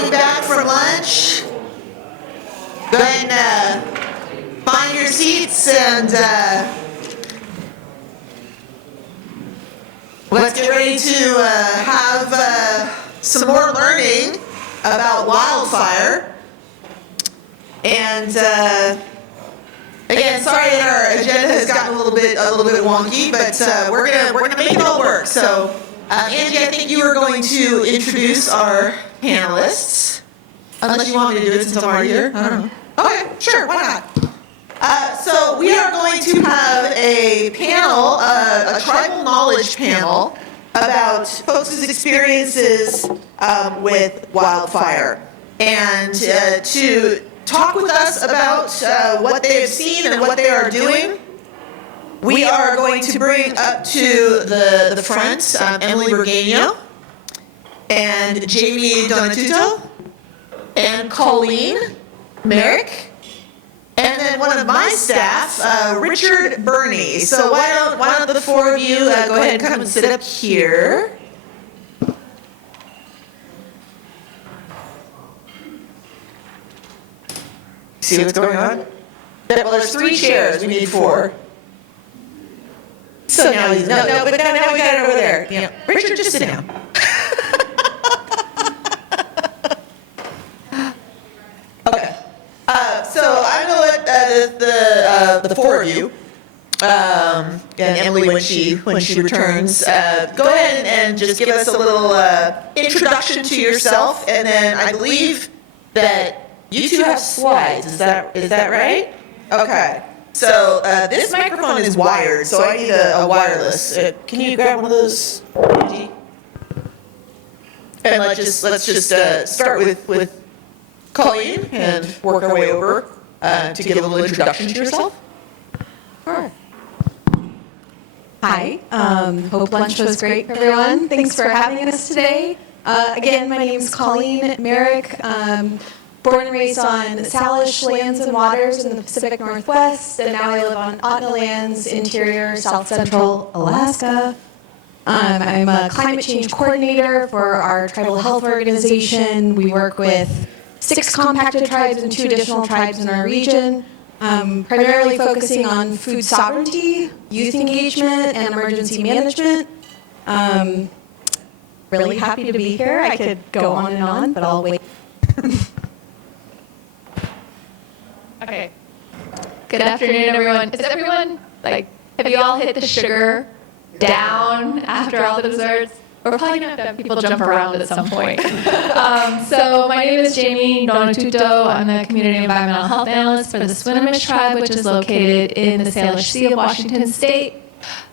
coming back from lunch, go ahead and find your seats and let's get ready to have some more learning about wildfire. And again, sorry that our agenda has gotten a little bit wonky, but we're gonna make it all work. So, Angie, I think you are going to introduce our panelists, unless you want me to do it since I'm already here. I don't know. Okay, sure, why not? So we are going to have a panel, a tribal knowledge panel about folks' experiences with wildfire, and to talk with us about what they have seen and what they are doing. We are going to bring up to the front Emily Burgueño and Jamie Donatuto and Colleen Merrick, and then one of my staff, Richard Burney. So why don't the four of you go ahead and come and sit up here. See what's going on? Well, there's 3 chairs. We need 4. So now he's now we got it over there. Yeah. Richard, just sit down. Okay. So I'm gonna let the 4 of you, and Emily when she returns, go ahead and just give us a little introduction to yourself, and then I believe that you 2 have slides. Is that right? Okay. So this microphone is wired, so I need a wireless. Can you grab one of those, Angie? And let's just start with Colleen and work our way over to give a little introduction to yourself. All right. Hi. Hope lunch was great for everyone. Thanks for having us today. Again, my name is Colleen Merrick. Born and raised on Salish lands and waters in the Pacific Northwest, and now I live on Otna lands, interior, south central Alaska. I'm a climate change coordinator for our tribal health organization. We work with 6 compacted tribes and 2 additional tribes in our region, primarily focusing on food sovereignty, youth engagement, and emergency management. Really happy to be here. I could go on and on, but I'll wait. Okay. Good afternoon, everyone. Is everyone, have you all hit the sugar down after all the desserts? We're probably going to have people jump around at some point. So my name is Jamie Donatuto. I'm the Community Environmental Health Analyst for the Swinomish Tribe, which is located in the Salish Sea of Washington State.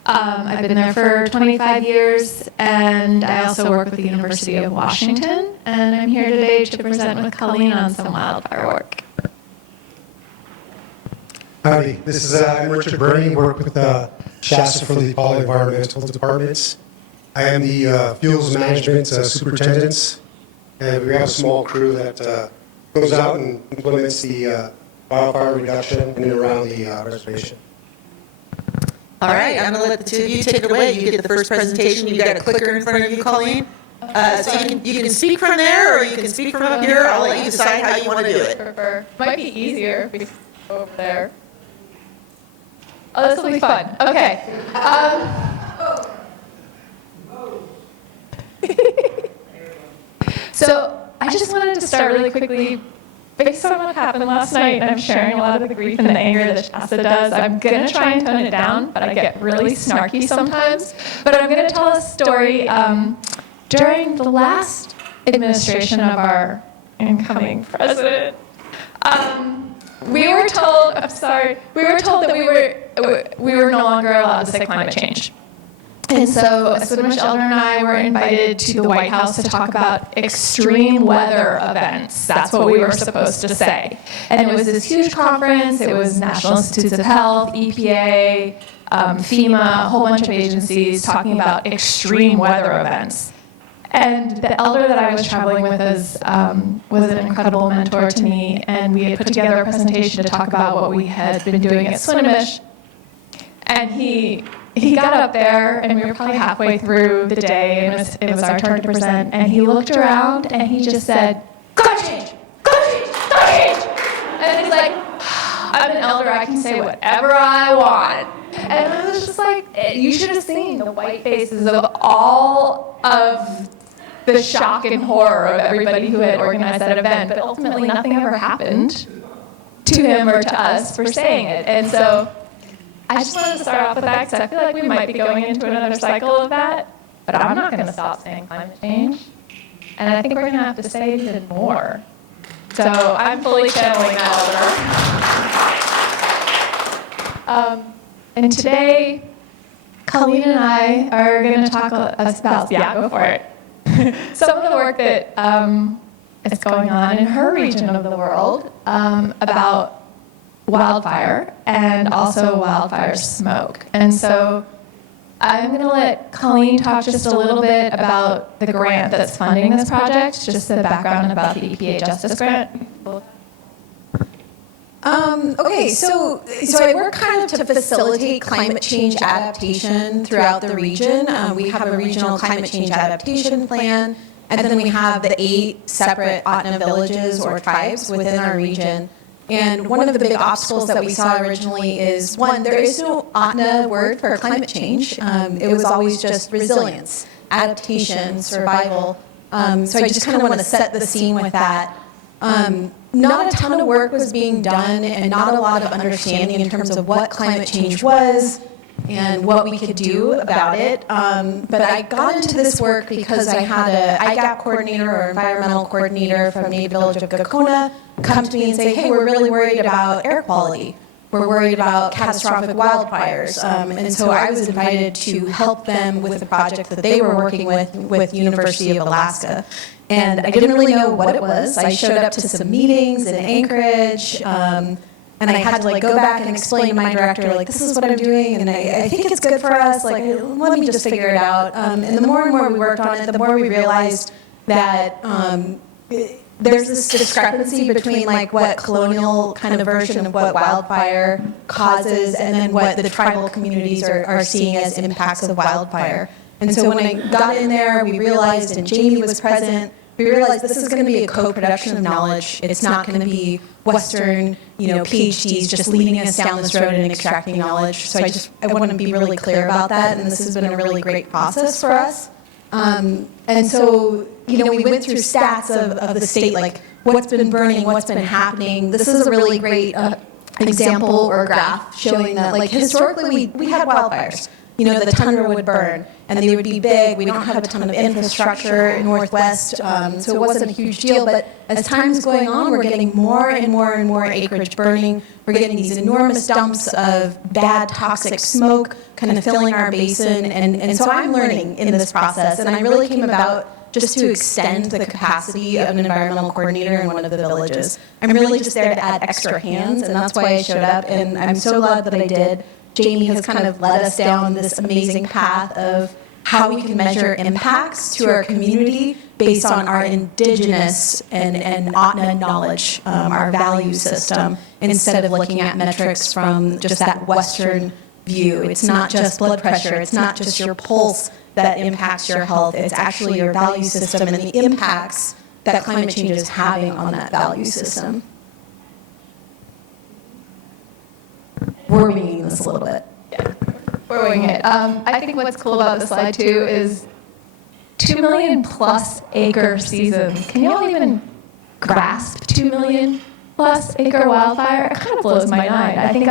I've been there for 25 years, and I also work with the University of Washington. And I'm here today to present with Colleen on some wildfire work. Howdy, this is I'm Richard Burney, work with Shasta for the Poly Environmental Departments. I am the Fuels Management Superintendent, and we have a small crew that goes out and implements the wildfire reduction in and around the reservation. All right, I'm going to let the 2 of you take it away. You get the first presentation. You've got a clicker in front of you, Colleen. So you can speak from there, or you can speak from up here. I'll let you decide how you want to do it. Might be easier if we go over there. Oh, this will be fun. Okay. So I just wanted to start really quickly, based on what happened last night, and I'm sharing a lot of the grief and the anger that Shasta does. I'm going to try and tone it down, but I get really snarky sometimes. But I'm going to tell a story during the last administration of our incoming president. We were told that we were no longer allowed to say climate change. And so Swinomish Elder and I were invited to the White House to talk about extreme weather events. That's what we were supposed to say. And it was this huge conference. It was National Institutes of Health, EPA, FEMA, a whole bunch of agencies talking about extreme weather events. And the elder that I was traveling with was an incredible mentor to me, and we had put together a presentation to talk about what we had been doing at Swinomish. And he got up there, and we were probably halfway through the day, and it was our turn to present, and he looked around, and he just said, gotta change, gotta change, gotta change. And he's like, I'm an elder, I can say whatever I want. And I was just like, you should have seen the white faces of all of the shock and horror of everybody who had organized that event, but ultimately nothing ever happened to him or to us for saying it. And so I just wanted to start off with that because I feel like we might be going into another cycle of that, but I'm not going to stop saying climate change. And I think we're going to have to say even more. So I'm fully channeling that over. And today, Colleen and I are going to talk about, go for it. Some of the work that is going on in her region of the world about wildfire and also wildfire smoke. And so I'm going to let Colleen talk just a little bit about the grant that's funding this project, just the background about the EPA Justice Grant. Okay, so I work kind of to facilitate climate change adaptation throughout the region. We have a regional climate change adaptation plan, and then we have the 8 separate Otna villages or tribes within our region. And one of the big obstacles that we saw originally is, one, there is no Otna word for climate change. It was always just resilience, adaptation, survival. So I just kind of want to set the scene with that. Not a ton of work was being done and not a lot of understanding in terms of what climate change was and what we could do about it. But I got into this work because I had a IGAP coordinator or environmental coordinator from Native Village of Gakona come to me and say, hey, we're really worried about air quality. We're worried about catastrophic wildfires. And so I was invited to help them with a project that they were working with University of Alaska. And I didn't really know what it was. I showed up to some meetings in Anchorage, and I had to go back and explain to my director, this is what I'm doing, and I think it's good for us, let me just figure it out. And the more and more we worked on it, the more we realized that there's this discrepancy between what colonial kind of version of what wildfire causes and then what the tribal communities are seeing as impacts of wildfire. And so when I got in there, we realized, and Jamie was present, we realized this is going to be a co-production of knowledge. It's not going to be Western, PhDs just leading us down this road and extracting knowledge. So I want to be really clear about that, and this has been a really great process for us. And so, we went through stats of the state, what's been burning, what's been happening. This is a really great example or graph showing that, historically we had wildfires. The tundra would burn, and they would be big. We don't have a ton of infrastructure in Northwest, so it wasn't a huge deal. But as time's going on, we're getting more and more and more acreage burning. We're getting these enormous dumps of bad, toxic smoke kind of filling our basin. And so I'm learning in this process, and I really came about just to extend the capacity of an environmental coordinator in one of the villages. I'm really just there to add extra hands, and that's why I showed up, and I'm so glad that I did. Jamie has kind of led us down this amazing path of how we can measure impacts to our community based on our indigenous and Otna knowledge, our value system, instead of looking at metrics from just that Western view. It's not just blood pressure, it's not just your pulse that impacts your health, it's actually your value system and the impacts that climate change is having on that value system. We're winging this a little bit. Yeah, we're winging it. I think what's cool about this slide too is 2 million plus acre seasons. Can you all even grasp 2 million plus acre wildfire? It kind of blows my mind. I think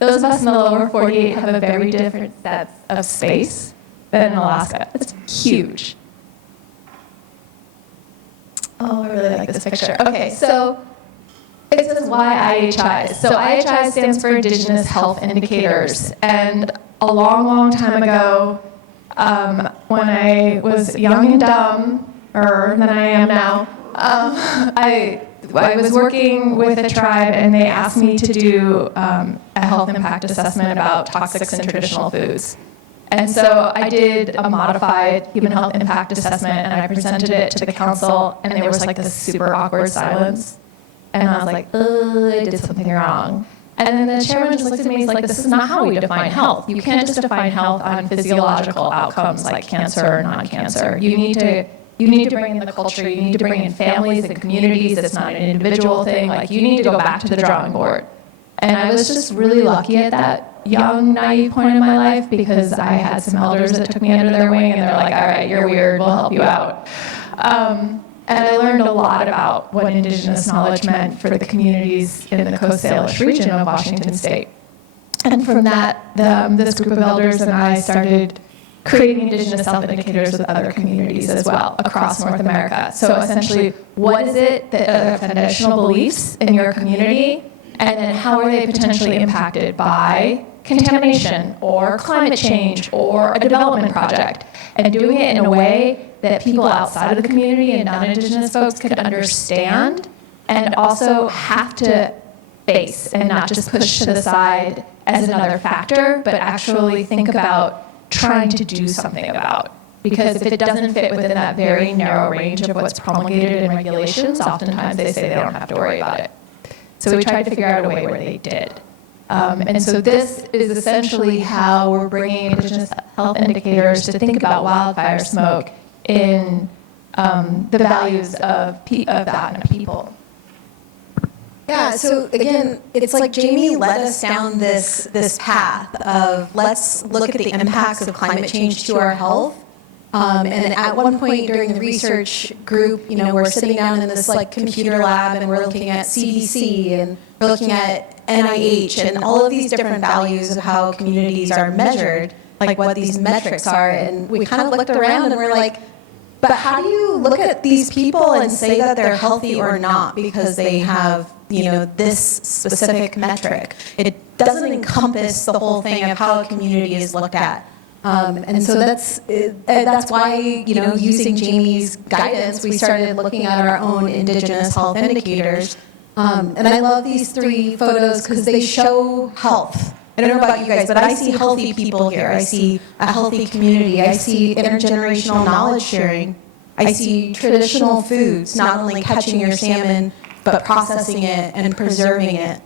those of us in the lower 48 have a very different set of space than in Alaska. It's huge. Oh, I really like this picture. Okay, so it says YIHIs. So IHI stands for Indigenous Health Indicators. And a long, long time ago, when I was young and dumber than I am now, I was working with a tribe, and they asked me to do a health impact assessment about toxics in traditional foods. And so I did a modified human health impact assessment, and I presented it to the council, and there was this super awkward silence. And I was like, I did something wrong. And then the chairman just looked at me and he's like, this is not how we define health. You can't just define health on physiological outcomes like cancer or non-cancer. You need to you need to bring in the culture, you need to bring in families and communities, it's not an individual thing, like you need to go back to the drawing board. And I was just really lucky at that young, naive point in my life because I had some elders that took me under their wing and they're like, all right, you're weird, we'll help you out. And I learned a lot about what Indigenous knowledge meant for the communities in the Coast Salish region of Washington State. And from that, this group of elders and I started creating Indigenous health indicators with other communities as well across North America. So essentially, what is it that are foundational beliefs in your community, and then how are they potentially impacted by contamination or climate change or a development project, and doing it in a way that people outside of the community and non-Indigenous folks could understand and also have to face and not just push to the side as another factor, but actually think about trying to do something about. Because if it doesn't fit within that very narrow range of what's promulgated in regulations, oftentimes they say they don't have to worry about it. So we tried to figure out a way where they did. And so this is essentially how we're bringing Indigenous health indicators to think about wildfire smoke in the values of the Ahtna people. Yeah, so again, it's like Jamie led us down this path of let's look at the impacts of climate change to our health. And at one point during the research group, we're sitting down in this like computer lab and we're looking at CDC and we're looking at NIH and all of these different values of how communities are measured, like what these metrics are. And we kind of looked around and we're like, but how do you look at these people and say that they're healthy or not because they have, this specific metric? It doesn't encompass the whole thing of how a community is looked at. And so that's why, using Jamie's guidance, we started looking at our own Indigenous health indicators. And I love these 3 photos because they show health. I don't know about you guys, but I see healthy people here. I see a healthy community. I see intergenerational knowledge sharing. I see traditional foods, not only catching your salmon, but processing it and preserving it.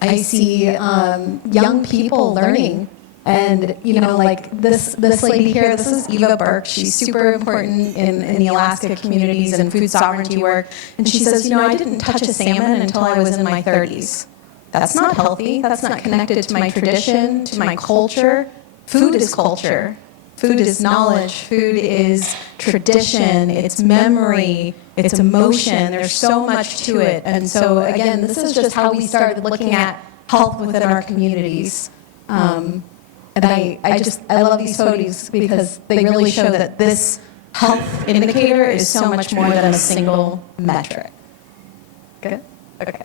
I see young people learning. And, like this lady here, this is Eva Burke. She's super important in the Alaska communities and food sovereignty work. And she says, I didn't touch a salmon until I was in my 30s. That's not healthy. That's not connected to my tradition, to my culture. Food is culture. Food is knowledge. Food is tradition. It's memory. It's emotion. There's so much to it. And so, again, this is just how we started looking at health within our communities. And I love these photos because they really show that this health indicator is so much more than a single metric. Good? Okay.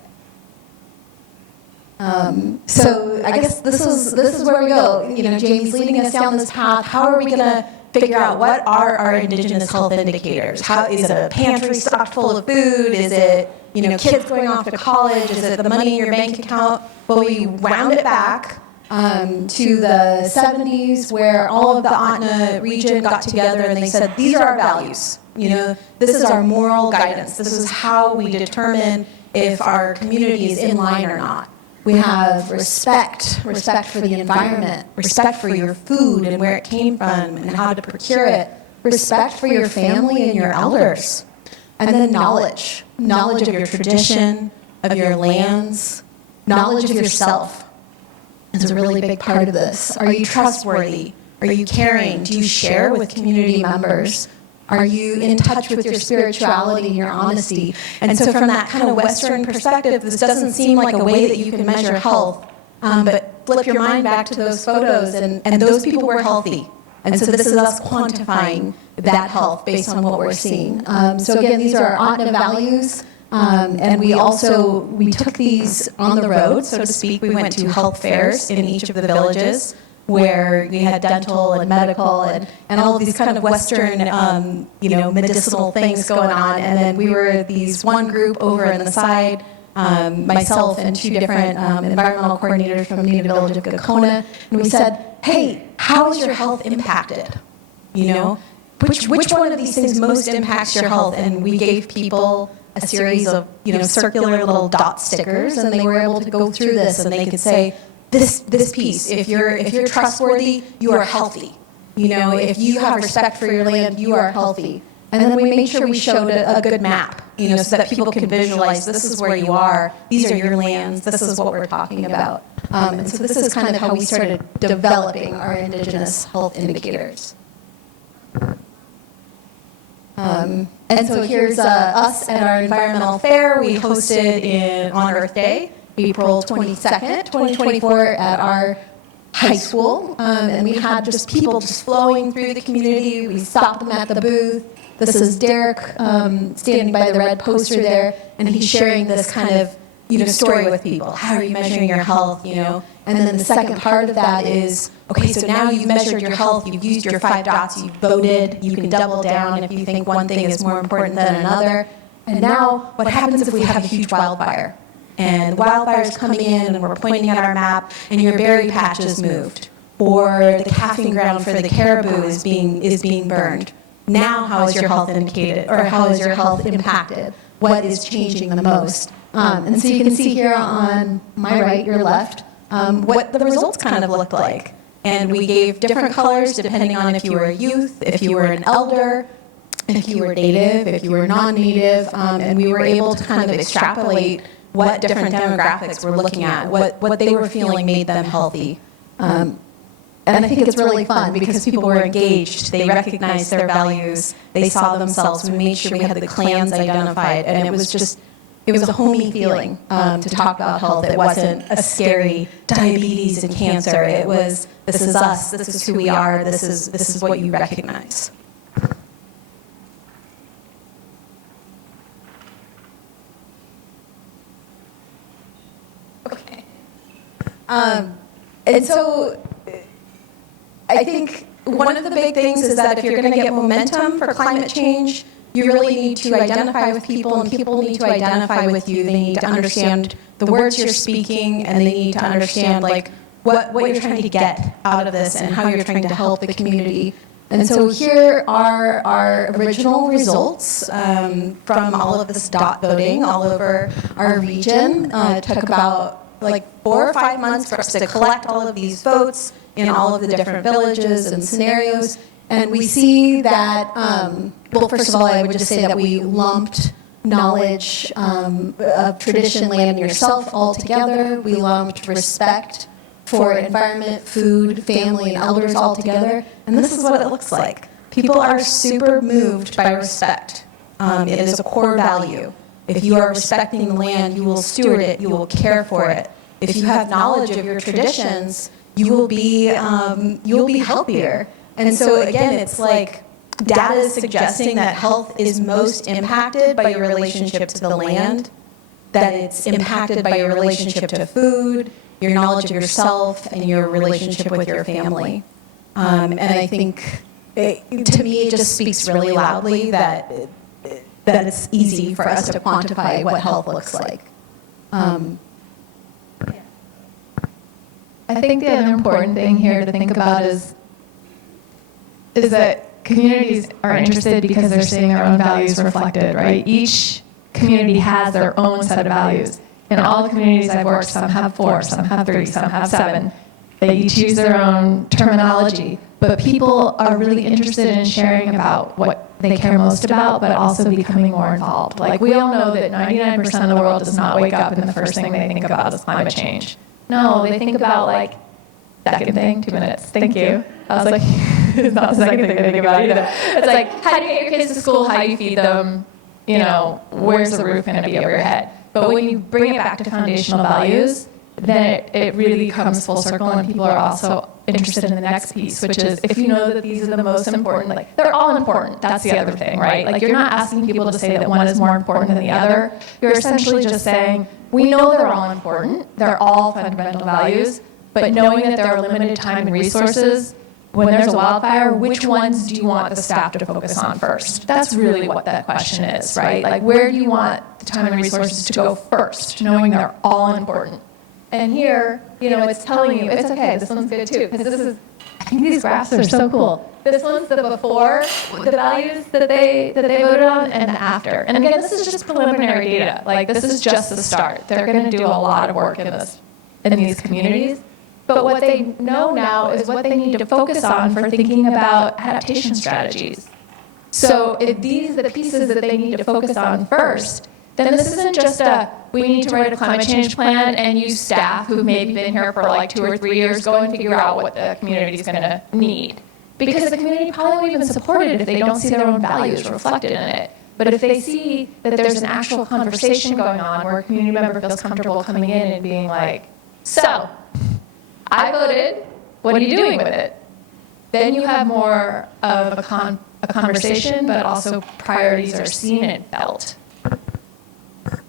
So I guess this is where we go. Jamie's leading us down this path. How are we going to figure out what are our Indigenous health indicators? How is it a pantry stocked full of food? Is it kids going off to college? Is it the money in your bank account? Well, we wound it back to the 70s where all of the Ahtna region got together and they said, these are our values. This is our moral guidance. This is how we determine if our community is in line or not. We have respect for the environment, respect for your food and where it came from and how to procure it, respect for your family and your elders, and then knowledge of your tradition, of your lands, knowledge of yourself is a really big part of this. Are you trustworthy? Are you caring? Do you share with community members? Are you in touch with your spirituality and your honesty? And so from that kind of Western perspective, this doesn't seem like a way that you can measure health. But flip your mind back to those photos, and those people were healthy. And so this is us quantifying that health based on what we're seeing. So again, these are our Ahtna values. And we took these on the road, so to speak. We went to health fairs in each of the villages, where we had dental and medical and all of these kind of Western, medicinal things going on. And then we were these one group over on the side, myself and 2 different environmental coordinators from the native village of Gakona. And we said, hey, how is your health impacted? Which one of these things most impacts your health? And we gave people a series of, circular little dot stickers, and they were able to go through this and they could say, this piece, if you're trustworthy, you are healthy. If you have respect for your land, you are healthy. And then we made sure we showed a good map, so that people can visualize, this is where you are, these are your lands, this is what we're talking about. And so this is kind of how we started developing our Indigenous health indicators. And so here's us at our environmental fair. We hosted on Earth Day, April 22nd, 2024, at our high school. And we had just people just flowing through the community. We stopped them at the booth. This is Derek standing by the red poster there, and he's sharing this kind of story with people. How are you measuring your health? And then the second part of that is, okay, so now you've measured your health, you've used your 5 dots, you've voted, you can double down if you think one thing is more important than another. And now, what happens if we have a huge wildfire? And the wildfire's coming in, and we're pointing at our map, and your berry patch is moved, or the calving ground for the caribou is being burned. Now, how is your health indicated, or how is your health impacted? What is changing the most? And so you can see here on my right, your left, what the results kind of looked like. And we gave different colors depending on if you were a youth, if you were an elder, if you were native, if you were non-native, and we were able to kind of extrapolate what different demographics we're looking at, what they were feeling made them healthy. And I think it's really fun because people were engaged, they recognized their values, they saw themselves, we made sure we had the clans identified, and it was a homey feeling to talk about health. It wasn't a scary diabetes and cancer. It was, this is us, this is who we are, this is what you recognize. Okay. And so I think one of the big things is that if you're going to get momentum for climate change, you really need to identify with people, and people need to identify with you. They need to understand the words you're speaking, and they need to understand what you're trying to get out of this and how you're trying to help the community. And so here are our original results from all of this dot voting all over our region. It took about 4 or 5 months for us to collect all of these votes in all of the different villages and scenarios. And we see that, well, first of all, I would just say that we lumped knowledge of tradition, land, and yourself all together. We lumped respect for environment, food, family, and elders all together. And this is what it looks like. People are super moved by respect. It is a core value. If you are respecting the land, you will steward it, you will care for it. If you have knowledge of your traditions, you will be healthier. And so again, it's like data is suggesting that health is most impacted by your relationship to the land, that it's impacted by your relationship to food, your knowledge of yourself, and your relationship with your family. And I think, to me, it just speaks really loudly that it's easy for us to quantify what health looks like. I think the other important thing here to think about is that communities are interested because they're seeing their own values reflected, right? Each community has their own set of values. In all the communities I've worked, some have 4, some have 3, some have 7. They each use their own terminology, but people are really interested in sharing about what they care most about, but also becoming more involved. Like, we all know that 99% of the world does not wake up and the first thing they think about is climate change. No, they think about, second thing, 2 minutes, thank you. I was like, it's not the second thing they think about either. It's like, how do you get your kids to school? How do you feed them? Where's the roof going to be over your head? But when you bring it back to foundational values, then it really comes full circle, and people are also interested in the next piece, which is if you know that these are the most important, they're all important. That's the other thing, right? You're not asking people to say that one is more important than the other. You're essentially just saying, we know they're all important. They're all fundamental values, but knowing that there are limited time and resources, when there's a wildfire, which ones do you want the staff to focus on first? That's really what that question is, right? Where do you want the time and resources to go first, knowing they're all important? And here, it's telling you, it's okay, this one's good too, because I think these graphs are so cool. This one's the before, the values that they voted on, and the after. And again, this is just preliminary data. This is just the start. They're going to do a lot of work in these communities. But what they know now is what they need to focus on for thinking about adaptation strategies. So if these are the pieces that they need to focus on first, then this isn't just a, we need to write a climate change plan and use staff who've maybe been here for like 2 or 3 years, go and figure out what the community is going to need. Because the community probably won't even support it if they don't see their own values reflected in it. But if they see that there's an actual conversation going on where a community member feels comfortable coming in and being like, so, I voted, what are you doing with it? Then you have more of a conversation, but also priorities are seen and felt.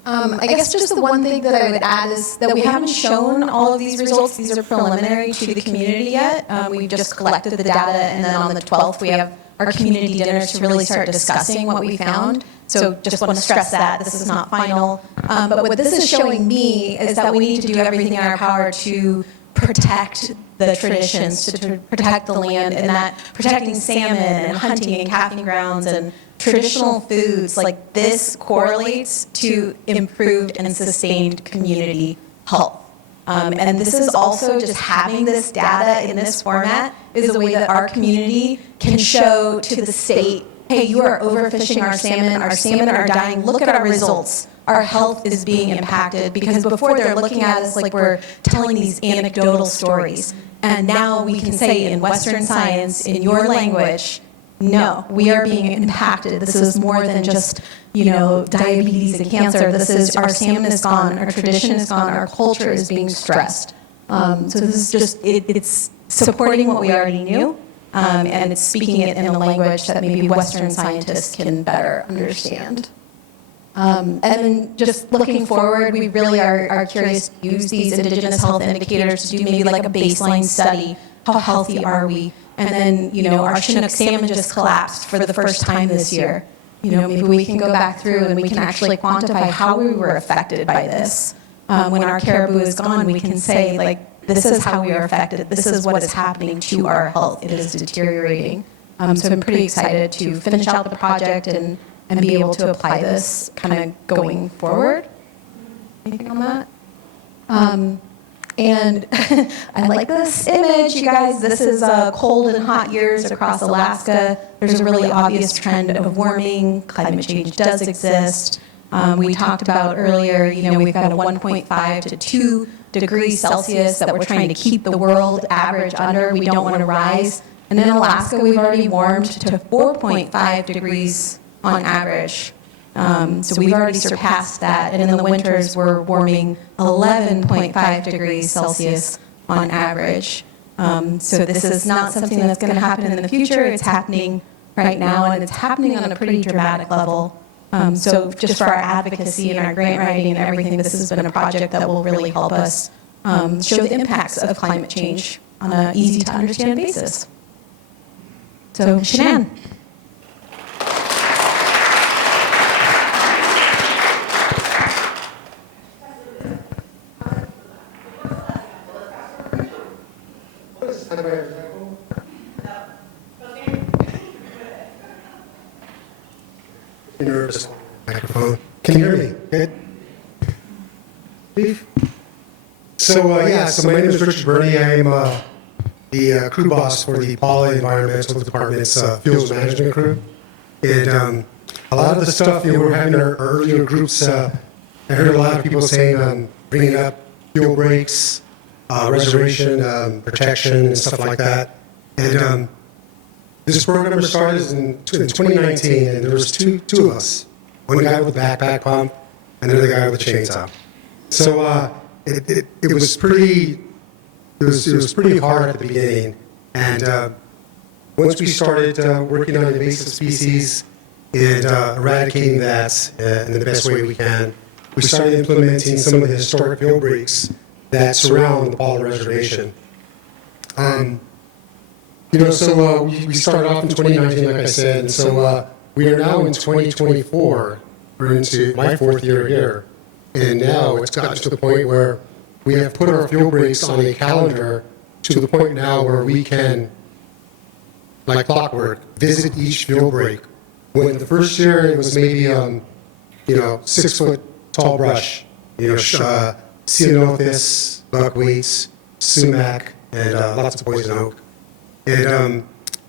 I guess just the one thing that I would add is that we haven't shown all of these results. These are preliminary to the community yet. We just collected the data, and then on the 12th, we have our community dinners to really start discussing what we found. So just want to stress that this is not final. But what this is showing me is that we need to do everything in our power to protect the traditions, to protect the land, and that protecting salmon and hunting and calving grounds and traditional foods like this correlates to improved and sustained community health. And this is also just having this data in this format is a way that our community can show to the state, hey, you are overfishing our salmon are dying, look at our results. Our health is being impacted, because before they're looking at us like we're telling these anecdotal stories. And now we can say in Western science, in your language, no, we are being impacted. This is more than just, diabetes and cancer. This is our salmon is gone, our tradition is gone, our culture is being stressed. So this is just, it's supporting what we already knew, and it's speaking it in a language that maybe Western scientists can better understand. And then just looking forward, we really are curious to use these Indigenous health indicators to do maybe like a baseline study. How healthy are we? And then, our Chinook salmon just collapsed for the first time this year. Maybe we can go back through and we can actually quantify how we were affected by this. When our caribou is gone, we can say, like, this is how we are affected. This is what is happening to our health. It is deteriorating. So I'm pretty excited to finish out the project and be able to apply this kind of going forward. Anything on that? And I like this image, you guys. This is cold and hot years across Alaska. There's a really obvious trend of warming. Climate change does exist. We talked about earlier, we've got a 1.5 to 2 degrees Celsius that we're trying to keep the world average under. We don't want to rise. And in Alaska, we've already warmed to 4.5 degrees on average. So we've already surpassed that. And in the winters, we're warming 11.5 degrees Celsius on average. So this is not something that's going to happen in the future. It's happening right now, and it's happening on a pretty dramatic level. So just for our advocacy and our grant writing and everything, this has been a project that will really help us show the impacts of climate change on an easy-to-understand basis. So, Shanann. Nervous microphone. Can you hear me? Good. Steve? So my name is Richard Burney. I am the crew boss for the Poly Environmental Department's fuels management crew. And a lot of the stuff we're having in our earlier groups, I heard a lot of people saying, bringing up fuel breaks, reservation, protection, and stuff like that. And this program started in 2019, and there was two of us. One guy with a backpack pump, and another guy with a chainsaw. So it was pretty hard at the beginning. And once we started working on invasive species and eradicating that in the best way we can, we started implementing some of the historic fuel breaks that surround the Paula Reservation. So we started off in 2019, like I said, and so we are now in 2024. We're into my 4th year here, and now it's gotten to the point where we have put our fuel breaks on a calendar to the point now where we can, like clockwork, visit each fuel break. When the first year it was maybe 6 foot tall brush, ceanothus, buckwheats, sumac, and lots of poison oak. And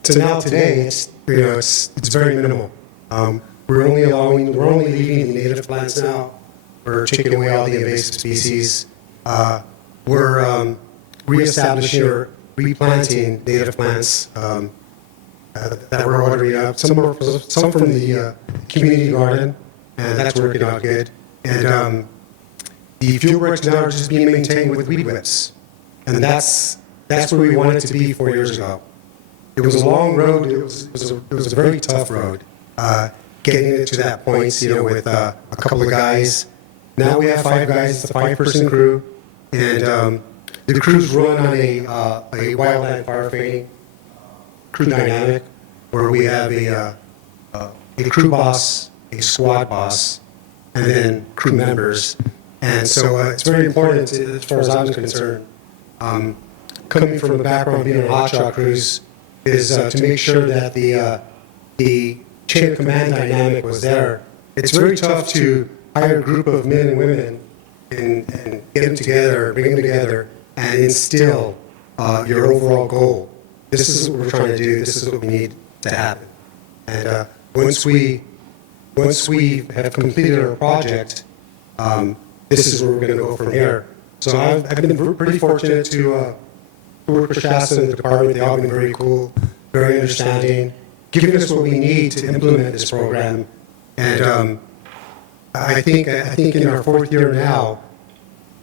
So now today, it's very minimal. We're only leaving the native plants now. We're taking away all the invasive species. We're reestablishing or replanting native plants that we're ordering up. Some from the community garden, and that's working out good. And the fuel bricks now are just being maintained with weed whips, and that's where we wanted to be 4 years ago. It was a long road. It was a very tough road, getting it to that point. With a couple of guys. Now we have 5 guys. It's a 5-person crew, and the crews run on a wildland firefighting crew dynamic, where we have a crew boss, a squad boss, and then crew members. And so it's very important, as far as I'm concerned, coming from the background of being on hotshot crews, is to make sure that the chain of command dynamic was there. It's very tough to hire a group of men and women and get them together, bring them together, and instill your overall goal. This is what we're trying to do. This is what we need to happen. And once we have completed our project, this is where we're going to go from here. So I've been pretty fortunate to work with Shasta and the department. They've all been very cool, very understanding, giving us what we need to implement this program. And I think in our 4th year now,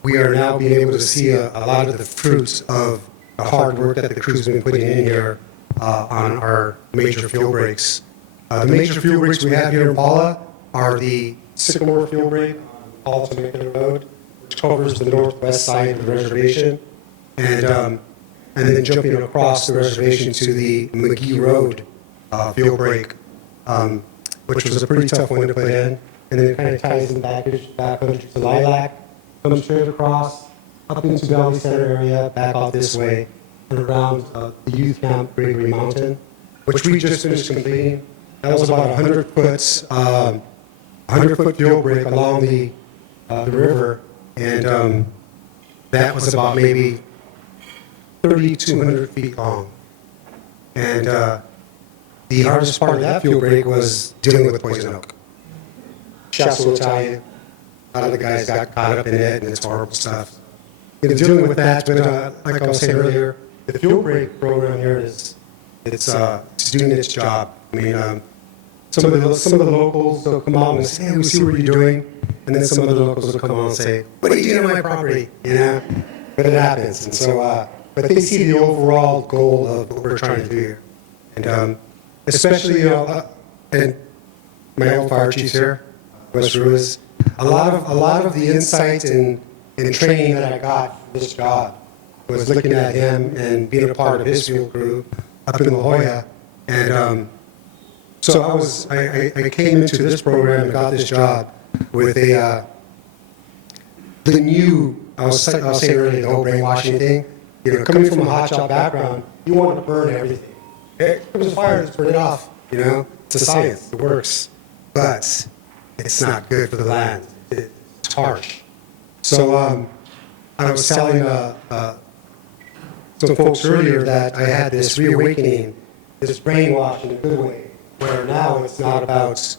we are now being able to see a lot of the fruits of the hard work that the crew's been putting in here on our major fuel breaks. The major fuel breaks we have here in Paula are the Sycamore fuel break on Paula to Macon Road, which covers the northwest side of the reservation, and then jumping across the reservation to the McGee Road fuel break, which was a pretty tough one to put in. And then it kind of ties in back country to Lilac, comes straight across, up into Valley Center area, back out this way, and around the youth camp, Gregory Mountain, which we just finished completing. That was about 100-foot fuel break along the river, and that was about maybe 3,200 feet long. And the hardest part of that fuel break was dealing with poison oak. Shasta will tell you, a lot of the guys got caught up in it, and it's horrible stuff. Dealing with that, but like I was saying earlier, the fuel break program here it's doing its job. I mean, some of the locals will come out and say, "Hey, we see what you're doing," and then some of the locals will come out and say, "What are you doing on my property?" But it happens, and so but they see the overall goal of what we're trying to do here, and especially and my old fire chief's here, West Ruiz. A lot of the insight and training that I got for this job was looking at him and being a part of his fuel crew up in La Jolla. And so I came into this program and got this job with the new, I was saying earlier, the whole brainwashing thing. Coming from a hotshot background, you want to burn everything. If there's a fire, just burn it off. It's a science, it works. But it's not good for the land. It's harsh. So I was telling some folks earlier that I had this reawakening, this brainwash in a good way, where now it's not about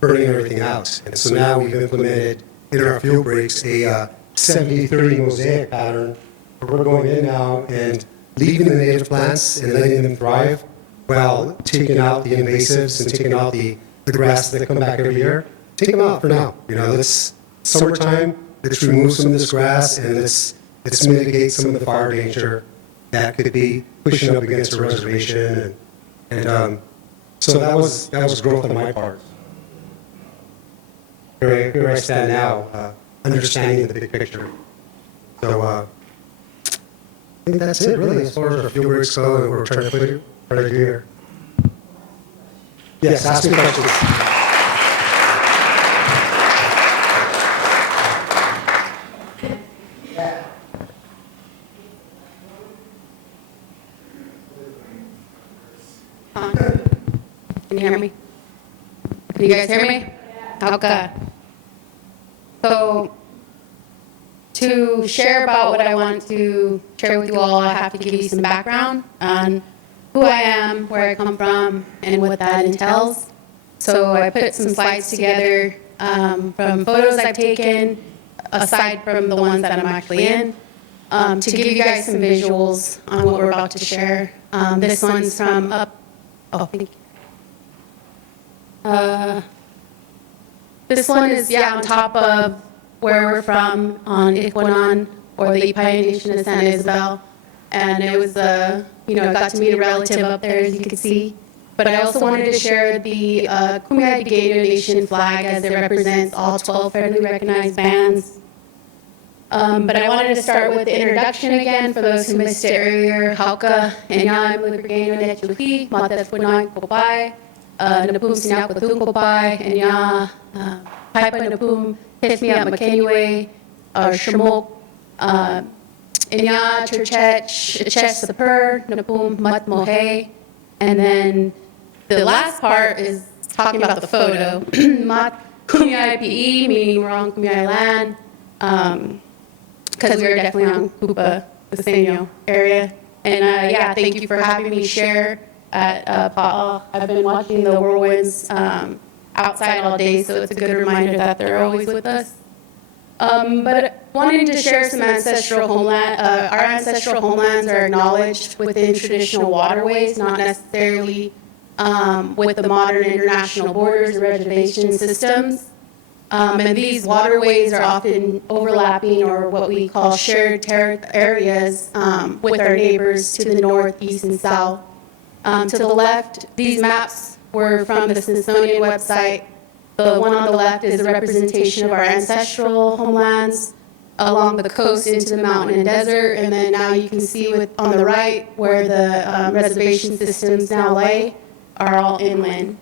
burning everything out. And so now we've implemented in our fuel breaks a 70-30 mosaic pattern, where we're going in now and leaving the native plants and letting them thrive while taking out the invasives and taking out the grass that come back every year. Take them out for now. It's summertime. Let's remove some of this grass and let's mitigate some of the fire danger that could be pushing up against the reservation. And so that was growth on my part. Here I stand now, understanding the big picture. So I think that's it, really, as far as our fuel breaks go and what we're trying to do here. Yes, ask me questions. Can you hear me? Can you guys hear me? Okay. So, to share about what I want to share with you all, I have to give you some background on who I am, where I come from, and what that entails. So I put some slides together from photos I've taken, aside from the ones that I'm actually in, to give you guys some visuals on what we're about to share. This one's from thank you. This one is, on top of where we're from on Ikwanan, or the Ipaia Nation of San Isabel. And it was, got to meet a relative up there, as you can see. But I also wanted to share the Kumeyaay Gator Nation flag, as it represents all 12 federally recognized bands. But I wanted to start with the introduction again for those who missed it earlier. Hauka, Enyam, Librigano, Nechuhi, Matas Punai, Kopai, Napum Sinak Watung Kopai, Enya, Paipa Napum, Tismiat Makenue, Shamok, Enya, Churchech, Ches the Pur, Napum, Mat Mohe, and then the last part is talking about the photo. Mat Kumeyaay PE, meaning we're on Kumeyaay land, because we were definitely on Kupa, the Senyo area. And thank you for having me share at Pa'a. I've been watching the whirlwinds outside all day, so it's a good reminder that they're always with us. But wanting to share some ancestral homeland, our ancestral homelands are acknowledged within traditional waterways, not necessarily with the modern international borders or reservation systems. And these waterways are often overlapping, or what we call shared areas with our neighbors to the north, east, and south. To the left, these maps were from the Smithsonian website. The one on the left is a representation of our ancestral homelands along the coast into the mountain and desert. And then now you can see on the right where the reservation systems now lay are all inland.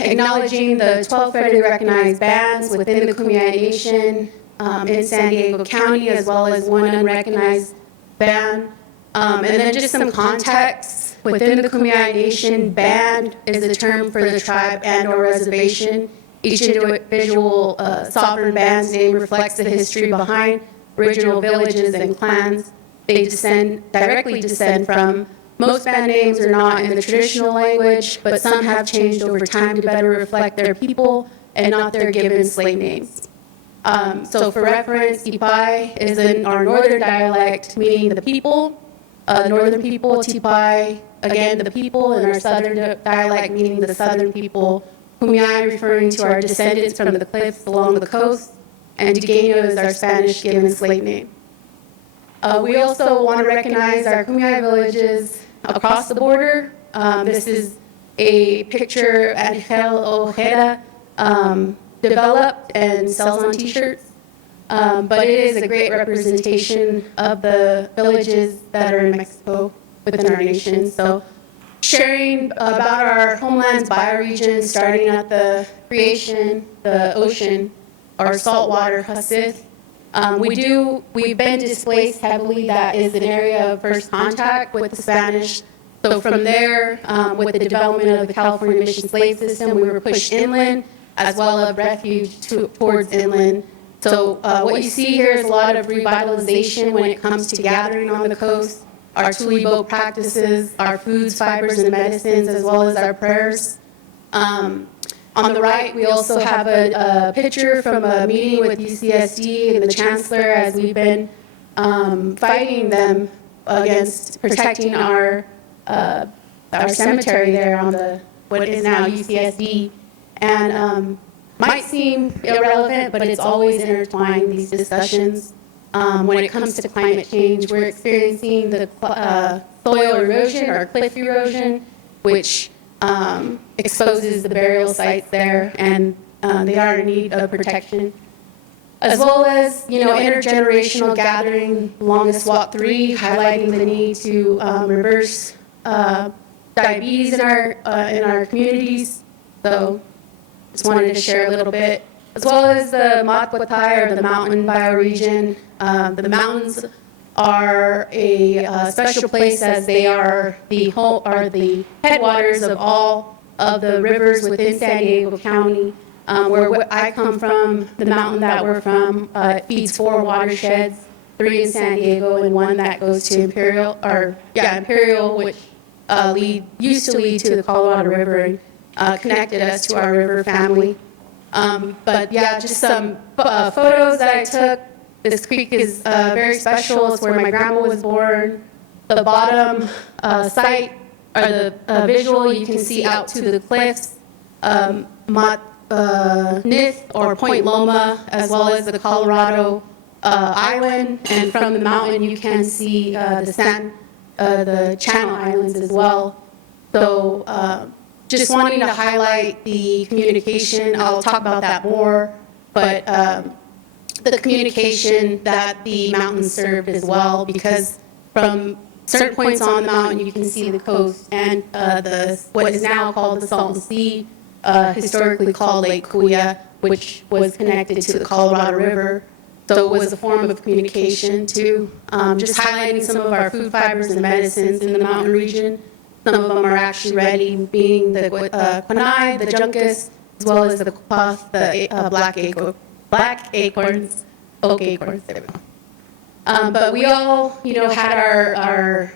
Acknowledging the 12 federally recognized bands within the Kumeyaay Nation in San Diego County, as well as one unrecognized band. And then just some context. Within the Kumeyaay Nation, band is a term for the tribe and/or reservation. Each individual sovereign band's name reflects the history behind original villages and clans they directly descend from. Most band names are not in the traditional language, but some have changed over time to better reflect their people and not their given slave names. So for reference, Ipai is in our northern dialect, meaning the people. Northern people, Tipai, again, the people, and our southern dialect, meaning the southern people. Kumeyaay, referring to our descendants from the cliffs along the coast, and Dugueno is our Spanish given slave name. We also want to recognize our Kumeyaay villages across the border. This is a picture Angel Ojeda developed and sells on t-shirts. But it is a great representation of the villages that are in Mexico within our nation. So sharing about our homelands, bioregions, starting at the creation, the ocean, our saltwater, Hasith. We've been displaced heavily. That is an area of first contact with the Spanish. So from there, with the development of the California Mission Slave System, we were pushed inland, as well as refuge towards inland. So what you see here is a lot of revitalization when it comes to gathering on the coast, our tule boat practices, our foods, fibers, and medicines, as well as our prayers. On the right, we also have a picture from a meeting with UCSD and the chancellor, as we've been fighting them against protecting our cemetery there on what is now UCSD. And might seem irrelevant, but it's always intertwined, these discussions. When it comes to climate change, we're experiencing the soil erosion or cliff erosion, which exposes the burial sites there, and they are in need of protection. As well as, intergenerational gathering, Longest Walk 3, highlighting the need to reverse diabetes in our communities. So just wanted to share a little bit, as well as the Matwatai, or the mountain bioregion. The mountains are a special place, as they are the headwaters of all of the rivers within San Diego County. Where I come from, the mountain that we're from, feeds 4 watersheds, 3 in San Diego and 1 that goes to Imperial, which used to lead to the Colorado River and connected us to our river family. But yeah, just some photos that I took. This creek is very special. It's where my grandma was born. The bottom site, or the visual, you can see out to the cliffs, Nith or Point Loma, as well as the Colorado Island. And from the mountain, you can see the Channel Islands as well. So just wanting to highlight the communication. I'll talk about that more, but the communication that the mountains served as well, because from certain points on the mountain, you can see the coast and what is now called the Salton Sea, historically called Lake Kuya, which was connected to the Colorado River. So it was a form of communication too. Just highlighting some of our food fibers and medicines in the mountain region. Some of them are actually ready, being the quinine, the juncus, as well as the kupath, the black acorns, oak acorns. There we go. But we all, had our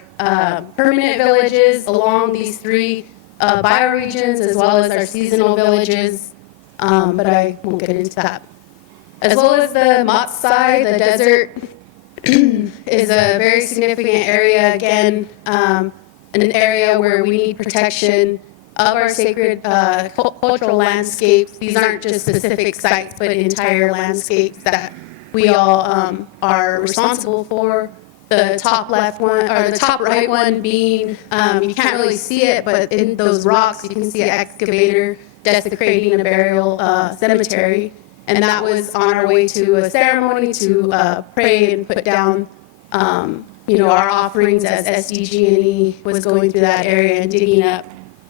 permanent villages along these three bioregions, as well as our seasonal villages, but I won't get into that. As well as the Matsai, the desert, is a very significant area, again, an area where we need protection of our sacred cultural landscapes. These aren't just specific sites, but entire landscapes that we all are responsible for. The top left one, or the top right one being, you can't really see it, but in those rocks, you can see an excavator desecrating a burial cemetery. And that was on our way to a ceremony to pray and put down, our offerings as SDG&E was going through that area and digging up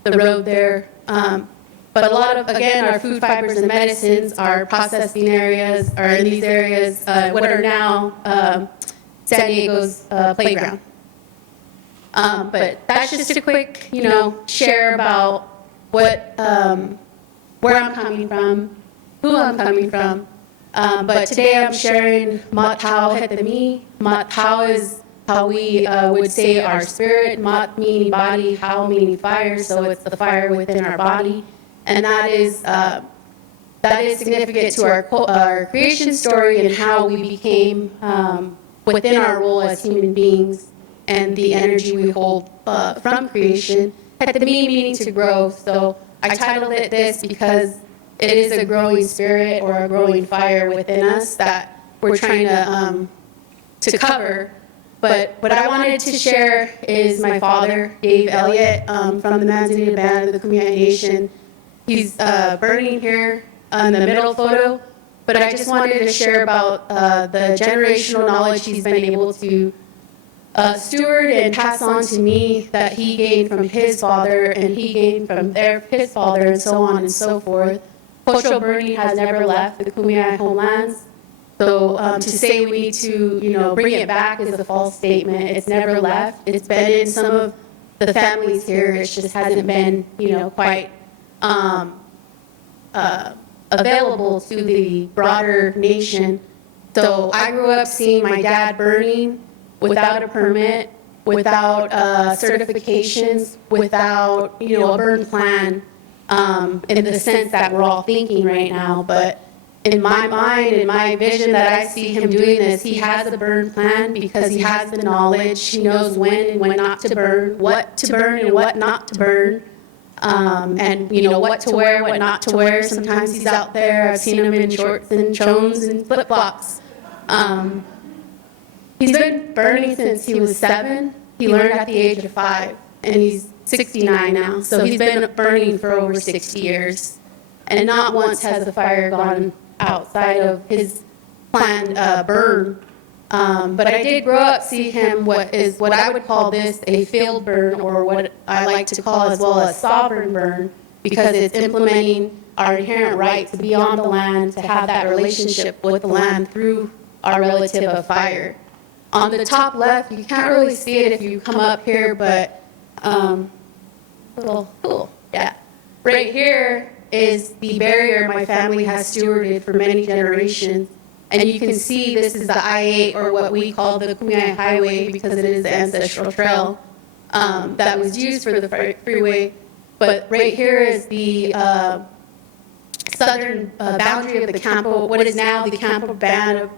the road there. But a lot of, again, our food fibers and medicines, our processing areas are in these areas, what are now San Diego's playground. But that's just a quick, share about what, where I'm coming from, who I'm coming from. But today I'm sharing Mat Tao Hetami. Mat Tao is how we would say our spirit, Mat meaning body, Tao meaning fire, so it's the fire within our body. And that is significant to our creation story and how we became within our role as human beings and the energy we hold from creation. Hetami meaning to grow, so I titled it this because it is a growing spirit or a growing fire within us that we're trying to cover. But what I wanted to share is my father, Dave Elliott, from the Manzanita Band of the Kumeyaay Nation. He's burning here in the middle photo, but I just wanted to share about the generational knowledge he's been able to steward and pass on to me that he gained from his father and he gained from his father and so on and so forth. Cultural burning has never left the Kumeyaay homelands. So to say we need to, bring it back is a false statement. It's never left. It's been in some of the families here. It just hasn't been, quite available to the broader nation. So I grew up seeing my dad burning without a permit, without certifications, without, a burn plan, in the sense that we're all thinking right now. But in my mind, in my vision that I see him doing this, he has a burn plan because he has the knowledge. He knows when and when not to burn, what to burn and what not to burn. And what to wear, what not to wear. Sometimes he's out there. I've seen him in shorts and chones and flip-flops. He's been burning since he was 7. He learned at the age of 5, and he's 69 now. So he's been burning for over 60 years. And not once has the fire gone outside of his planned burn. But I did grow up see him what I would call this a field burn, or what I like to call as well a sovereign burn, because it's implementing our inherent right to be on the land, to have that relationship with the land through our relative of fire. On the top left, you can't really see it if you come up here, but little cool, yeah. Right here is the barrier my family has stewarded for many generations. And you can see this is the I-8, or what we call the Kumeyaay Highway, because it is the ancestral trail. that was used for the freeway. But right here is the southern boundary of the Campo, what is now the Campo Band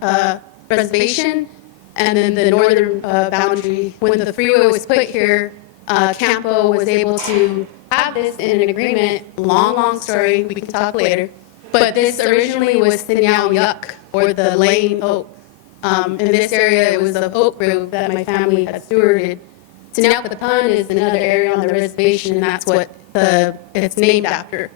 Reservation, and then the northern boundary. When the freeway was put here, Campo was able to have this in an agreement. Long story, we can talk later. But this originally was Sinyao Yuck, or the lame oak. In this area, it was an oak grove that my family had stewarded. Sinyao is another area on the reservation, and that's what it's named after.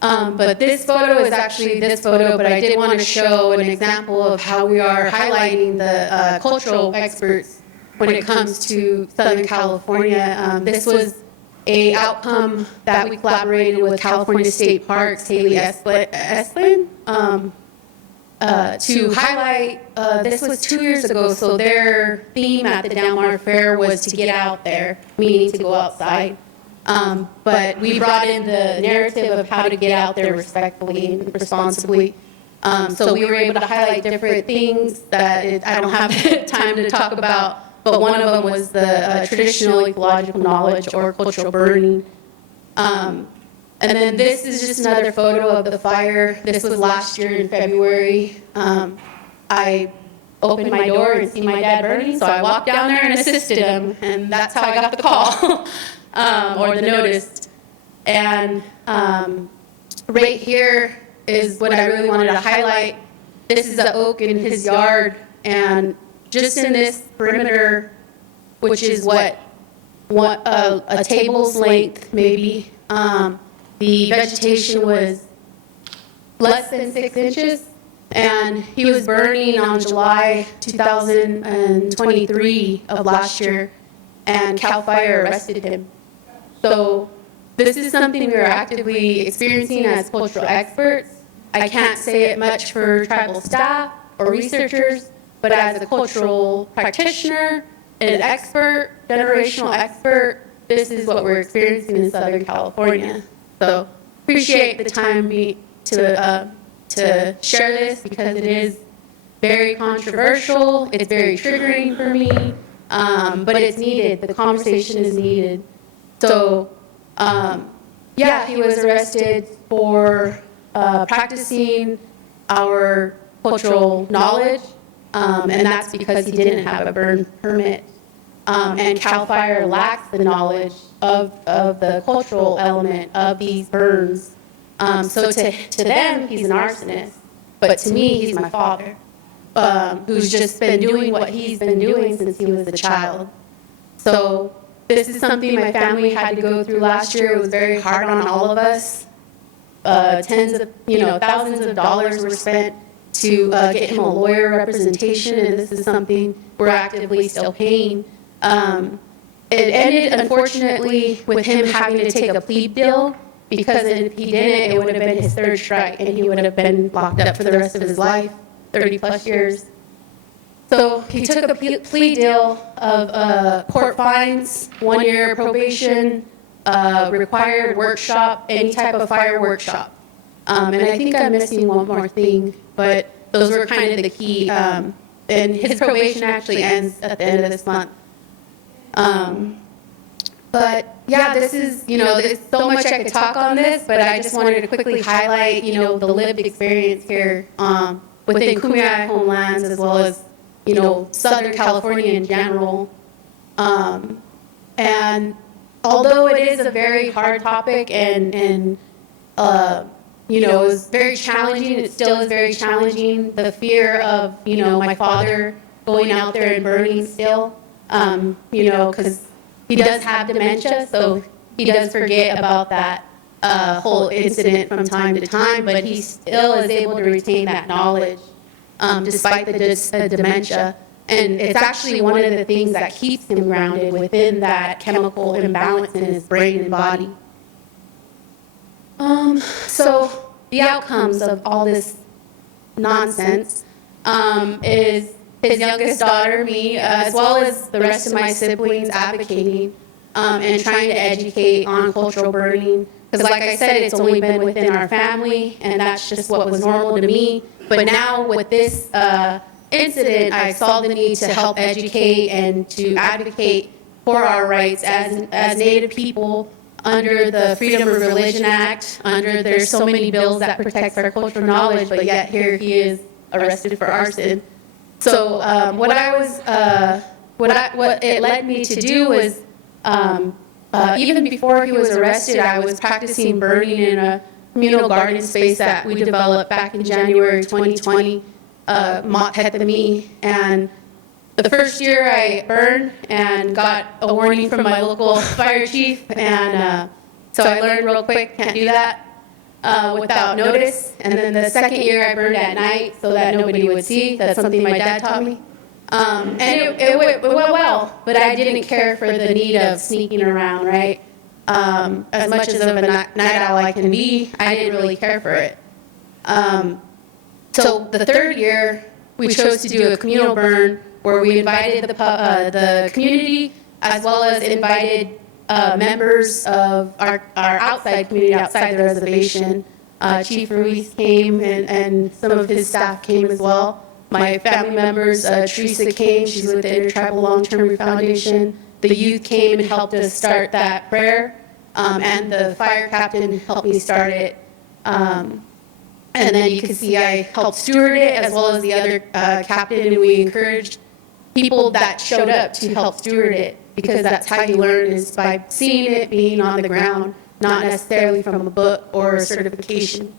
But this photo is actually this photo, but I did want to show an example of how we are highlighting the cultural experts when it comes to Southern California. This was a outcome that we collaborated with California State Parks, Haley Esplin, to highlight, this was 2 years ago, so their theme at the Del Mar Fair was to get out there, meaning to go outside. But we brought in the narrative of how to get out there respectfully and responsibly. So we were able to highlight different things that I don't have time to talk about, but one of them was the traditional ecological knowledge or cultural burning. And then this is just another photo of the fire. This was last year in February. I opened my door and see my dad burning, so I walked down there and assisted him, and that's how I got the call, or the notice. And right here is what I really wanted to highlight. This is an oak in his yard, and just in this perimeter, which is what a table's length maybe, the vegetation was less than 6 inches, and he was burning on July 2023 of last year, and CAL FIRE arrested him. So this is something we're actively experiencing as cultural experts. I can't say it much for tribal staff or researchers, but as a cultural practitioner and an expert, generational expert, this is what we're experiencing in Southern California. So appreciate the time to share this, because it is very controversial, it's very triggering for me, but it's needed, the conversation is needed. So yeah, he was arrested for practicing our cultural knowledge, and that's because he didn't have a burn permit. And CAL FIRE lacks the knowledge of the cultural element of these burns. So to them, he's an arsonist, but to me, he's my father, who's just been doing what he's been doing since he was a child. So this is something my family had to go through last year. It was very hard on all of us. Thousands of dollars were spent to get him a lawyer representation, and this is something we're actively still paying. It ended, unfortunately, with him having to take a plea deal, because if he didn't, it would have been his third strike, and he would have been locked up for the rest of his life, 30 plus years. So he took a plea deal of court fines, 1 year probation, required workshop, any type of fire workshop. And I think I'm missing one more thing, but those were kind of the key. And his probation actually ends at the end of this month. But yeah, this is, there's so much I could talk on this, but I just wanted to quickly highlight, the lived experience here within Kumeyaay homelands, as well as, Southern California in general. And although it is a very hard topic and it was very challenging, it still is very challenging, the fear of, my father going out there and burning still, because he does have dementia, so he does forget about that whole incident from time to time, but he still is able to retain that knowledge despite the dementia. And it's actually one of the things that keeps him grounded within that chemical imbalance in his brain and body. So the outcomes of all this nonsense is his youngest daughter, me, as well as the rest of my siblings advocating and trying to educate on cultural burning. Because like I said, it's only been within our family, and that's just what was normal to me. But now with this incident, I saw the need to help educate and to advocate for our rights as Native people under the Freedom of Religion Act, there's so many bills that protect our cultural knowledge, but yet here he is arrested for arson. So what it led me to do was, even before he was arrested, I was practicing burning in a communal garden space that we developed back in January 2020, Mott Pethamee. And the first year I burned and got a warning from my local fire chief, and so I learned real quick, can't do that without notice. And then the second year I burned at night so that nobody would see. That's something my dad taught me. And it went well, but I didn't care for the need of sneaking around, right? As much as of a night owl I can be, I didn't really care for it. So the third year, we chose to do a communal burn where we invited the community as well as invited members of our outside community, outside the reservation. Chief Ruiz came and some of his staff came as well. My family members, Teresa came, she's with the Intertribal Long-Term Foundation. The youth came and helped us start that prayer, and the fire captain helped me start it. And then you can see I helped steward it as well as the other captain, and we encouraged people that showed up to help steward it, because that's how you learn, is by seeing it, being on the ground, not necessarily from a book or a certification.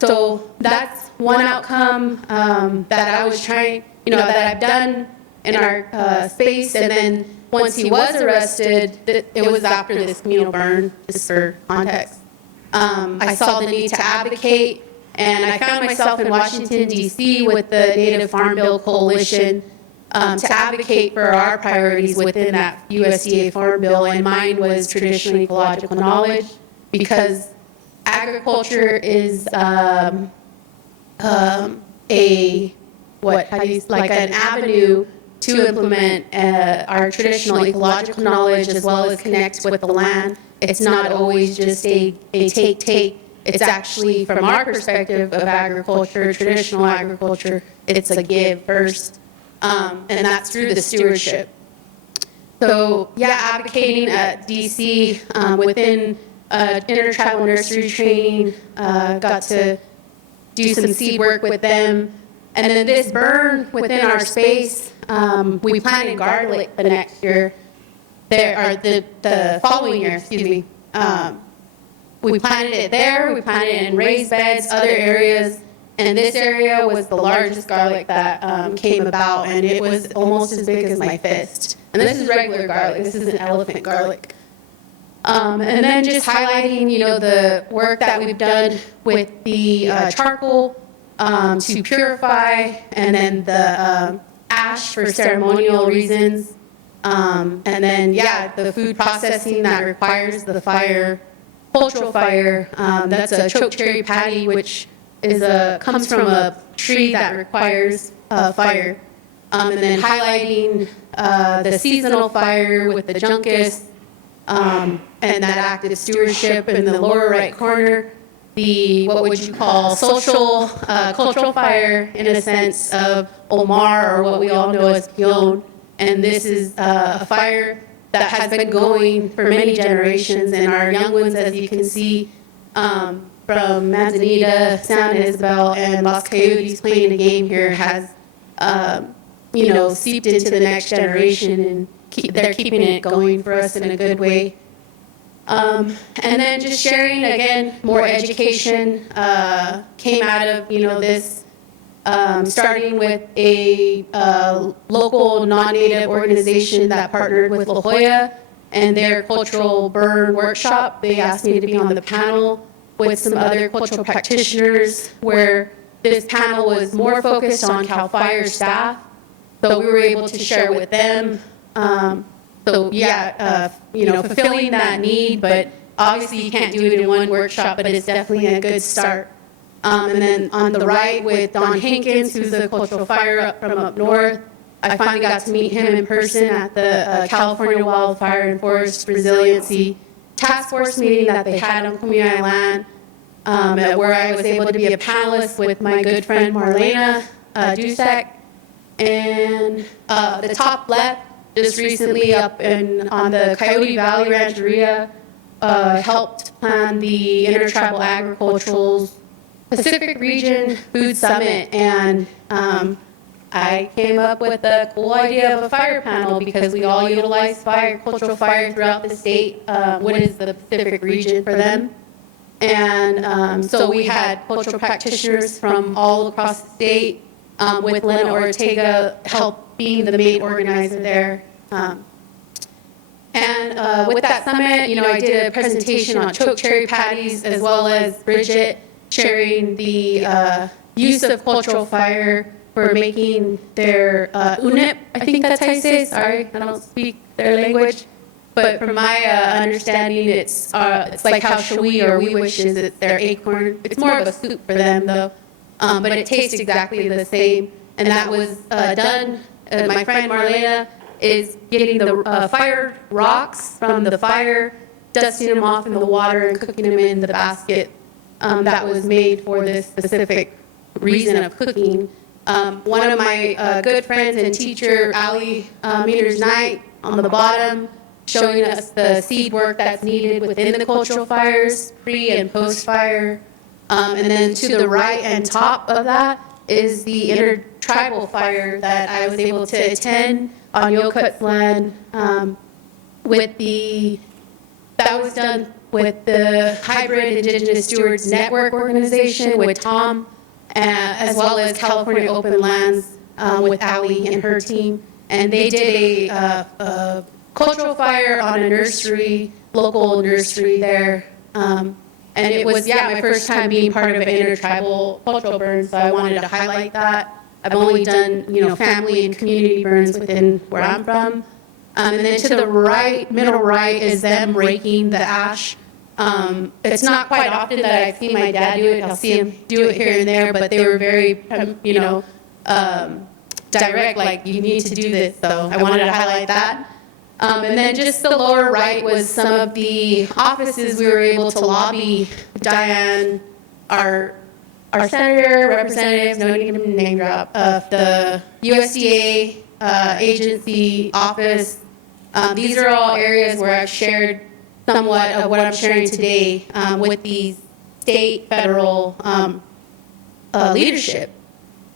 So that's one outcome that I was trying, that I've done in our space. And then once he was arrested, it was after this communal burn, just for context. I saw the need to advocate, and I found myself in Washington, D.C. with the Native Farm Bill Coalition to advocate for our priorities within that USDA Farm Bill, and mine was traditional ecological knowledge, because agriculture is an avenue to implement our traditional ecological knowledge as well as connect with the land. It's not always just a take. It's actually, from our perspective of agriculture, traditional agriculture, it's a give first, and that's through the stewardship. So yeah, advocating at DC within intertribal nursery training, got to do some seed work with them. And then this burn within our space, we planted garlic the next year, the following year, excuse me. We planted it there, we planted it in raised beds, other areas, and this area was the largest garlic that came about, and it was almost as big as my fist. And this is regular garlic, this isn't elephant garlic. And then just highlighting, the work that we've done with the charcoal to purify, and then the ash for ceremonial reasons. And then, the food processing that requires the fire, cultural fire. That's a choke cherry patty, which comes from a tree that requires fire. And then highlighting the seasonal fire with the junkus, and that active stewardship in the lower right corner. What would you call social, cultural fire, in a sense of Omar, or what we all know as Pion. And this is a fire that has been going for many generations, and our young ones, as you can see, from Manzanita, San Isabel, and Los Coyotes playing a game here has, seeped into the next generation, and they're keeping it going for us in a good way. And then just sharing, again, more education came out of, this, starting with a local non-native organization that partnered with La Jolla and their cultural burn workshop. They asked me to be on the panel with some other cultural practitioners, where this panel was more focused on CAL FIRE staff. So we were able to share with them. Fulfilling that need, but obviously you can't do it in one workshop, but it's definitely a good start. And then on the right with Don Hankins, who's a cultural fire from up north, I finally got to meet him in person at the California Wildfire and Forest Resiliency Task Force meeting that they had on Kumeyaay land, where I was able to be a panelist with my good friend Marlena Dusek. And the top left just recently up on the Coyote Valley Rancheria, helped plan the Intertribal Agricultural Pacific Region Food Summit, and I came up with the cool idea of a fire panel because we all utilize cultural fire throughout the state. What is the Pacific region for them? And so we had cultural practitioners from all across the state, with Lena Ortega being the main organizer there. And with that summit, I did a presentation on choke cherry patties, as well as Bridget sharing the use of cultural fire for making their unip. I think that's how you say it. Sorry, I don't speak their language. But from my understanding, it's like how Shawi or Wiwish is. It's their acorn. It's more of a soup for them, though. But it tastes exactly the same. And that was done. My friend Marlena is getting the fire rocks from the fire, dusting them off in the water, and cooking them in the basket that was made for this specific reason of cooking. One of my good friends and teacher, Ali Meters Knight, on the bottom, showing us the seed work that's needed within the cultural fires, pre and post fire. And then to the right and top of that is the intertribal fire that I was able to attend on Yokut's land, that was done with the Hybrid Indigenous Stewards Network organization with Tom, as well as California Open Lands with Ali and her team. And they did a cultural fire on a nursery, local nursery there. And it was, my first time being part of an intertribal cultural burn, so I wanted to highlight that. I've only done, family and community burns within where I'm from. And then to the right, middle right, is them raking the ash. It's not quite often that I've seen my dad do it. I'll see him do it here and there, but they were very, direct, like, you need to do this, so I wanted to highlight that. And then just the lower right was some of the offices we were able to lobby Diane, our senator, representatives, no need to name drop, of the USDA agency office. These are all areas where I've shared somewhat of what I'm sharing today with the state, federal leadership.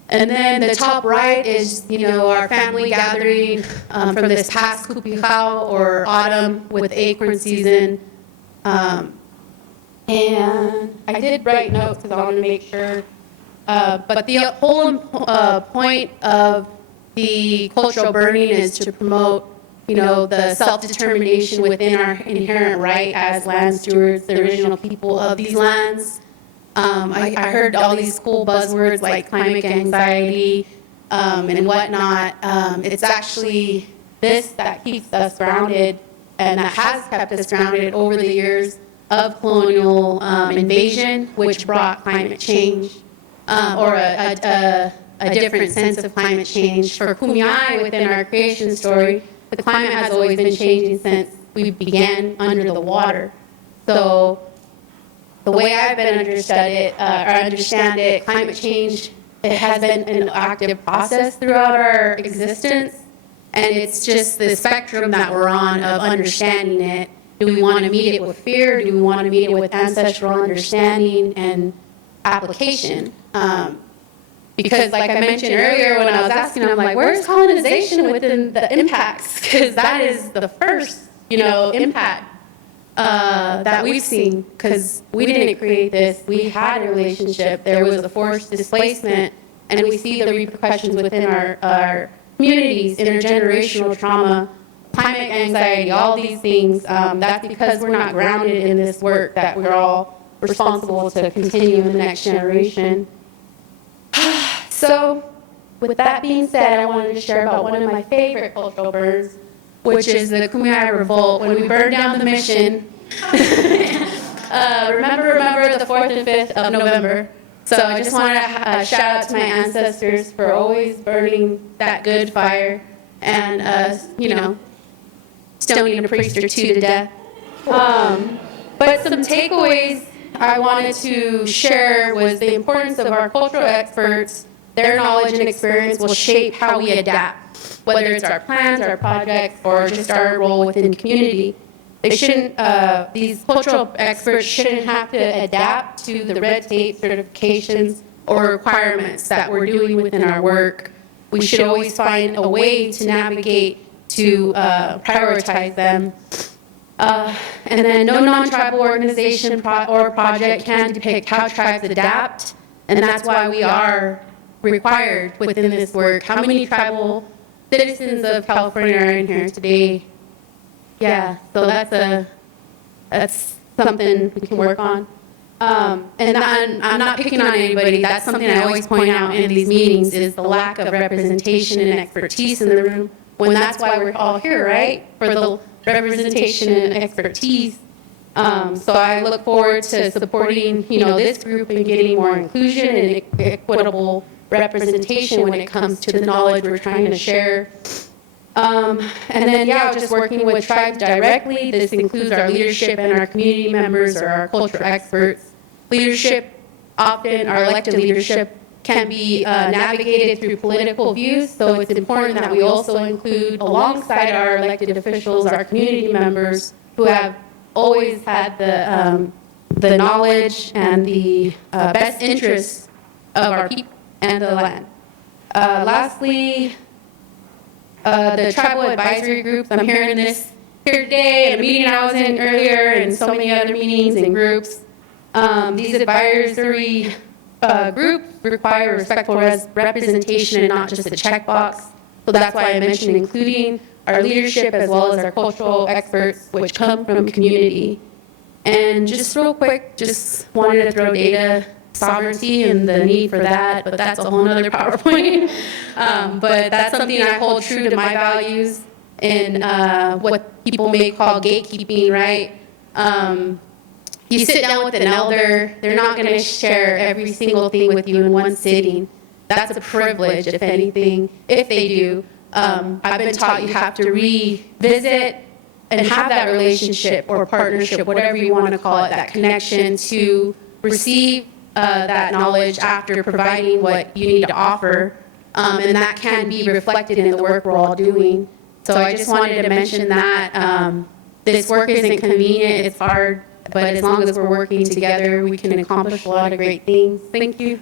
And then the top right is, our family gathering from this past Kupihau or autumn with acorn season. And I did write notes because I wanted to make sure. But the whole point of the cultural burning is to promote, the self-determination within our inherent right as land stewards, the original people of these lands. I heard all these cool buzzwords like climate anxiety and whatnot. It's actually this that keeps us grounded and that has kept us grounded over the years of colonial invasion, which brought climate change or a different sense of climate change. For Kumeyaay, within our creation story, the climate has always been changing since we began under the water. So the way I've been understand it, climate change, it has been an active process throughout our existence, and it's just the spectrum that we're on of understanding it. Do we want to meet it with fear? Do we want to meet it with ancestral understanding and application? Because like I mentioned earlier when I was asking, I'm like, where's colonization within the impacts? Because that is the first, impact that we've seen, because we didn't create this. We had a relationship. There was a forced displacement, and we see the repercussions within our communities, intergenerational trauma, climate anxiety, all these things. That's because we're not grounded in this work that we're all responsible to continue in the next generation. So with that being said, I wanted to share about one of my favorite cultural burns, which is the Kumeyaay Revolt, when we burned down the mission. Remember the 4th and 5th of November. So I just want to shout out to my ancestors for always burning that good fire and, stoning a priest or two to death. But some takeaways I wanted to share was the importance of our cultural experts. Their knowledge and experience will shape how we adapt. whether it's our plans, our projects, or just our role within the community. They shouldn't, these cultural experts shouldn't have to adapt to the red tape, certifications, or requirements that we're doing within our work. We should always find a way to navigate to prioritize them. And then no non-tribal organization or project can depict how tribes adapt, and that's why we are required within this work. How many tribal citizens of California are in here today? Yeah, so that's something we can work on. And I'm not picking on anybody. That's something I always point out in these meetings is the lack of representation and expertise in the room, when that's why we're all here, right? For the representation and expertise. So I look forward to supporting, this group and getting more inclusion and equitable representation when it comes to the knowledge we're trying to share. And then, just working with tribes directly. This includes our leadership and our community members or our cultural experts. Leadership, often our elected leadership, can be navigated through political views, so it's important that we also include, alongside our elected officials, our community members who have always had the knowledge and the best interests of our people and the land. Lastly, the tribal advisory groups. I'm hearing this here today, at a meeting I was in earlier, and so many other meetings and groups. These advisory groups require respectful representation and not just a checkbox. So that's why I mentioned including our leadership as well as our cultural experts, which come from community. And just real quick, just wanted to throw data sovereignty and the need for that, but that's a whole nother PowerPoint. But that's something I hold true to my values in what people may call gatekeeping, right? You sit down with an elder, they're not going to share every single thing with you in one sitting. That's a privilege, if anything, if they do. I've been taught you have to revisit and have that relationship or partnership, whatever you want to call it, that connection to receive that knowledge after providing what you need to offer. And that can be reflected in the work we're all doing. So I just wanted to mention that this work isn't convenient, it's hard, but as long as we're working together, we can accomplish a lot of great things. Thank you.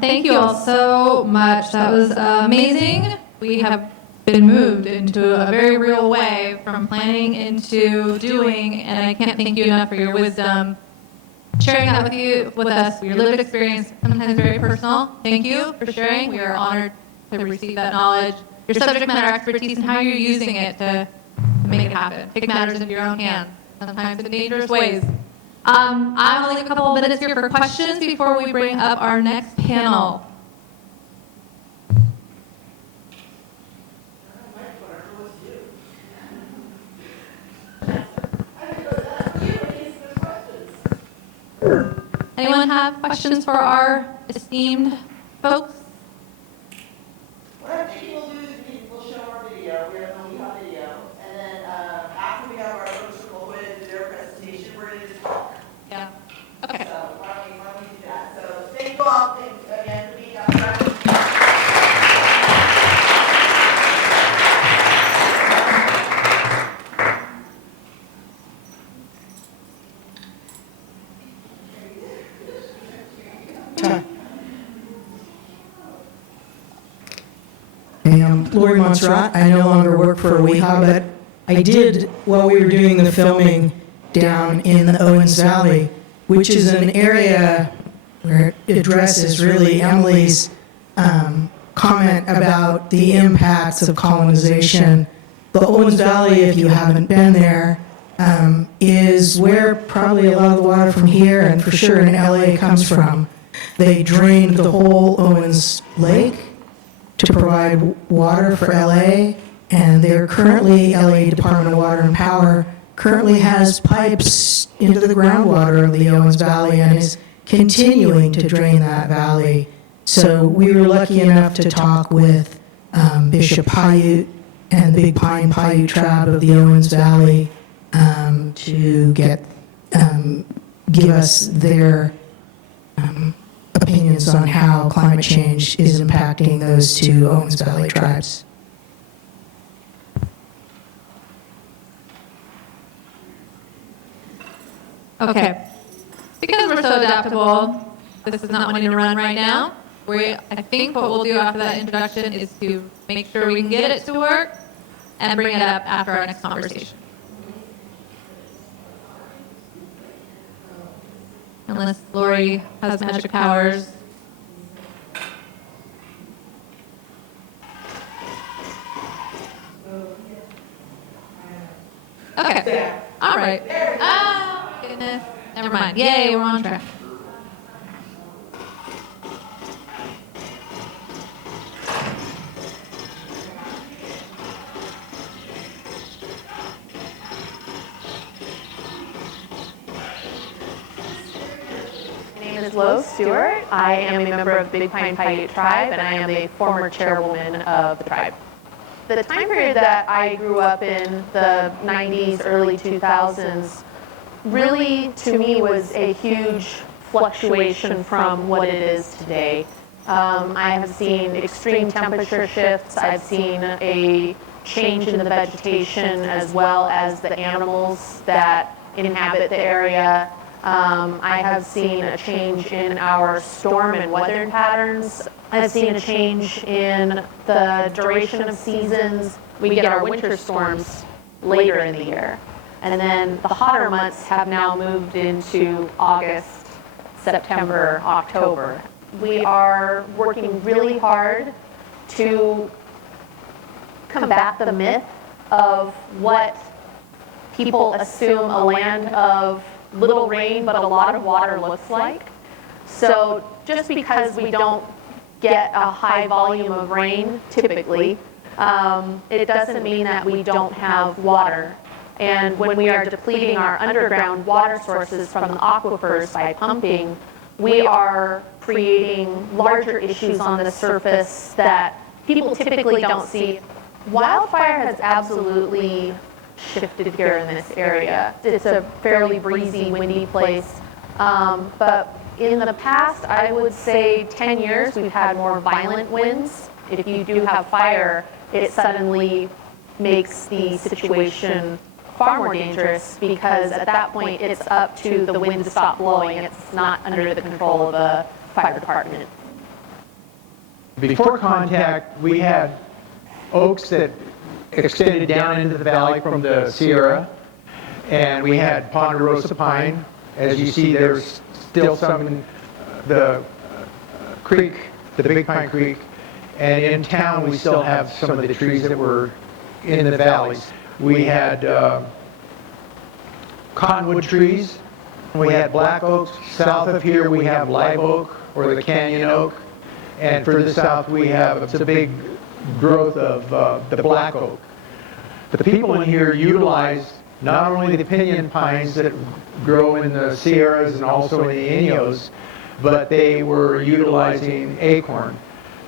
Thank you all so much. That was amazing. We have been moved into a very real way from planning into doing, and I can't thank you enough for your wisdom, sharing that with us, your lived experience, sometimes very personal. Thank you for sharing. We are honored to receive that knowledge, your subject matter expertise, and how you're using it to make it happen. Take matters into your own hands, sometimes in dangerous ways. I will leave a couple of minutes here for questions before we bring up our next panel. Anyone have questions for our esteemed folks? What I think we'll do is we'll show our video, we have video, and then after we have our folks from Lloyd do their presentation, we're going to just talk. Yeah. Okay. So why don't we do that? So thank you all again for being outside. Hey, I'm Lori Montserrat. I no longer work for WEHA, but I did while we were doing the filming down in the Owens Valley, which is an area where it addresses really Emily's comment about the impacts of colonization. The Owens Valley, if you haven't been there, is where probably a lot of the water from here and for sure in LA comes from. They drained the whole Owens Lake to provide water for LA, and they're currently, LA Department of Water and Power currently has pipes into the groundwater of the Owens Valley and is continuing to drain that valley. So we were lucky enough to talk with Bishop Paiute and the Big Pine Paiute tribe of the Owens Valley to get give us their opinions on how climate change is impacting those two Owens Valley tribes. Okay. Because we're so adaptable, this is not wanting to run right now. I think what we'll do after that introduction is to make sure we can get it to work and bring it up after our next conversation. Unless Lori has magic powers. Okay. All right. Oh, goodness. Never mind. Yay, we're on track. My name is Lo Stewart. I am a member of Big Pine Paiute Tribe, and I am the former chairwoman of the tribe. The time period that I grew up in, the 90s, early 2000s, really, to me, was a huge fluctuation from what it is today. I have seen extreme temperature shifts. I've seen a change in the vegetation as well as the animals that inhabit the area. I have seen a change in our storm and weather patterns. I've seen a change in the duration of seasons. We get our winter storms later in the year. And then the hotter months have now moved into August, September, October. We are working really hard to combat the myth of what people assume a land of little rain but a lot of water looks like. So just because we don't get a high volume of rain typically, it doesn't mean that we don't have water. And when we are depleting our underground water sources from the aquifers by pumping, we are creating larger issues on the surface that people typically don't see. Wildfire has absolutely shifted here in this area. It's a fairly breezy, windy place. But in the past, I would say 10 years, we've had more violent winds. If you do have fire, it suddenly makes the situation far more dangerous because at that point, it's up to the wind to stop blowing. It's not under the control of the fire department. Before contact, we had oaks that extended down into the valley from the Sierra, and we had ponderosa pine. As you see, there's still some in the creek, the Big Pine Creek, and in town we still have some of the trees that were in the valleys. We had cottonwood trees, we had black oaks. South of here we have live oak or the canyon oak, and further south we have the big growth of the black oak. The people in here utilize not only the pinyon pines that grow in the Sierras and also in the Inos, but they were utilizing acorn.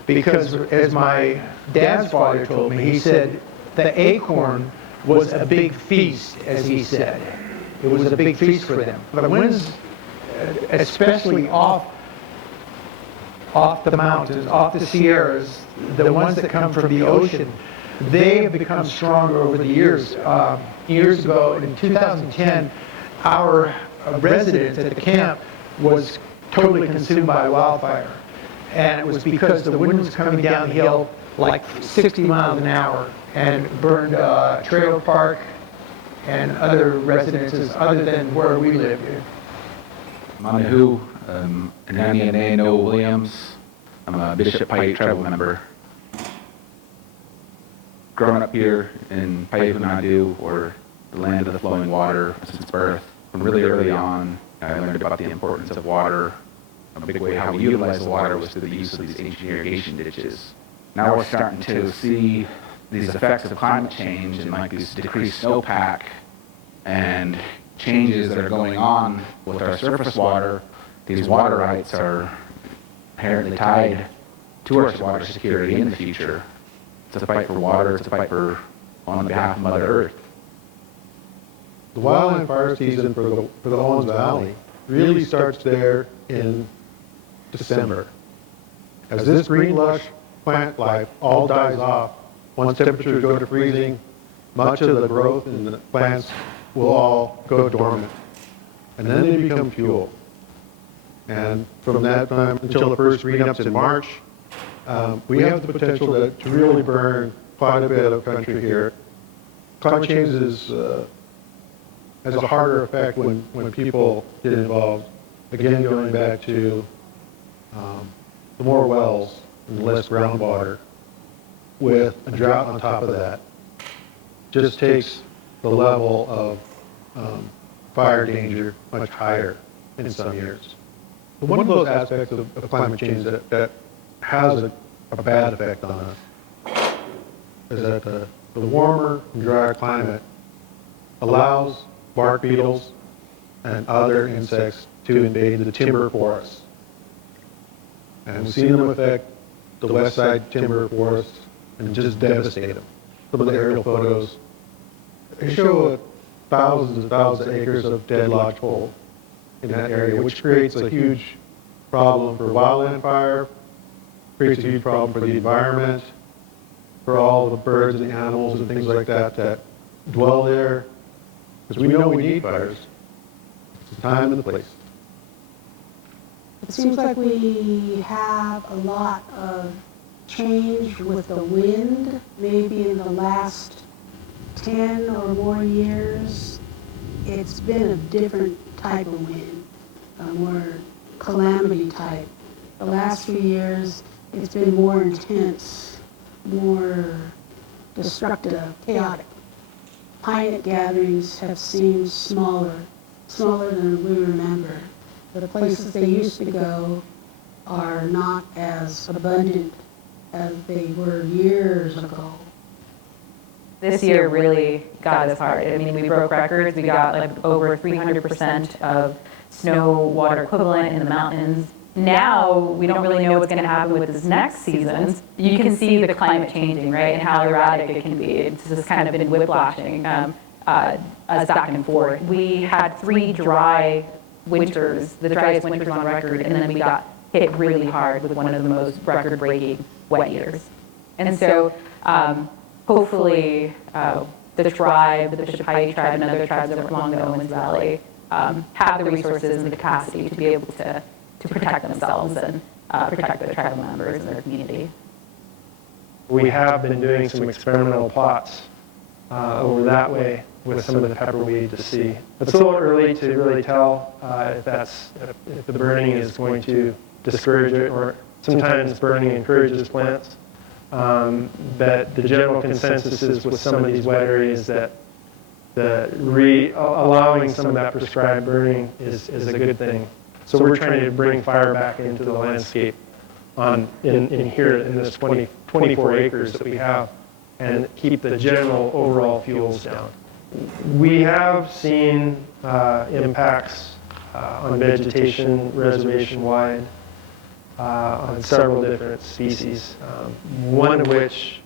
Because as my dad's father told me, he said the acorn was a big feast, as he said. It was a big feast for them. The winds, especially off the mountains, off the Sierras, the ones that come from the ocean, they have become stronger over the years. Years ago, in 2010, our residence at the camp was totally consumed by wildfire. And it was because the wind was coming down the hill like 60 miles an hour and burned trailer park and other residences other than where we live. Manahu, Anania Noah Williams. I'm a Bishop Paiute tribal member. Growing up here in Paiute, or the land of the flowing water, since birth, from really early on, I learned about the importance of water. A big way how we utilize the water was through the use of these ancient irrigation ditches. Now we're starting to see these effects of climate change and like these decreased snowpack and changes that are going on with our surface water. These water rights are inherently tied to our water security in the future. It's a fight for water, it's a fight for on behalf of Mother Earth. The wildland fire season for the Owens Valley really starts there in December. As this green lush plant life all dies off, once temperatures go to freezing, much of the growth in the plants will all go dormant. And then they become fuel. And from that time until the first green-ups in March, we have the potential to really burn quite a bit of country here. Climate change has a harder effect when people get involved. Again, going back to the more wells and less groundwater, with a drought on top of that, just takes the level of fire danger much higher in some years. But one of those aspects of climate change that has a bad effect on us is that the warmer and drier climate allows bark beetles and other insects to invade the timber forests. And we've seen them affect the west side timber forests and just devastate them. Some of the aerial photos, they show thousands and thousands of acres of dead lodgepole in that area, which creates a huge problem for wildland fire, creates a huge problem for the environment, for all the birds and the animals and things like that that dwell there, because we know we need fires. It's the time and the place. It seems like we have a lot of change with the wind, maybe in the last 10 or more years. It's been a different type of wind, a more calamity type. The last few years, it's been more intense, more destructive, chaotic. Pine gatherings have seemed smaller than we remember. The places they used to go are not as abundant as they were years ago. This year really got us hard. I mean, we broke records. We got like over 300% of snow water equivalent in the mountains. Now, we don't really know what's going to happen with this next season. You can see the climate changing, right, and how erratic it can be. It's just kind of been whiplashing us back and forth. We had 3 dry winters, the driest winters on record, and then we got hit really hard with one of the most record-breaking wet years. And so hopefully the tribe, the Bishop-Paiute tribe and other tribes along the Owens Valley have the resources and the capacity to be able to protect themselves and protect their tribal members and their community. We have been doing some experimental plots over that way with some of the pepperweed to see. It's a little early to really tell if the burning is going to discourage it, or sometimes burning encourages plants. But the general consensus is with some of these wet areas that allowing some of that prescribed burning is a good thing. So we're trying to bring fire back into the landscape in here in this 24 acres that we have, and keep the general overall fuels down. We have seen impacts on vegetation reservation-wide on several different species, one of which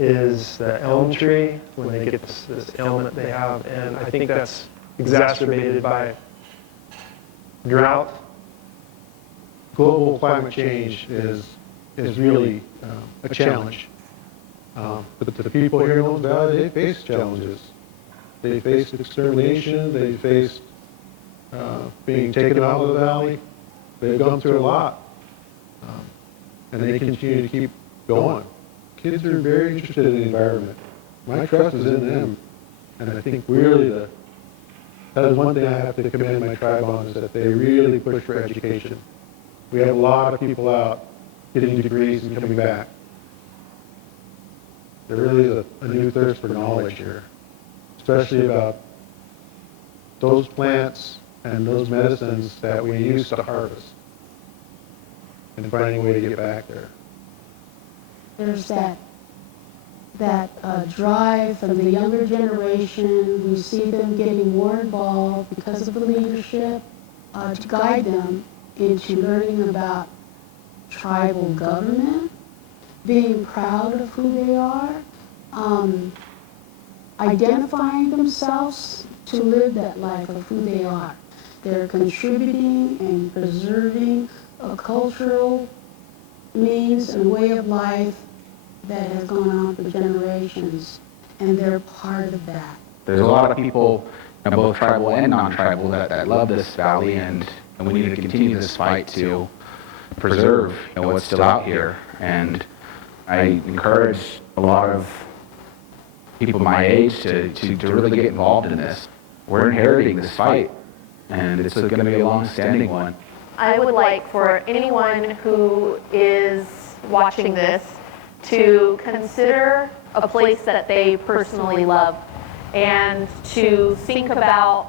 is the elm tree, when they get this ailment they have, and I think that's exacerbated by drought. Global climate change is really a challenge. But the people here in Owens Valley, they face challenges. They faced extermination, they faced being taken out of the valley. They've gone through a lot. And they continue to keep going. Kids are very interested in the environment. My trust is in them. And I think really that is one thing I have to commend my tribe on, is that they really push for education. We have a lot of people out getting degrees and coming back. There really is a new thirst for knowledge here, especially about those plants and those medicines that we used to harvest, and finding a way to get back there. There's that drive from the younger generation. We see them getting more involved because of the leadership to guide them into learning about tribal government, being proud of who they are, identifying themselves to live that life of who they are. They're contributing and preserving a cultural means and way of life that has gone on for generations, and they're part of that. There's a lot of people, both tribal and non-tribal, that love this valley, and we need to continue this fight to preserve what's still out here. And I encourage a lot of people my age to really get involved in this. We're inheriting this fight, and it's going to be a long-standing one. I would like for anyone who is watching this to consider a place that they personally love and to think about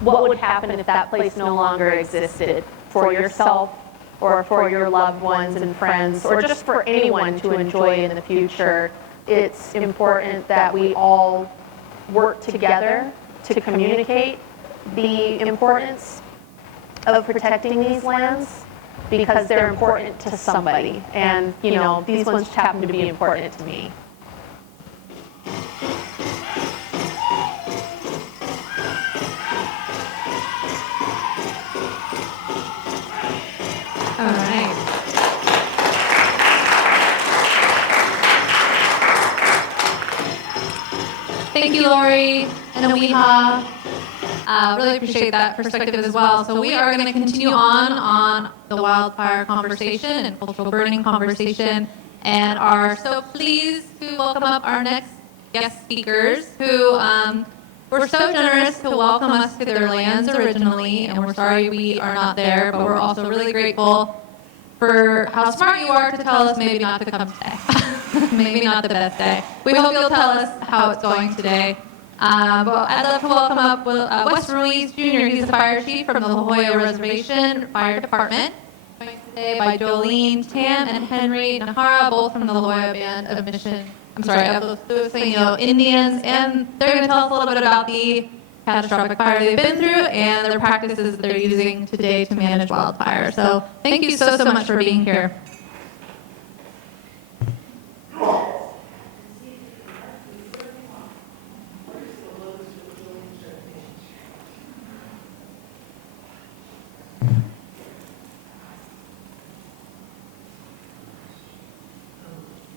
what would happen if that place no longer existed for yourself or for your loved ones and friends or just for anyone to enjoy in the future. It's important that we all work together to communicate the importance of protecting these lands because they're important to somebody. And, these ones happen to be important to me. All right. Thank you, Lori and Awiha. Really appreciate that perspective as well. So we are going to continue on the wildfire conversation and cultural burning conversation, and are so pleased to welcome up our next guest speakers who were so generous to welcome us to their lands originally, and we're sorry we are not there, but we're also really grateful for how smart you are to tell us maybe not to come today. Maybe not the best day. We hope you'll tell us how it's going today. But I'd love to welcome up Wes Ruiz Jr. He's the fire chief from the La Jolla Reservation Fire Department. Joined today by Jolene Tam and Henry Nahara, both from the La Jolla Band of those Indians, and they're going to tell us a little bit about the catastrophic fire they've been through and their practices that they're using today to manage wildfire. So thank you so much for being here.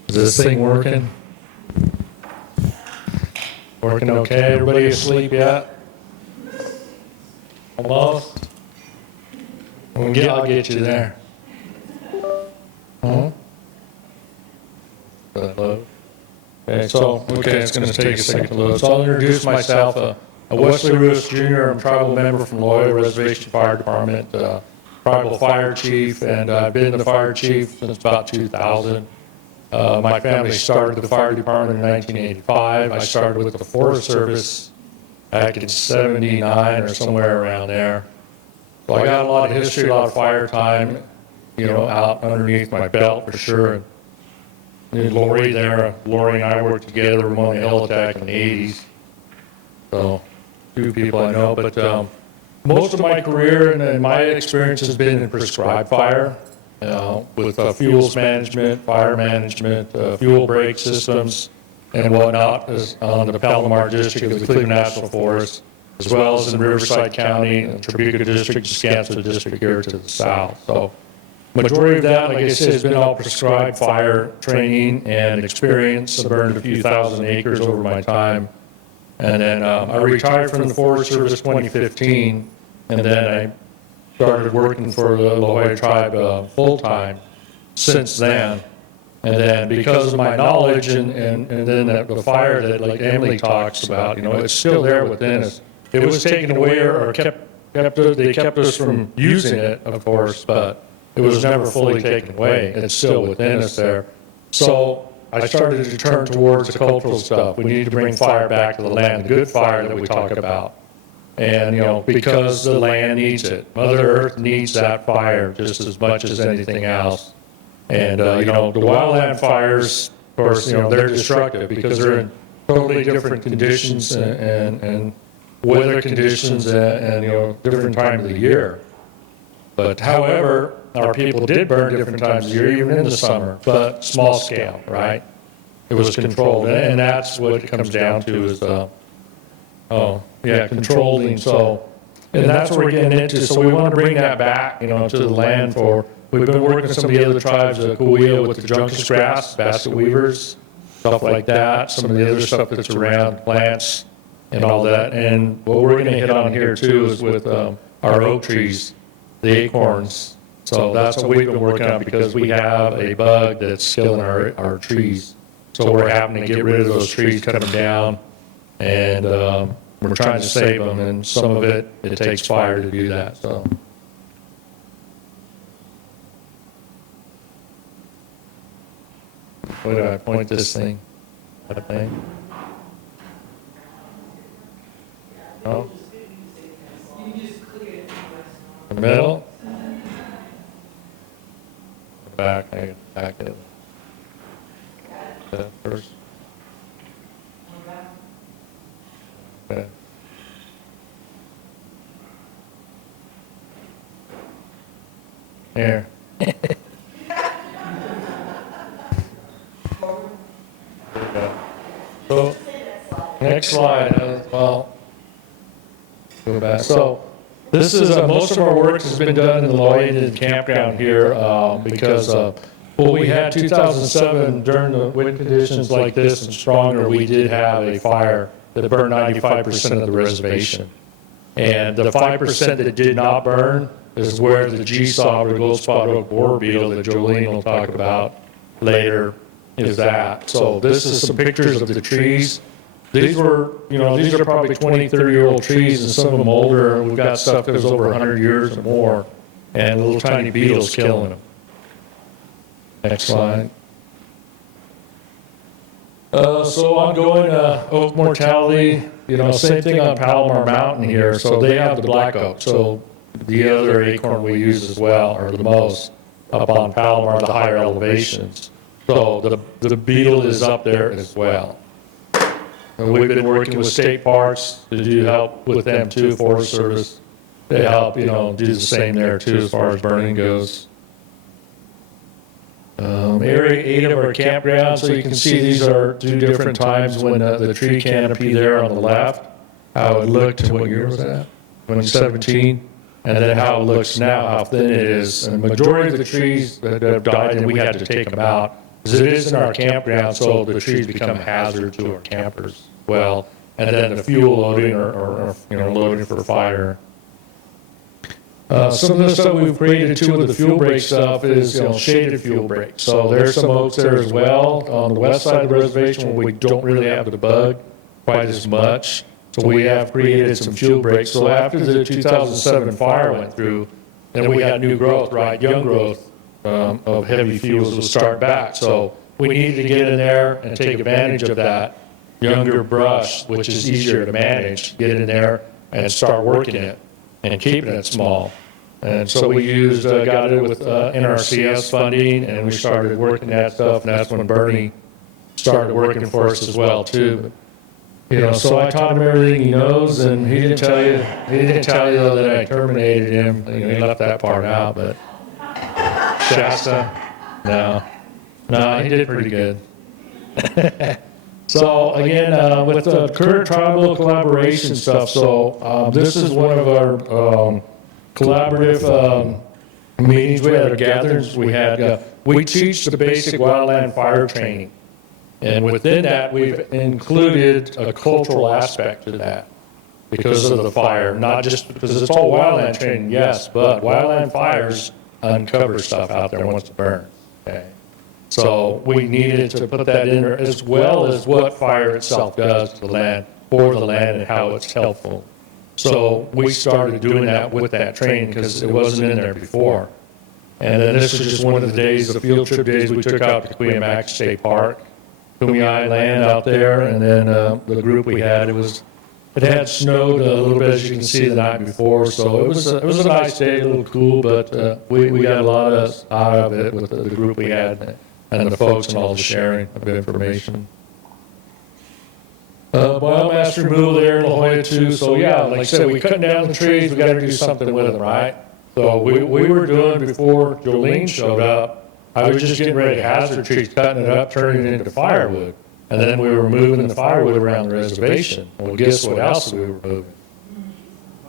Is this thing working? Working okay? Everybody asleep yet? Almost? I'll get you there. Huh? Okay, it's going to take a second to load. So I'll introduce myself. Wesley Ruiz Jr. I'm a tribal member from La Jolla Reservation Fire Department, tribal fire chief, and I've been the fire chief since about 2000. My family started the fire department in 1985. I started with the Forest Service back in 79 or somewhere around there. So I got a lot of history, a lot of fire time, out underneath my belt for sure. And Lori and I worked together, Ramona Hill Attack in the 80s. So, few people I know, but most of my career and my experience has been in prescribed fire. With fuels management, fire management, fuel brake systems, and whatnot on the Palomar District of the Cleveland National Forest, as well as in Riverside County, Tribuca District, Descanso District here to the south. So, majority of that, like I said, has been all prescribed fire training and experience. I burned a few thousand acres over my time. And then I retired from the Forest Service 2015, and then I started working for the La Jolla tribe full-time since then. And then because of my knowledge and then the fire that like Emily talks about, it's still there within us. It was taken away or they kept us from using it, of course, but it was never fully taken away. It's still within us there. So I started to turn towards the cultural stuff. We need to bring fire back to the land, the good fire that we talk about. And, because the land needs it. Mother Earth needs that fire just as much as anything else. And, the wildland fires, of course, they're destructive because they're in totally different conditions and weather conditions and different time of the year. But however, our people did burn different times of the year, even in the summer, but small scale, right? It was controlled. And that's what it comes down to is, Yeah, controlling, so, and that's what we're getting into, so we want to bring that back, you know, to the land for, we've been working with some of the other tribes, Cahuilla with the juncus grass, basket weavers, stuff like that, some of the other stuff that's around, plants and all that, and what we're gonna hit on here too is with our oak trees, the acorns, so that's what we've been working on because we have a bug that's killing our trees, so we're having to get rid of those trees, cut them down, and we're trying to save them, and some of it takes fire to do that, so. Where do I point this thing? That thing? No? The middle? The back, I get back it. That first. Okay. Here. So, next slide, well, go back. So, this is, most of our work has been done in the Lloyd campground here, because, well, we had 2007, during the wind conditions like this and stronger, we did have a fire that burned 95% of the reservation. And the 5% that did not burn is where the G-saw, or the gold spot oak borer beetle that Jolene will talk about later, is that. So this is some pictures of the trees. These were, you know, these are probably 20, 30-year-old trees, and some of them older. We've got stuff that was over 100 years or more, and little tiny beetles killing them. Next slide. So ongoing oak mortality, you know, same thing on Palomar Mountain here. So they have the black oak. So the other acorn we use as well, or the most, up on Palomar, the higher elevations. So the beetle is up there as well. And we've been working with state parks to do help with them too, Forest Service. They help, you know, do the same there too as far as burning goes. Area 8 of our campground, so you can see these are 2 different times when the tree canopy there on the left, how it looked, what year was that? 2017, and then how it looks now, how thin it is. And the majority of the trees that have died, and we had to take them out, because it is in our campground, so the trees become a hazard to our campers as well. And then the fuel loading or you know, loading for fire. Some of the stuff we've created too with the fuel break stuff is, you know, shaded fuel breaks. So there's some oaks there as well on the west side of the reservation where we don't really have the bug quite as much. So we have created some fuel breaks. So after the 2007 fire went through, then we had new growth, right? Young growth of heavy fuels will start back. So we needed to get in there and take advantage of that younger brush, which is easier to manage, get in there and start working it and keeping it small. And so we used, got it with NRCS funding, and we started working that stuff, and that's when Bernie started working for us as well too. But, you know, so I taught him everything he knows, and he didn't tell you though that I terminated him. You know, he left that part out, but Shasta, no, he did pretty good. So again, with the current tribal collaboration stuff, so this is one of our collaborative meetings. We had our gatherings. We teach the basic wildland fire training, and within that, we've included a cultural aspect to that because of the fire. Not just because it's all wildland training, yes, but wildland fires uncover stuff out there once it burns. Okay. So we needed to put that in there, as well as what fire itself does to the land, for the land, and how it's helpful. So we started doing that with that training because it wasn't in there before. And then this is just one of the days, the field trip days we took out to Cuyamaca State Park, Kumeyaay Land out there, and then the group we had, it had snowed a little bit, as you can see, the night before, so it was a nice day, a little cool, but we got a lot out of it with the group we had and the folks and all the sharing of information. Biomass removal there in La Jolla too, so yeah, like I said, we cut down the trees, we got to do something with them, right? So we were doing, before Jolene showed up, I was just getting ready to hazard trees, cutting it up, turning it into firewood. And then we were moving the firewood around the reservation. Well, guess what else we were moving?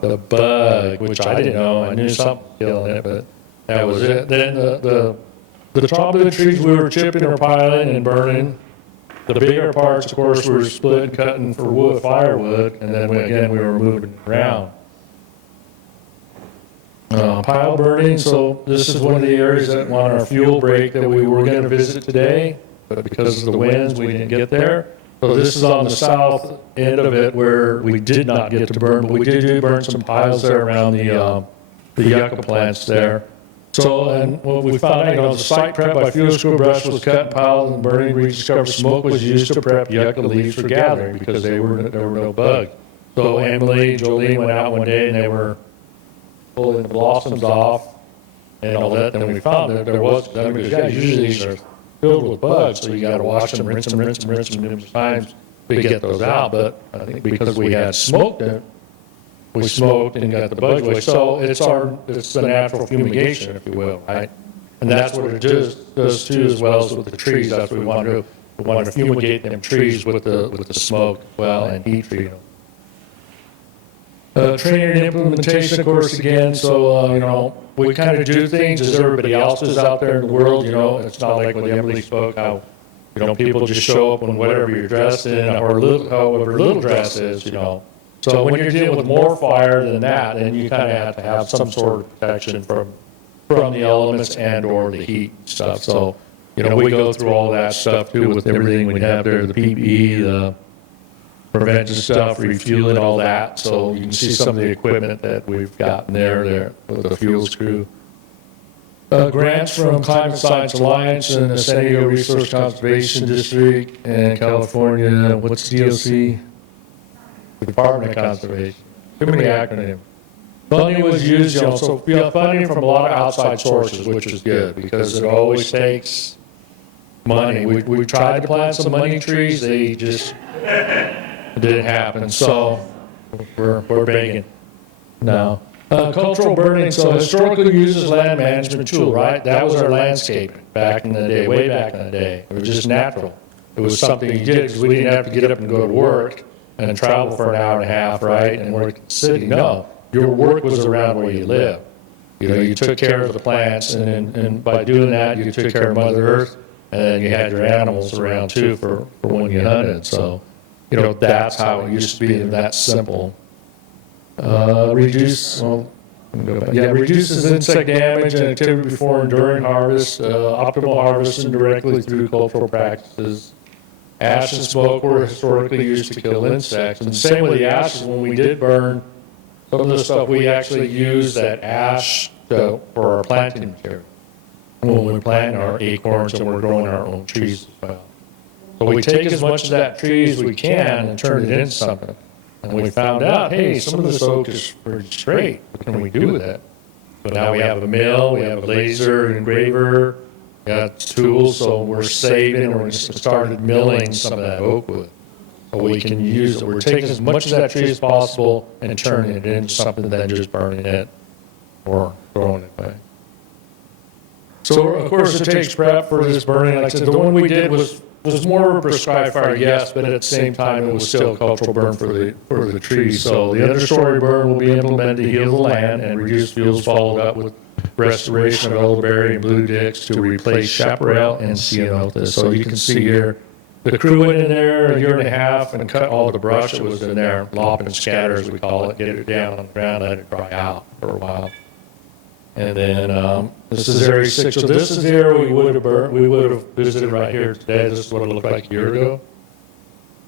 the bug, which I didn't know. I knew something was killing it, but that was it. Then the trombone trees we were chipping or piling and burning. The bigger parts, of course, we were splitting, cutting for wood, firewood, and then we were moving around. Pile burning, so this is one of the areas that on our fuel break that we were going to visit today, but because of the winds, we didn't get there. So this is on the south end of it where we did not get to burn, but we did burn some piles there around the yucca plants there. So, and what we found out, the site prep by fuel screw brush was cut and piled and burning. We discovered smoke was used to prep yucca leaves for gathering because there were no bugs. So Emily and Jolene went out one day and they were pulling the blossoms off and all that. And we found that there was, usually these are filled with bugs, so you got to wash them, rinse them numerous times to get those out. But I think because we had smoked it, we smoked and got the bugs away. So it's the natural fumigation, if you will, right? And that's what it does too, as well as with the trees. That's what we want to do. We want to fumigate them trees with the smoke, well, and heat treat them. Training and implementation, of course, again. So we kind of do things as everybody else does out there in the world. It's not like when Emily spoke how people just show up in whatever you're dressed in, or however little dress is. So when you're dealing with more fire than that, then you kind of have to have some sort of protection from the elements and or the heat stuff. So, we go through all that stuff too with everything we have there, the PPE, the prevention stuff, refueling, all that. So you can see some of the equipment that we've got there with the fuel screw. Grants from Climate Science Alliance and the San Diego Resource Conservation District and California, what's DOC? Department of Conservation. Too many acronyms. Funding was used, so funding from a lot of outside sources, which is good because it always takes money. We tried to plant some money trees, they just didn't happen. So we're begging now. Cultural burning, so historically used as land management tool, right? That was our landscaping back in the day, way back in the day. It was just natural. It was something you did because we didn't have to get up and go to work and travel for an hour and a half, right, and work in the city. No, your work was around where you live. You took care of the plants, and by doing that, you took care of Mother Earth, and then you had your animals around too for when you hunted. So, that's how it used to be, that simple. Reduces insect damage and activity before and during harvest, optimal harvesting directly through cultural practices. Ash and smoke were historically used to kill insects. And the same with the ashes, when we did burn, some of the stuff we actually used that ash for our planting material. When we plant our acorns and we're growing our own trees as well. So we take as much of that tree as we can and turn it into something. And we found out, hey, some of this oak is pretty straight. What can we do with it? But now we have a mill, we have a laser engraver, we got tools, so we're saving, or we started milling some of that oak wood. So we can use it. We're taking as much of that tree as possible and turning it into something than just burning it or throwing it away. So, of course, it takes prep for this burning. Like I said, the one we did was more of a prescribed fire, yes, but at the same time, it was still a cultural burn for the trees. So the understory burn will be implemented to heal the land, and reduced fuels followed up with restoration of elderberry and blue dicks to replace chaparral and ceanothus. So you can see here, the crew went in there a year and a half and cut all the brush that was in there, lop and scatter, as we call it, get it down on the ground, let it dry out for a while. And then this is Area 6. So this is the area we would have visited right here today. This is what it looked like a year ago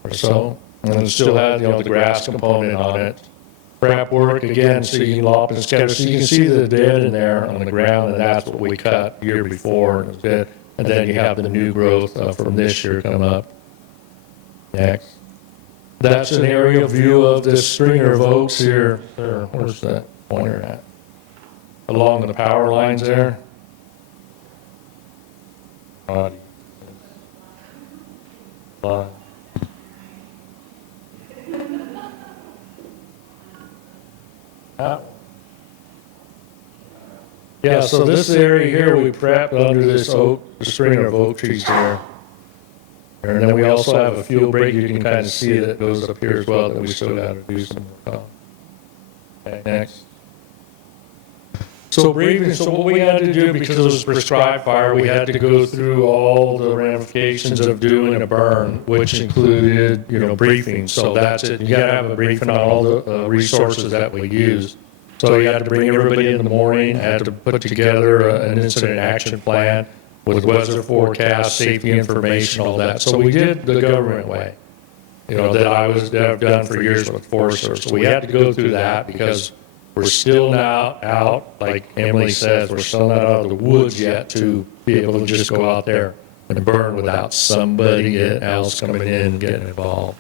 or so. And it still had the grass component on it. Prep work again, so you can lop and scatter. So you can see the dead in there on the ground, and that's what we cut the year before. And, and then you have the new growth from this year come up. Next. That's an aerial view of this stringer of oaks here. Where's that pointer at? Along the power lines there. Yeah, so this area here we prepped under this oak, the stringer of oak trees there. And then we also have a fuel break. You can kind of see that goes up here as well, that we still got to do some work on. Okay, next. So briefing, so what we had to do, because it was prescribed fire, we had to go through all the ramifications of doing a burn, which included, briefing. So that's it. You gotta have a briefing on all the resources that we use. So you had to bring everybody in the morning, had to put together an incident action plan with weather forecast, safety information, all that. So we did the government way, that I've done for years with Forest Service. So we had to go through that because we're still not out, like Emily says, we're still not out of the woods yet to be able to just go out there and burn without somebody else coming in and getting involved.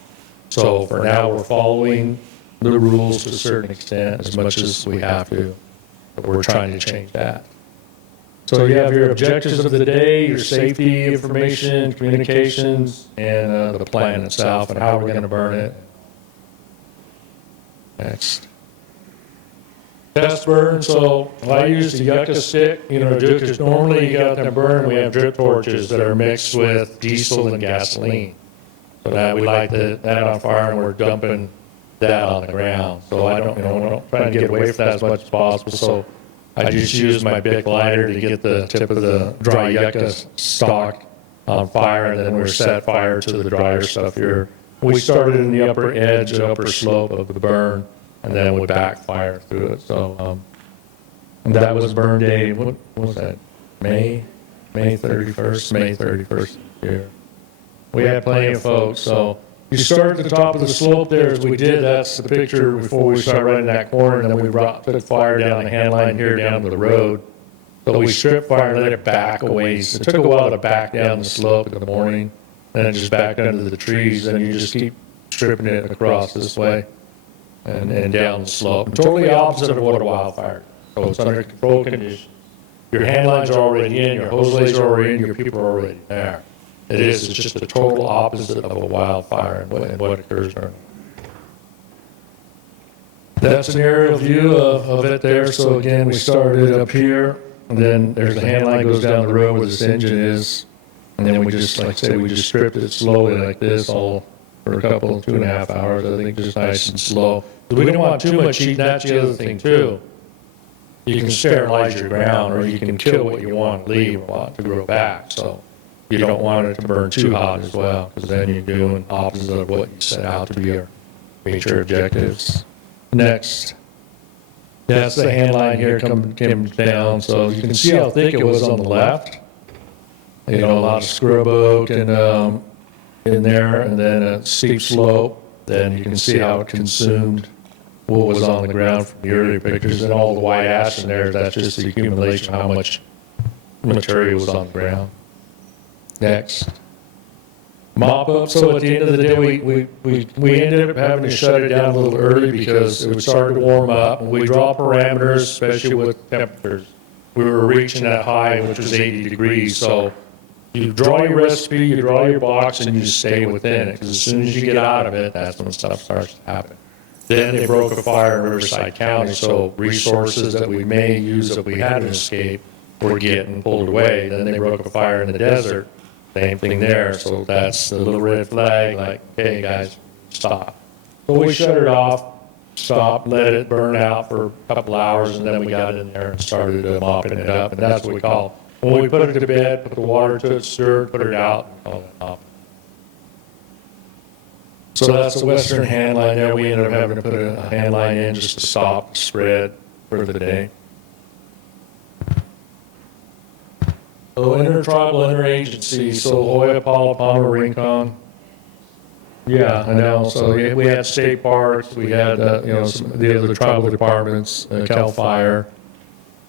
So for now, we're following the rules to a certain extent as much as we have to, but we're trying to change that. So you have your objectives of the day, your safety information, communications, and the plan itself and how we're going to burn it. Next. Test burn, so I use the yucca stick, because normally you got to burn, we have drip torches that are mixed with diesel and gasoline. So that we light that on fire and we're dumping that on the ground. So I don't try to get away from that as much as possible. So I just use my Bic lighter to get the tip of the dry yucca stalk on fire, and then we set fire to the drier stuff here. We started in the upper edge, upper slope of the burn, and then we backfire through it. So and that was burn day, what was that, May 31st here. We had plenty of folks, so you start at the top of the slope there as we did. That's the picture before we started running that corner, and then we took fire down the hand line here down to the road. So we stripped fire and let it back a ways. It took a while to back down the slope in the morning, then it just backed under the trees, and you just keep stripping it across this way and down the slope. Totally opposite of what a wildfire. So it's under controlled conditions. Your hand lines are already in, your hose lays are already in, your people are already there. It's just the total opposite of a wildfire and what occurs during it. That's an aerial view of it there. So again, we started up here, and then there's the hand line goes down the road where this engine is, and then we just, like I say, we just stripped it slowly like this all for a couple, 2.5 hours, I think, just nice and slow. We don't want too much heat, and that's the other thing too. You can sterilize your ground, or you can kill what you want to leave or want to grow back. So you don't want it to burn too hot as well, because then you're doing opposite of what you set out to be your major objectives. Next. That's the hand line here came down, so you can see how thick it was on the left. A lot of scrub oak and in there, and then a steep slope. Then you can see how it consumed what was on the ground from the earlier pictures, and all the white ash in there. That's just the accumulation of how much material was on the ground. Next. Mop up. So at the end of the day, we ended up having to shut it down a little early because it started to warm up. And we draw parameters, especially with temperatures. We were reaching that high, which was 80 degrees. So you draw your recipe, you draw your box, and you just stay within it. Because as soon as you get out of it, that's when stuff starts to happen. Then they broke a fire in Riverside County. So resources that we may use if we had an escape were getting pulled away. Then they broke a fire in the desert. Same thing there, so that's the little red flag, like, hey guys, stop. So we shut it off, stopped, let it burn out for a couple hours, and then we got in there and started mopping it up, and that's what we call it. When we put it to bed, put the water to it, stir it, put it out, and call it mopping. So that's the western hand line there. We ended up having to put a hand line in just to stop the spread for the day. So intertribal, interagency, so Hoya, Paula, Palmer, Rincon. Yeah, I know. So we had state parks, we had some of the other tribal departments, Cal Fire.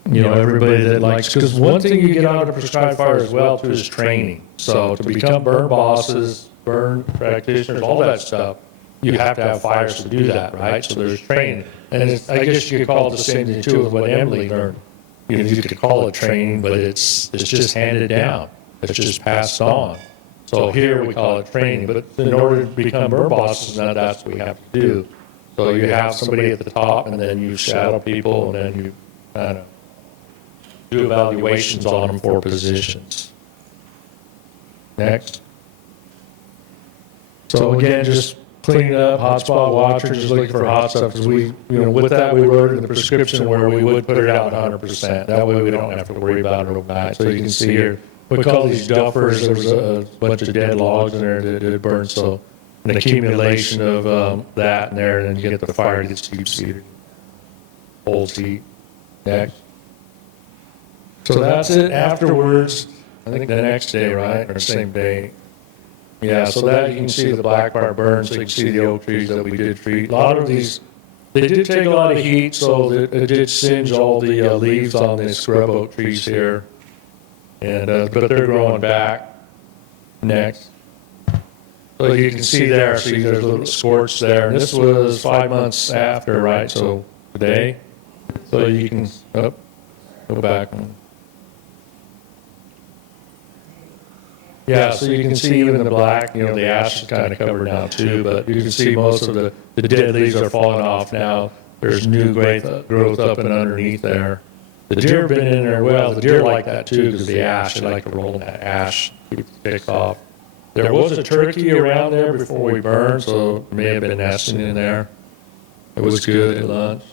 Everybody that likes, because one thing you get out of prescribed fire as well too is training. So to become burn bosses, burn practitioners, all that stuff, you have to have fires to do that, right? So there's training, and I guess you could call it the same thing too with what Emily learned. You could call it training, but it's just handed down. It's just passed on. So here we call it training, but in order to become burn bosses, now that's what we have to do. So you have somebody at the top, and then you shadow people, and then you kind of do evaluations on them for positions. Next. So again, just cleaning up hotspot watering, just looking for hot stuff, because we, with that, we wrote in the prescription where we would put it out 100%. That way we don't have to worry about it overnight. So you can see here, we call these dumpers, there was a bunch of dead logs in there that did burn, so an accumulation of that in there, and then you get the fire gets deep seated. Holds heat. Next. So that's it. Afterwards, I think the next day, right, or same day. Yeah, so that you can see the black fire burn, so you can see the oak trees that we did treat. A lot of these, they did take a lot of heat, so it did singe all the leaves on the scrub oak trees here. And but they're growing back. Next. So you can see there, see there's a little scorch there. And this was 5 months after, right? So today. So you can go back. Yeah, so you can see even the black, the ash is kind of covered now too, but you can see most of the dead leaves are falling off now. There's new growth up and underneath there. The deer have been in there. Well, the deer like that too because the ash, they like to roll in that ash, keep the ticks off. There was a turkey around there before we burned, so it may have been nesting in there. It was good at lunch.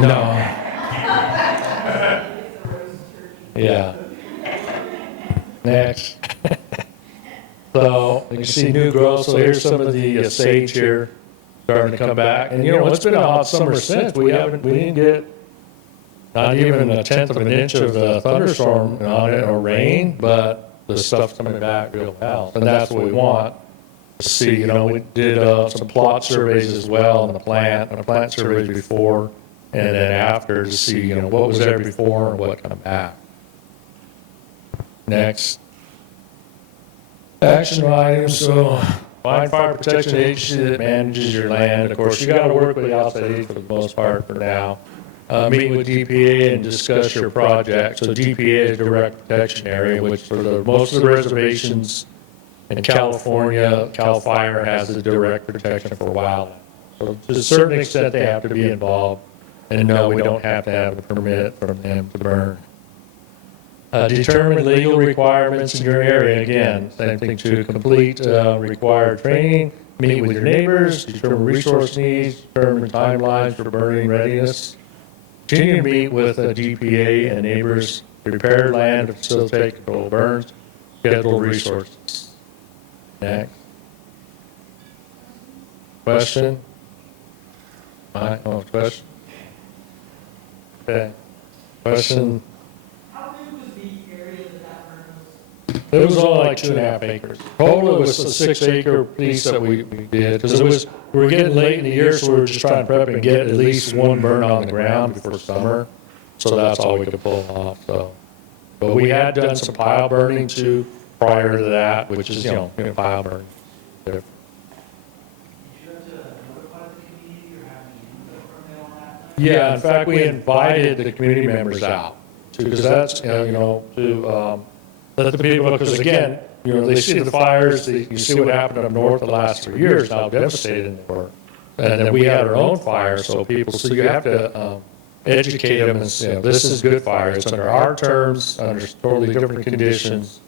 No. Yeah. Next. So you can see new growth. So here's some of the sage here starting to come back. And it's been a hot summer since. We didn't get not even 1/10 of an inch of thunderstorm on it or rain, but the stuff's coming back real well. And that's what we want to see. We did some plot surveys as well on the plant surveys before and then after to see, what was there before and what come back. Next. Action items. So, find fire protection agency that manages your land. Of course, you got to work with the outside agency for the most part for now. Meet with DPA and discuss your project. So DPA is direct protection area, which for most of the reservations in California, CAL FIRE has the direct protection for wildlife. So to a certain extent, they have to be involved. And no, we don't have to have a permit from them to burn. Determine legal requirements in your area. Again, same thing to complete required training, meet with your neighbors, determine resource needs, determine timelines for burning readiness. Continue to meet with DPA and neighbors, prepare land to facilitate control of burns, schedule resources. Next. Question? Question? Okay. Question? It was only like 2.5 acres. Total, it was a 6-acre piece that we did, because we were getting late in the year, so we were just trying to prep and get at least one burn on the ground before summer. So that's all we could pull off. So, but we had done some pile burning too prior to that, which is, pile burning. Yeah, in fact, we invited the community members out because that's, to let the people, because again, they see the fires, you see what happened up north the last 3 years, how devastating they were. And then we had our own fire, so you have to educate them and say, this is good fire. It's under our terms, under totally different conditions.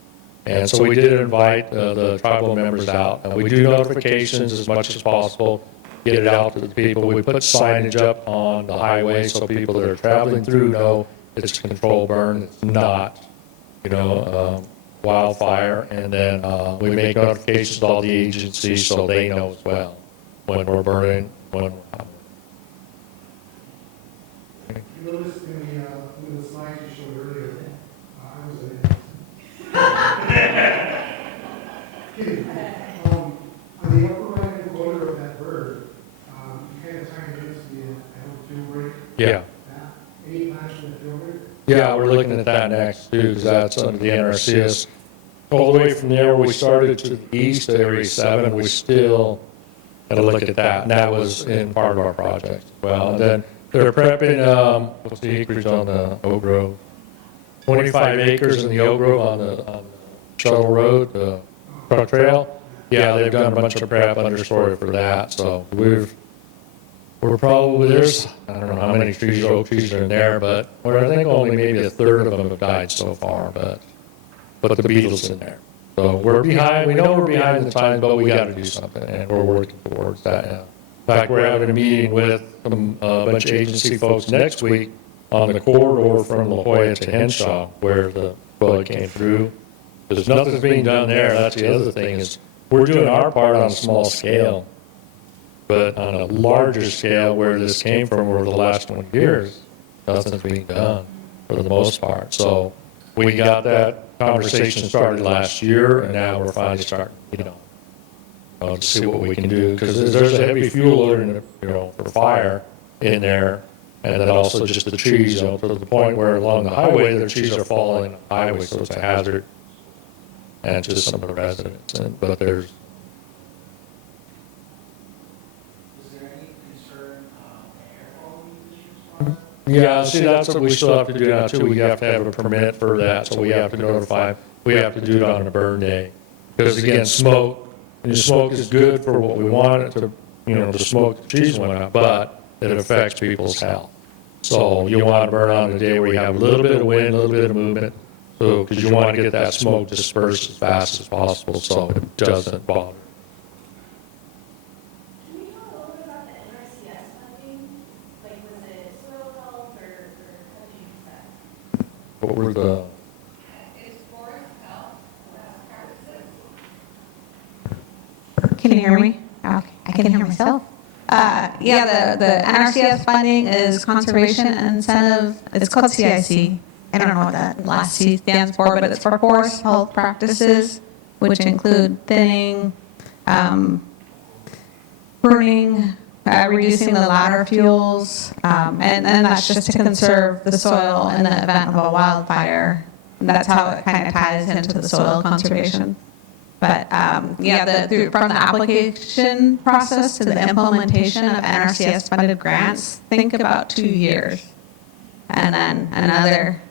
And so we did invite the tribal members out. And we do notifications as much as possible, get it out to the people. We put signage up on the highway so people that are traveling through know it's a controlled burn. It's not. Wildfire, and then we make notifications to all the agencies so they know as well when we're burning, when we're not. You noticed in the slide you showed earlier, I was in on the upper right-hand corner of that bird, you kind of tied it into the field break. Yeah. Any plans for the field break? Yeah, we're looking at that next too, because that's under the NRCS. All the way from there, where we started to the east, to Area 7, we still got to look at that. And that was in part of our project as well. And then they're prepping, what's the acreage on the Oak Grove? 25 acres in the Oak Grove on the Shuttle Road, the truck trail. Yeah, they've done a bunch of prep understory for that. So we're probably, there's, I don't know how many trees, oak trees are in there, but I think only maybe a third of them have died so far, but the beetle's in there. So we're behind, we know we're behind the times, but we got to do something, and we're working towards that now. In fact, we're having a meeting with a bunch of agency folks next week on the corridor from La Jolla to Henshaw, where the flood came through. Because nothing's being done there. That's the other thing is, we're doing our part on a small scale, but on a larger scale where this came from over the last 20 years, nothing's being done for the most part. So we got that conversation started last year, and now we're finally starting, to see what we can do. Because there's a heavy fuel load, for fire in there, and then also just the trees, to the point where along the highway, the trees are falling on the highway, so it's a hazard. And just some of the residents, but there's. Is there any concern air quality issues? Yeah, see, that's what we still have to do now too. We have to have a permit for that, so we have to notify, we have to do it on a burn day. Because again, smoke, and smoke is good for what we want it to, the smoke, the trees went out, but it affects people's health. So you want to burn on a day where you have a little bit of wind, a little bit of movement, so, because you want to get that smoke dispersed as fast as possible so it doesn't bother. Can you talk a little bit about the NRCS funding? Like, was it soil health or how did you use that? What were the? Can you hear me? Okay, I can hear myself. Yeah, the NRCS funding is conservation incentive. It's called CIC. I don't know what that last C stands for, but it's for forest health practices, which include thinning, pruning, reducing the ladder fuels, and that's just to conserve the soil in the event of a wildfire. And that's how it kind of ties into the soil conservation. But from the application process to the implementation of NRCS funded grants, think about 2 years. And then another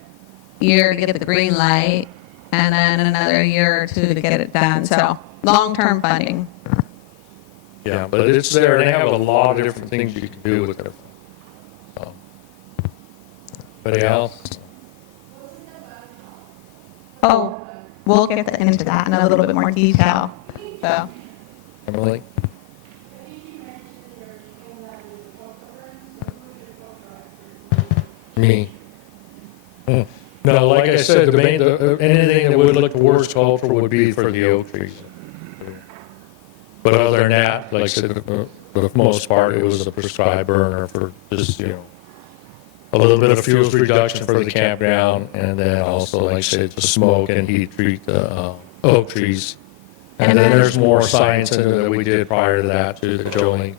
year to get the green light, and then another year or two to get it done. So long-term funding. Yeah, but it's there, and they have a lot of different things you can do with it. Anybody else? Oh, we'll get into that in a little bit more detail. So. Emily? Me. No, like I said, anything that would look towards culture would be for the oak trees. But other than that, like I said, for the most part, it was a prescribed burner for just, a little bit of fuels reduction for the campground, and then also, like I said, the smoke and heat treat the oak trees. And then there's more science in it that we did prior to that, to the Jolene.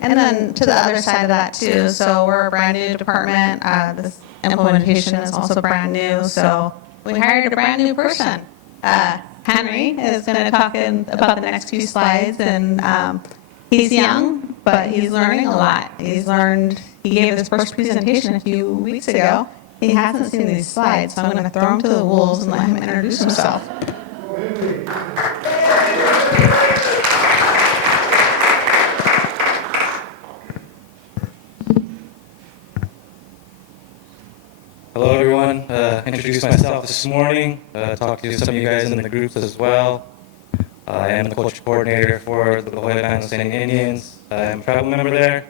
And then to the other side of that too, so we're a brand new department. This implementation is also brand new, so we hired a brand new person. Henry is going to talk about the next few slides, and he's young, but he's learning a lot. He gave his first presentation a few weeks ago. He hasn't seen these slides, so I'm going to throw him to the wolves and let him introduce himself. Hello everyone, introduce myself this morning, talk to some of you guys in the groups as well. I am the culture coordinator for the La Jolla Band of Standing Indians. I'm a tribal member there.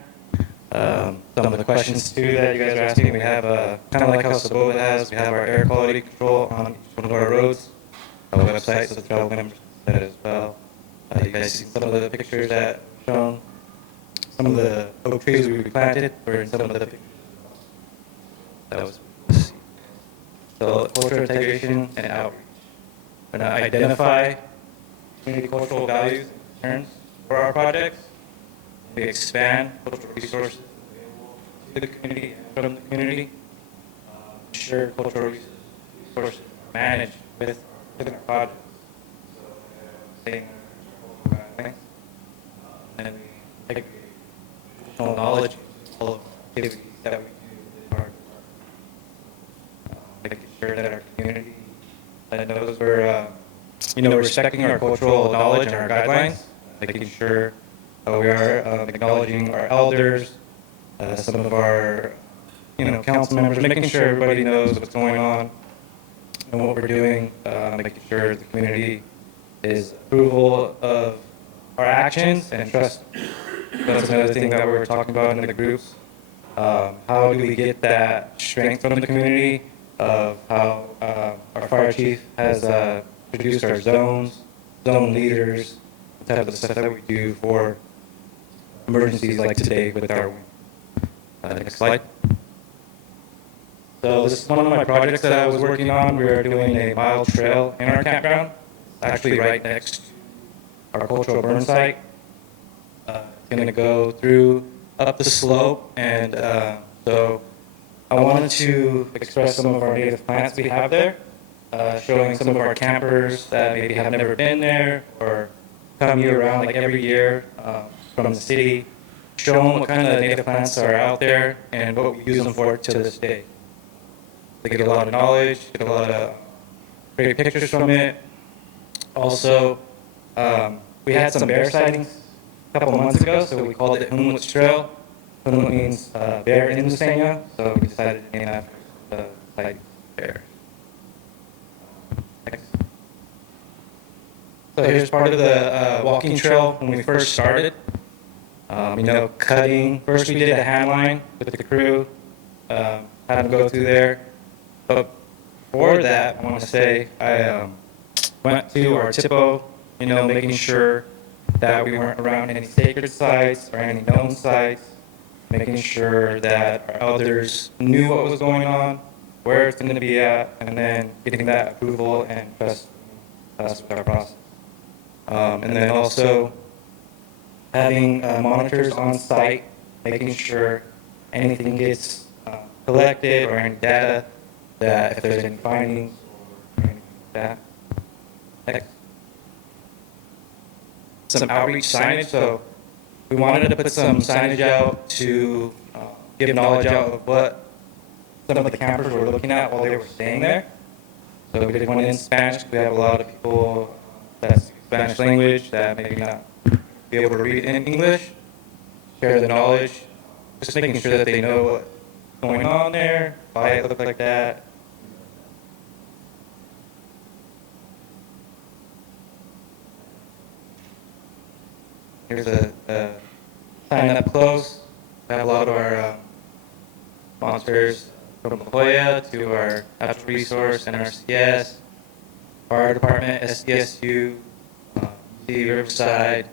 Some of the questions too that you guys are asking, we have kind of like how Sabova has, we have our air quality control on each one of our roads, our website, so the tribal members can see that as well. You guys see some of the pictures that shown, some of the oak trees we planted were in some of the pictures. That was so cultural integration and outreach. We're going to identify community cultural values and concerns for our projects. We expand cultural resources available to the community and from the community. Ensure cultural resources are managed within our projects. So, saying cultural guidelines. And we integrate traditional knowledge in all of the activities that we do within our making sure that our community knows we're, respecting our cultural knowledge and our guidelines, making sure we are acknowledging our elders, some of our, council members, making sure everybody knows what's going on in what we're doing, making sure the community is approval of our actions and trust. That's another thing that we're talking about in the groups. How do we get that strength from the community of how our fire chief has produced our zones, zone leaders, the type of stuff that we do for emergencies like today with our wing. Next slide. So this is one of my projects that I was working on. We are doing a mile trail in our campground, actually right next to our cultural burn site. It's going to go through up the slope, and so I wanted to express some of our native plants we have there, showing some of our campers that maybe have never been there or come year round like every year from the city, show them what kind of native plants are out there and what we use them for to this day. They get a lot of knowledge, get a lot of great pictures from it. Also, we had some bear sightings a couple months ago, so we called it Hunwitz Trail. Hunwitz means bear in Lusania, so we decided to name after the site bear. Next. So here's part of the walking trail when we first started. Cutting. First we did a hand line with the crew, had them go through there. But before that, I want to say I went to our TIPO, making sure that we weren't around any sacred sites or any known sites, making sure that our elders knew what was going on, where it's going to be at, and then getting that approval and trust us with our process. And then also having monitors on site, making sure anything gets collected or any data, that if there's any findings or anything like that. Next. Some outreach signage. So we wanted to put some signage out to give knowledge out of what some of the campers were looking at while they were staying there. So we did one in Spanish. We have a lot of people that speak Spanish language that maybe not be able to read in English, share the knowledge, just making sure that they know what's going on there, why it looked like that. Here's a sign up close. We have a lot of our sponsors from La Jolla to our Natural Resource, NRCS, Fire Department, SDSU, Riverside,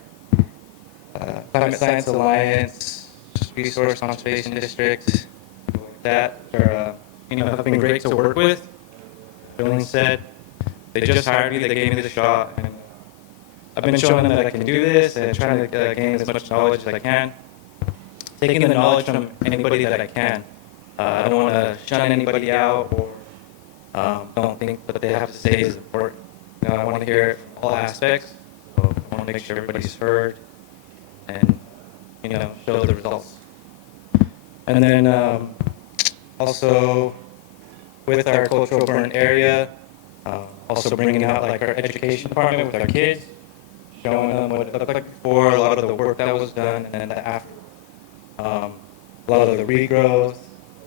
Climate Science Alliance, Resource Conservation District, that are have been great to work with. Billing said they just hired me, they gave me the shot, and I've been showing them that I can do this and trying to gain as much knowledge as I can, taking the knowledge from anybody that I can. I don't want to shun anybody out or don't think what they have to say is important. I want to hear all aspects, so I want to make sure everybody's heard and show the results. And then also with our cultural burn area, also bringing out like our education department with our kids, showing them what it looked like before, a lot of the work that was done, and then the after. A lot of the regrowth,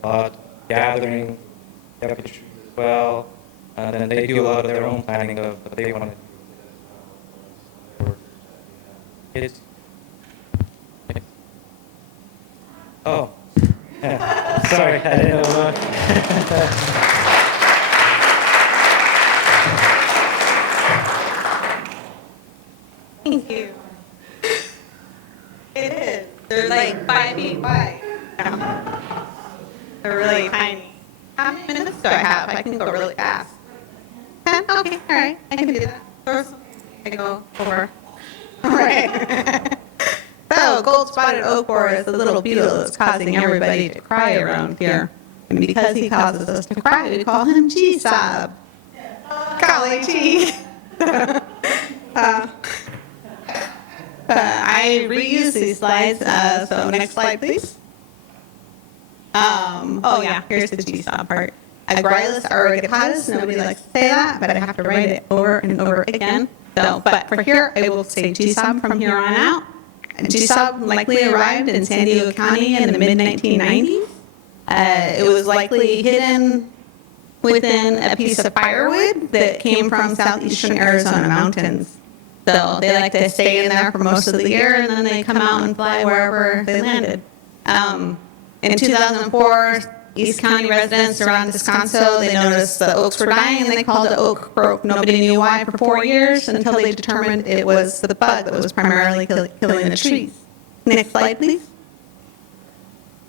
a lot of gathering, yucca trees as well. And then they do a lot of their own planning of what they want to do. Kids. Oh, yeah. Sorry, I didn't know. Thank you. It is. They're like 5 feet wide. They're really tiny. How many minutes do I have? I can go really fast. 10? Okay, all right. I can do that. First, I go over. All right. So, gold-spotted oak borer is the little beetle that's causing everybody to cry around here. And because he causes us to cry, we call him G-Sob. Golly gee. I reuse these slides, so next slide, please. Oh yeah, here's the G-Sob part. Agralis auriculatus, nobody likes to say that, but I have to write it over and over again. So, but for here, I will say G-Sob from here on out. G-Sob likely arrived in San Diego County in the mid-1990s. It was likely hidden within a piece of firewood that came from southeastern Arizona mountains. So they like to stay in there for most of the year, and then they come out and fly wherever they landed. In 2004, East County residents around Descanso, they noticed the oaks were dying, and they called it oak broke. Nobody knew why for 4 years until they determined it was the bug that was primarily killing the trees. Next slide, please.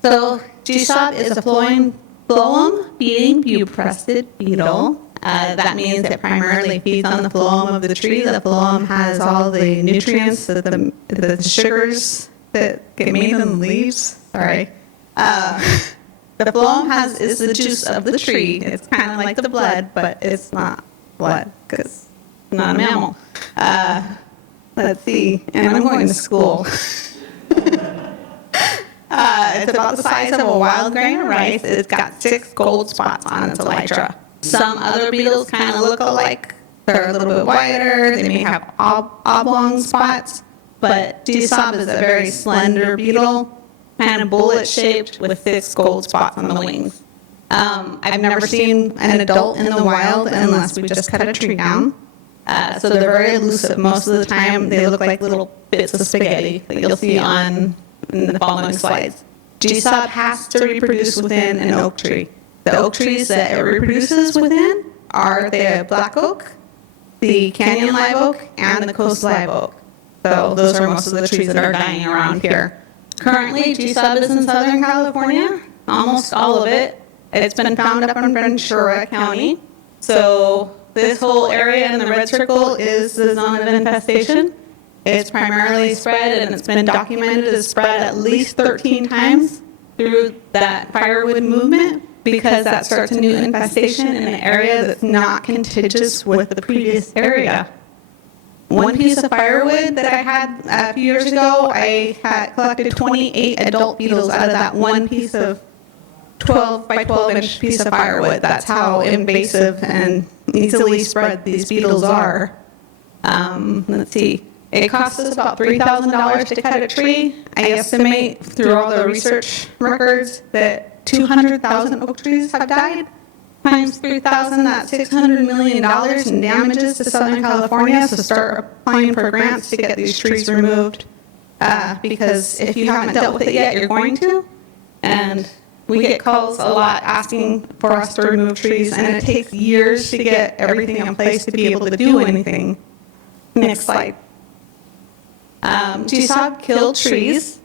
So GSOB is a phloem feeding buprestid beetle. That means it primarily feeds on the phloem of the tree. The phloem has all the nutrients, the sugars that get made in the leaves. Sorry. The phloem is the juice of the tree. It's kind of like the blood, but it's not blood because it's not a mammal. Let's see. And I'm going to school. It's about the size of a wild grain of rice. It's got 6 gold spots on its elytra. Some other beetles kind of look alike. They're a little bit wider. They may have oblong spots, but GSOB is a very slender beetle, kind of bullet-shaped with 6 gold spots on the wings. I've never seen an adult in the wild unless we just cut a tree down. So they're very elusive. Most of the time, they look like little bits of spaghetti that you'll see in the following slides. GSOB has to reproduce within an oak tree. The oak trees that it reproduces within are the black oak, the canyon live oak, and the coast live oak. So those are most of the trees that are dying around here. Currently, GSOB is in Southern California, almost all of it. It's been found up in Ventura County. So this whole area in the red circle is the zone of infestation. It's primarily spread, and it's been documented as spread at least 13 times through that firewood movement, because that starts a new infestation in an area that's not contiguous with the previous area. One piece of firewood that I had a few years ago, I had collected 28 adult beetles out of that one piece of 12 by 12 inch piece of firewood. That's how invasive and easily spread these beetles are. Let's see. It costs us about $3,000 to cut a tree. I estimate through all the research records that 200,000 oak trees have died. Times 3,000, that's $600 million in damages to Southern California. So start applying for grants to get these trees removed. Because if you haven't dealt with it yet, you're going to. And we get calls a lot asking for us to remove trees, and it takes years to get everything in place to be able to do anything. Next slide. GSOB killed trees.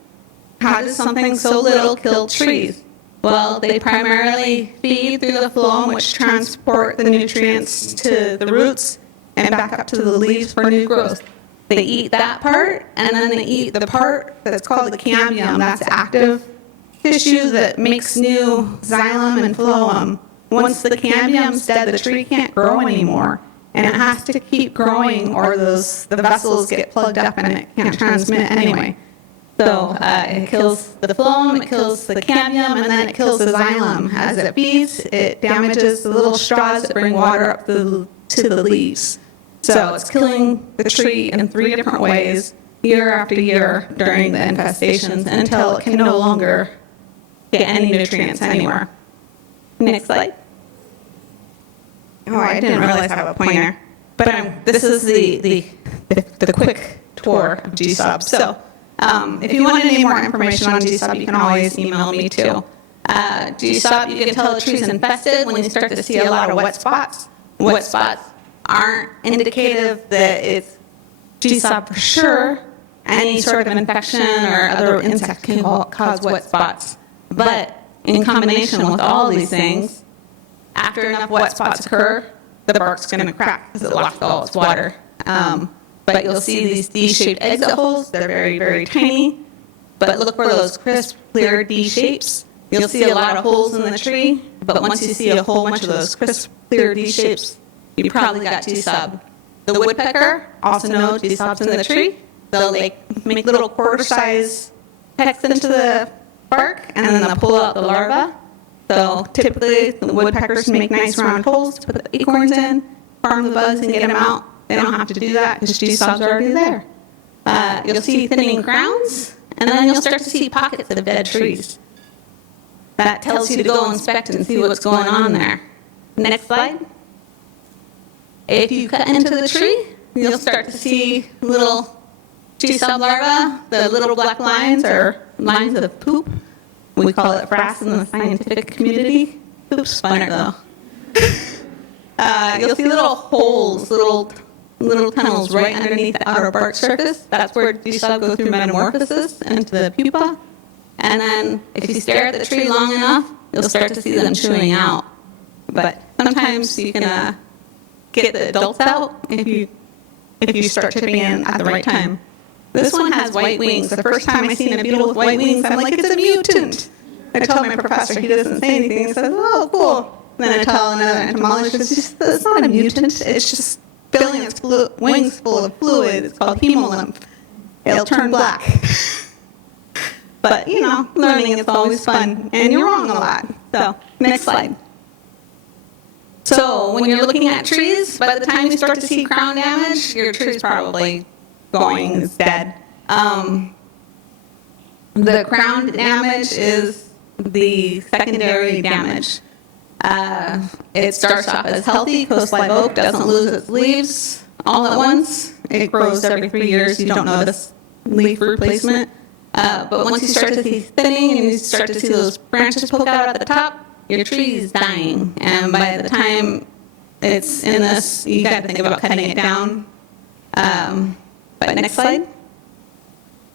How does something so little kill trees? Well, they primarily feed through the phloem, which transport the nutrients to the roots and back up to the leaves for new growth. They eat that part, and then they eat the part that's called the cambium. That's active tissue that makes new xylem and phloem. Once the cambium's dead, the tree can't grow anymore, and it has to keep growing, or the vessels get plugged up and it can't transmit anyway. So it kills the phloem, it kills the cambium, and then it kills the xylem. As it feeds, it damages the little straws that bring water up to the leaves. So it's killing the tree in 3 different ways, year after year during the infestations, until it can no longer get any nutrients anywhere. Next slide. Oh, I didn't realize I have a pointer. But this is the quick tour of GSOB. So if you want any more information on GSOB, you can always email me too. GSOB, you can tell a tree's infested when you start to see a lot of wet spots. Wet spots aren't indicative that it's GSOB for sure. Any sort of infection or other insect can cause wet spots. But in combination with all these things, after enough wet spots occur, the bark's going to crack because it lost all its water. But you'll see these D-shaped exit holes. They're very, very tiny. But look for those crisp, clear D shapes. You'll see a lot of holes in the tree. But once you see a whole bunch of those crisp, clear D shapes, you probably got GSOB. The woodpecker, also known GSOB's in the tree. They'll make little quarter-size pecks into the bark, and then they'll pull out the larva. So typically, the woodpeckers make nice round holes to put the acorns in, farm the bugs, and get them out. They don't have to do that because GSOB's already there. You'll see thinning crowns, and then you'll start to see pockets of dead trees. That tells you to go inspect and see what's going on there. Next slide. If you cut into the tree, you'll start to see little G-sub larvae. The little black lines are lines of poop. We call it frass in the scientific community. Poop spinner, though. You'll see little holes, little tunnels right underneath the outer bark surface. That's where G-sub go through metamorphosis into the pupa. And then if you stare at the tree long enough, you'll start to see them chewing out. But sometimes you can get the adults out if you start chipping in at the right time. This one has white wings. The first time I seen a beetle with white wings, I'm like, it's a mutant. I tell my professor, he doesn't say anything. He says, oh, cool. Then I tell another entomologist, it's not a mutant. It's just filling its wings full of fluid. It's called hemolymph. It'll turn black. But, learning is always fun. And you're wrong a lot. So, next slide. So, when you're looking at trees, by the time you start to see crown damage, your tree's probably going, is dead. The crown damage is the secondary damage. It starts off as healthy. Coast live oak doesn't lose its leaves all at once. It grows every 3 years. You don't notice leaf replacement. But once you start to see thinning and you start to see those branches poke out at the top, your tree is dying. And by the time it's in this, you got to think about cutting it down. But next slide.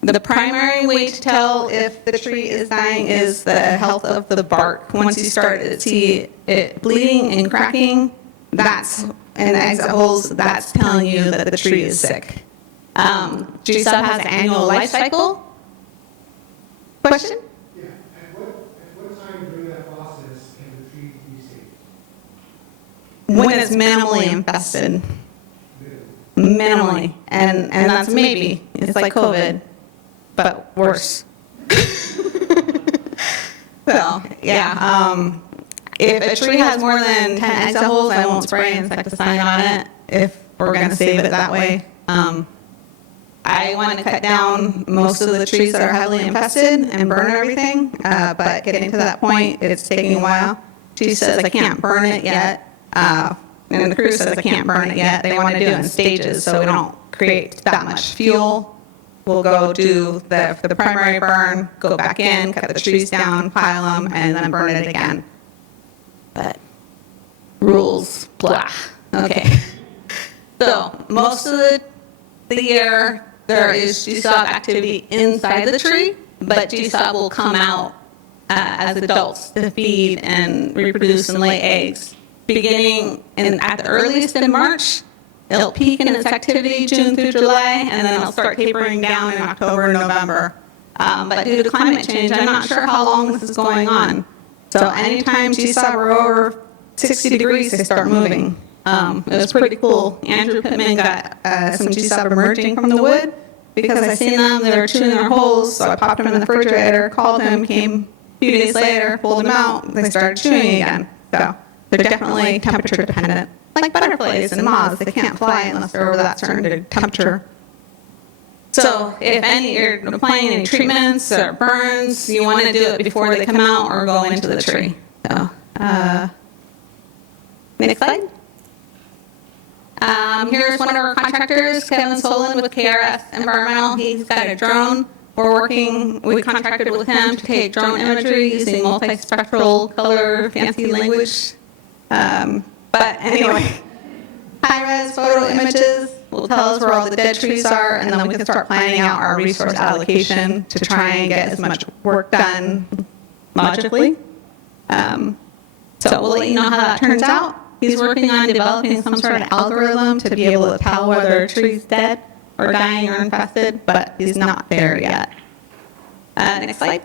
The primary way to tell if the tree is dying is the health of the bark. Once you start to see it bleeding and cracking, and the exit holes, that's telling you that the tree is sick. G-sub has an annual life cycle. Question? Yeah, at what time during that process can the tree be saved? When it's minimally infested. Minimally. And that's maybe. It's like COVID, but worse. So, yeah. If a tree has more than 10 exit holes, I won't spray insecticide on it if we're going to save it that way. I want to cut down most of the trees that are heavily infested and burn everything, but getting to that point, it's taking a while. She says I can't burn it yet, and the crew says I can't burn it yet. They want to do it in stages so we don't create that much fuel. We'll go do the primary burn, go back in, cut the trees down, pile them, and then burn it again. But rules, blah. Okay. So most of the year, there is G-sub activity inside the tree, but G-sub will come out as adults to feed and reproduce and lay eggs. Beginning at the earliest in March, it'll peak in its activity June through July, and then it'll start tapering down in October and November. But due to climate change, I'm not sure how long this is going on. So anytime G-sub are over 60 degrees, they start moving. It was pretty cool. Andrew Pittman got some G-sub emerging from the wood because I seen them. They were chewing their holes, so I popped them in the refrigerator, called him, came a few days later, pulled them out, they started chewing again. So they're definitely temperature dependent. Like butterflies and moths, they can't fly unless they're over that certain temperature. So if you're applying any treatments or burns, you want to do it before they come out or go into the tree. So, next slide. Here's one of our contractors, Kevin Solon with KRS Environmental. He's got a drone. We contracted with him to take drone imagery using multispectral color, fancy language. But anyway, high-res photo images will tell us where all the dead trees are, and then we can start planning out our resource allocation to try and get as much work done logically. So we'll let you know how that turns out. He's working on developing some sort of algorithm to be able to tell whether a tree's dead or dying or infested, but he's not there yet. Next slide.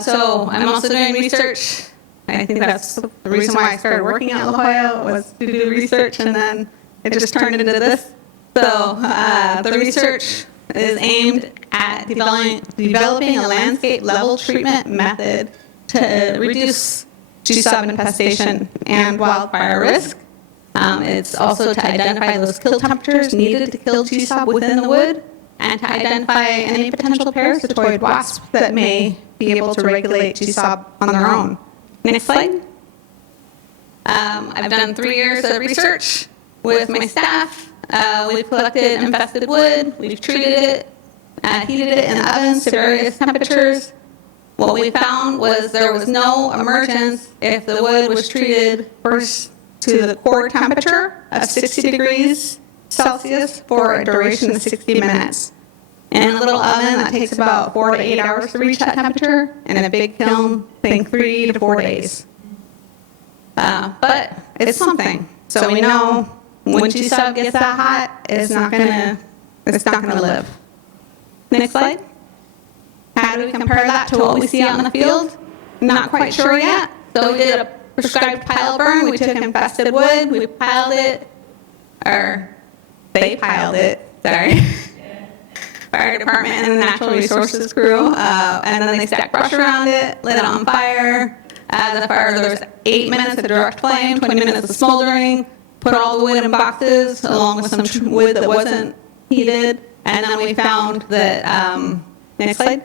So I'm also doing research. I think that's the reason why I started working at La Jolla was to do research, and then it just turned into this. So the research is aimed at developing a landscape level treatment method to reduce G-sub infestation and wildfire risk. It's also to identify those kill temperatures needed to kill G-sub within the wood, and to identify any potential parasitoid wasps that may be able to regulate G-sub on their own. Next slide. I've done 3 years of research with my staff. We've collected infested wood, we've treated it, heated it in ovens to various temperatures. What we found was there was no emergence if the wood was treated first to the core temperature of 60 degrees Celsius for a duration of 60 minutes. In a little oven, that takes about 4 to 8 hours to reach that temperature. In a big kiln, think 3 to 4 days. But it's something. So we know once you stuff gets that hot, it's not gonna live. Next slide. How do we compare that to what we see out in the field? Not quite sure yet. So we did a prescribed pile burn. We took infested wood, we piled it, or they piled it, sorry. Fire department and the natural resources crew, and then they stacked brush around it, lit it on fire. The fire, there was 8 minutes of direct flame, 20 minutes of smoldering, put all the wood in boxes along with some wood that wasn't heated, and then we found that, next slide.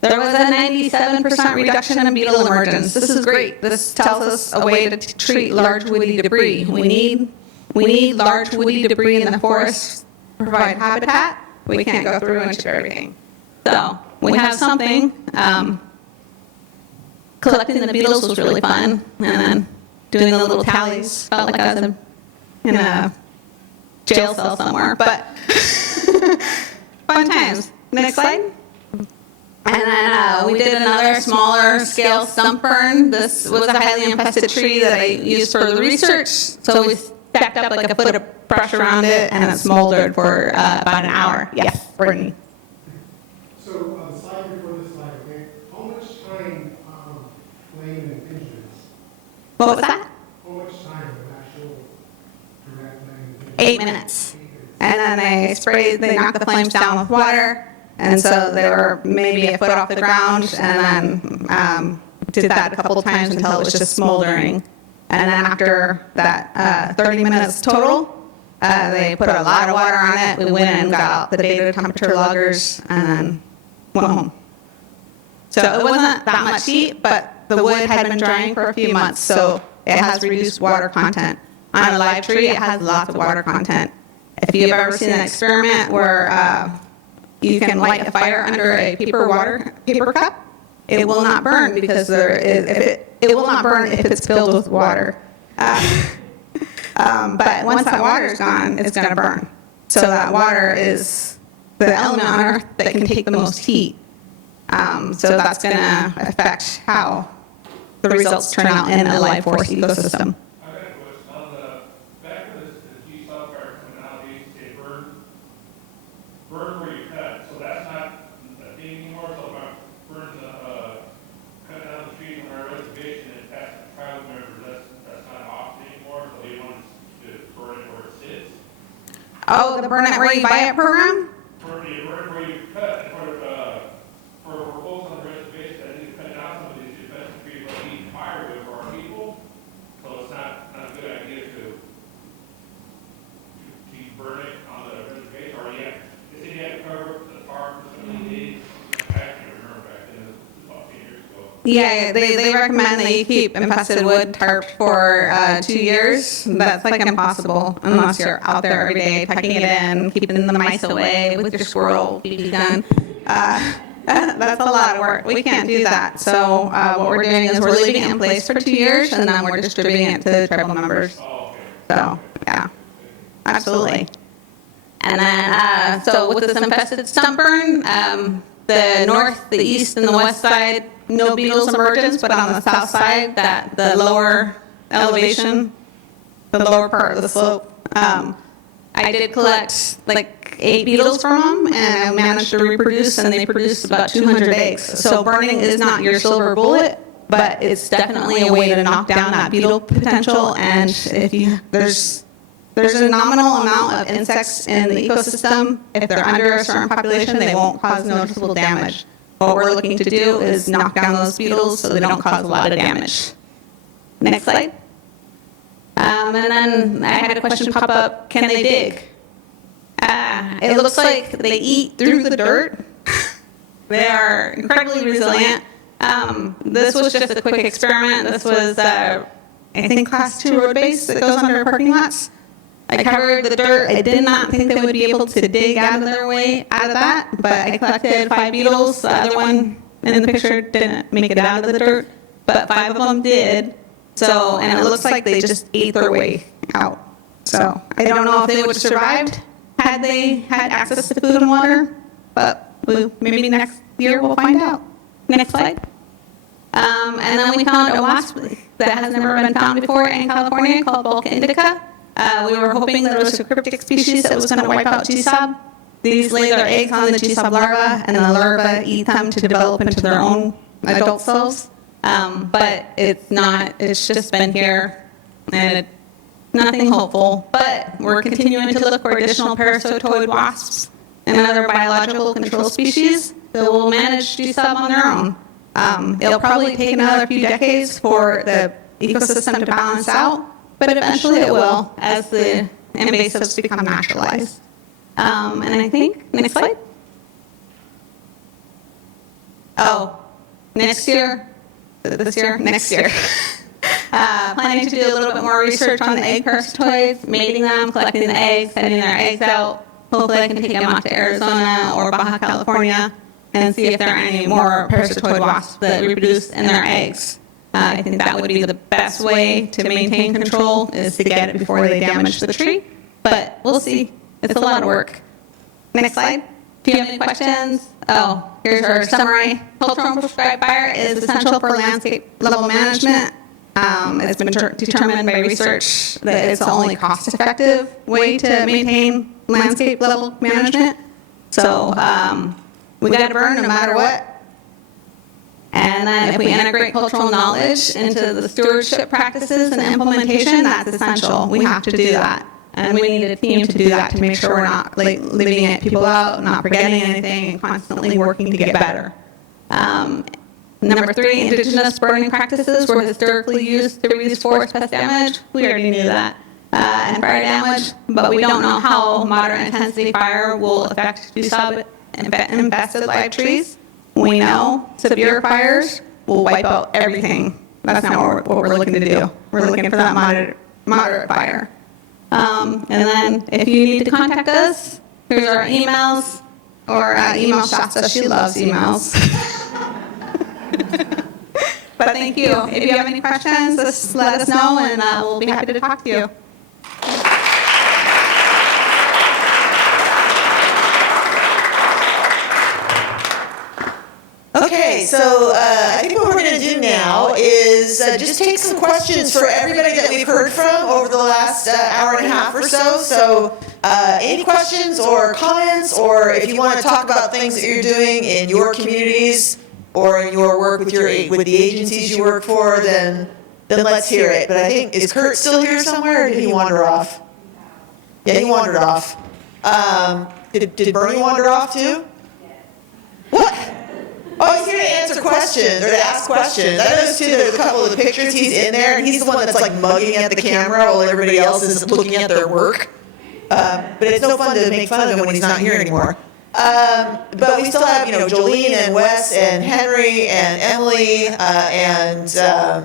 There was a 97% reduction in beetle emergence. This is great. This tells us a way to treat large woody debris. We need large woody debris in the forest to provide habitat. We can't go through and ship everything. So we have something. Collecting the beetles was really fun, and then doing the little tallies felt like I was in a jail cell somewhere, but fun times. Next slide. And then we did another smaller scale stump burn. This was a highly infested tree that I used for the research. So we stacked up like a foot of brush around it, and it smoldered for about an hour. Yes, Brittany. So the slide before this slide, okay, how much time flame and engines? What was that? How much time of actual direct flame? 8 minutes. And then they knocked the flames down with water. And so they were maybe a foot off the ground, and then did that a couple of times until it was just smoldering. And then after that 30 minutes total, they put a lot of water on it. We went in and got out the data temperature loggers and then went home. So it wasn't that much heat, but the wood had been drying for a few months, so it has reduced water content. On a live tree, it has lots of water content. If you've ever seen an experiment where you can light a fire under a paper cup, it will not burn because it will not burn if it's filled with water. But once that water is gone, it's going to burn. So that water is the element on Earth that can take the most heat. So that's going to affect how the results turn out in a live forest ecosystem. Burn where you cut, so that's not a thing anymore. So if I burn cut down the tree on our reservation and pass the tribal members, that's not an option anymore. So they want to burn it where it sits. Oh, the burn it where you buy it program? Burn it where you cut. For folks on the reservation that need to cut down some of these infested trees, like eating firewood for our people. So it's not a good idea to burn it on the reservation, or you had to cover up the tarp for so many days. I can't remember back then, it was about 10 years ago. Yeah, they recommend that you keep infested wood tarp for 2 years. That's like impossible unless you're out there every day pecking it in, keeping the mice away with your squirrel BB gun. That's a lot of work. We can't do that. So what we're doing is we're leaving it in place for 2 years, and then we're distributing it to tribal members. So yeah, absolutely. And then, so with this infested stump burn, the north, the east, and the west side, no beetles emergence, but on the south side, the lower elevation, the lower part of the slope, I did collect like 8 beetles from them, and I managed to reproduce, and they produced about 200 eggs. So burning is not your silver bullet, but it's definitely a way to knock down that beetle potential, and there's a nominal amount of insects in the ecosystem. If they're under a certain population, they won't cause noticeable damage. What we're looking to do is knock down those beetles so they don't cause a lot of damage. Next slide. And then I had a question pop up, can they dig? It looks like they eat through the dirt. They are incredibly resilient. This was just a quick experiment. This was I think, class 2 road base that goes under parking lots. I covered the dirt. I did not think they would be able to dig out of their way out of that, but I collected 5 beetles. The other one in the picture didn't make it out of the dirt, but 5 of them did. So, and it looks like they just ate their way out. So I don't know if they would have survived had they had access to food and water, but maybe next year we'll find out. Next slide. And then we found a wasp that has never been found before in California called Bulca indica. We were hoping that it was a cryptic species that was going to wipe out GSOB. These lay their eggs on the GSOB larva, and the larvae eat them to develop into their own adult selves. But it's not, it's just been here, and it's nothing hopeful. But we're continuing to look for additional parasitoid wasps and other biological control species that will manage GSOB on their own. It'll probably take another few decades for the ecosystem to balance out, but eventually it will as the invasives become naturalized. And I think, next slide. Oh, next year, this year, next year. Planning to do a little bit more research on the egg parasitoids, mating them, collecting the eggs, sending their eggs out. Hopefully I can take them out to Arizona or Baja California and see if there are any more parasitoid wasps that reproduce in their eggs. I think that would be the best way to maintain control, is to get it before they damage the tree. But we'll see. It's a lot of work. Next slide. Do you have any questions? Oh, here's our summary. Cultural and prescribed fire is essential for landscape level management. It's been determined by research that it's the only cost-effective way to maintain landscape level management. So we got to burn no matter what. And then if we integrate cultural knowledge into the stewardship practices and implementation, that's essential. We have to do that. And we need a team to do that to make sure we're not leaving people out, not forgetting anything, and constantly working to get better. Number 3, indigenous burning practices were historically used to reduce forest pest damage. We already knew that. And fire damage, but we don't know how moderate intensity fire will affect GSOB infested live trees. We know severe fires will wipe out everything. That's not what we're looking to do. We're looking for that moderate fire. And then if you need to contact us, here's our emails, or email Shasta. She loves emails. But thank you. If you have any questions, just let us know, and we'll be happy to talk to you. Okay, so I think what we're going to do now is just take some questions for everybody that we've heard from over the last hour and a half or so. So any questions or comments, or if you want to talk about things that you're doing in your communities or in your work with the agencies you work for, then let's hear it. But I think, is Kurt still here somewhere, or did he wander off? Yeah, he wandered off. Did Bernie wander off too? What? Oh, he's here to answer questions, or to ask questions. I noticed too, there's a couple of the pictures, he's in there, and he's the one that's like mugging at the camera while everybody else is looking at their work. But it's no fun to make fun of him when he's not here anymore. But we still have, Jolene and Wes and Henry and Emily and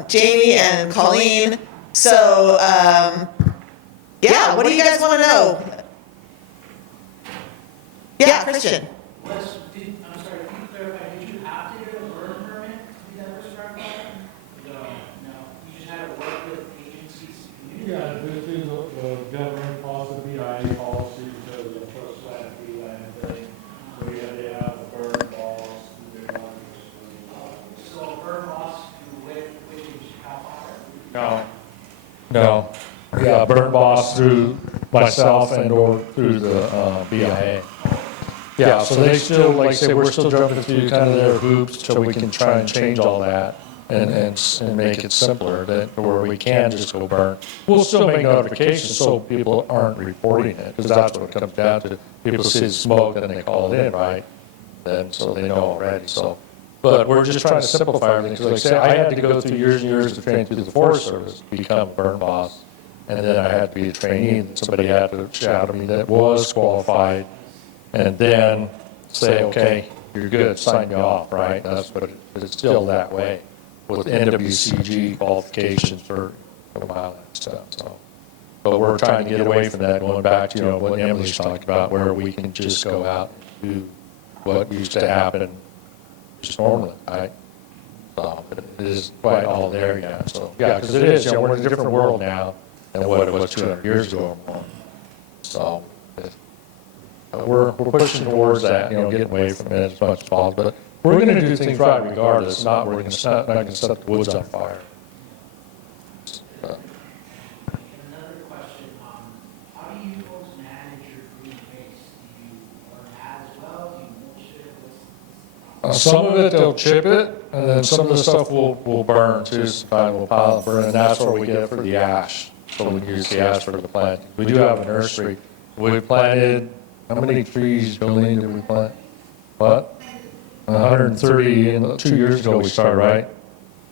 Jamie and Colleen. So, yeah, what do you guys want to know? Yeah, Christian. Wes, I'm sorry, can you clarify, did you have to get a burn permit to be that prescribed fire? No. You just had to work with agencies? Yeah, this is the government policy, BIA policy, because of the first land fee land thing. So we had to have a burn boss. So a burn boss which is CAL FIRE? No. Yeah, burn boss through myself and or through the BIA. Yeah, so they still, like I say, we're still jumping through kind of their hoops so we can try and change all that and make it simpler, where we can just go burn. We'll still make notifications so people aren't reporting it, because that's what it comes down to. People see the smoke and then they call it in, right? Then, so they know already, so. But we're just trying to simplify everything, because like I say, I had to go through years and years of training through the Forest Service to become a burn boss. And then I had to be a trainee, and somebody had to shadow me that was qualified. And then say, okay, you're good, sign me off, right? That's what it's still that way with NWCG qualifications for about all that stuff, so. But we're trying to get away from that, going back to, what Emily's talked about, where we can just go out and do what used to happen just normally, right? So, but it is quite all there yet, so, yeah, because it is, we're in a different world now than what it was 200 years ago. So, we're pushing towards that, getting away from it as much as possible, but we're going to do things right regardless, not we're going to set the woods on fire. Another question, how do you folks manage your green waste? Do you burn that as well? Do you mulch it? Some of it, they'll chip it, and then some of the stuff will burn too, sometimes we'll pile and burn, and that's where we get it for the ash. So we use the ash for the planting. We do have a nursery. We planted, how many trees, Jolene, did we plant? What? 130, and 2 years ago we started, right?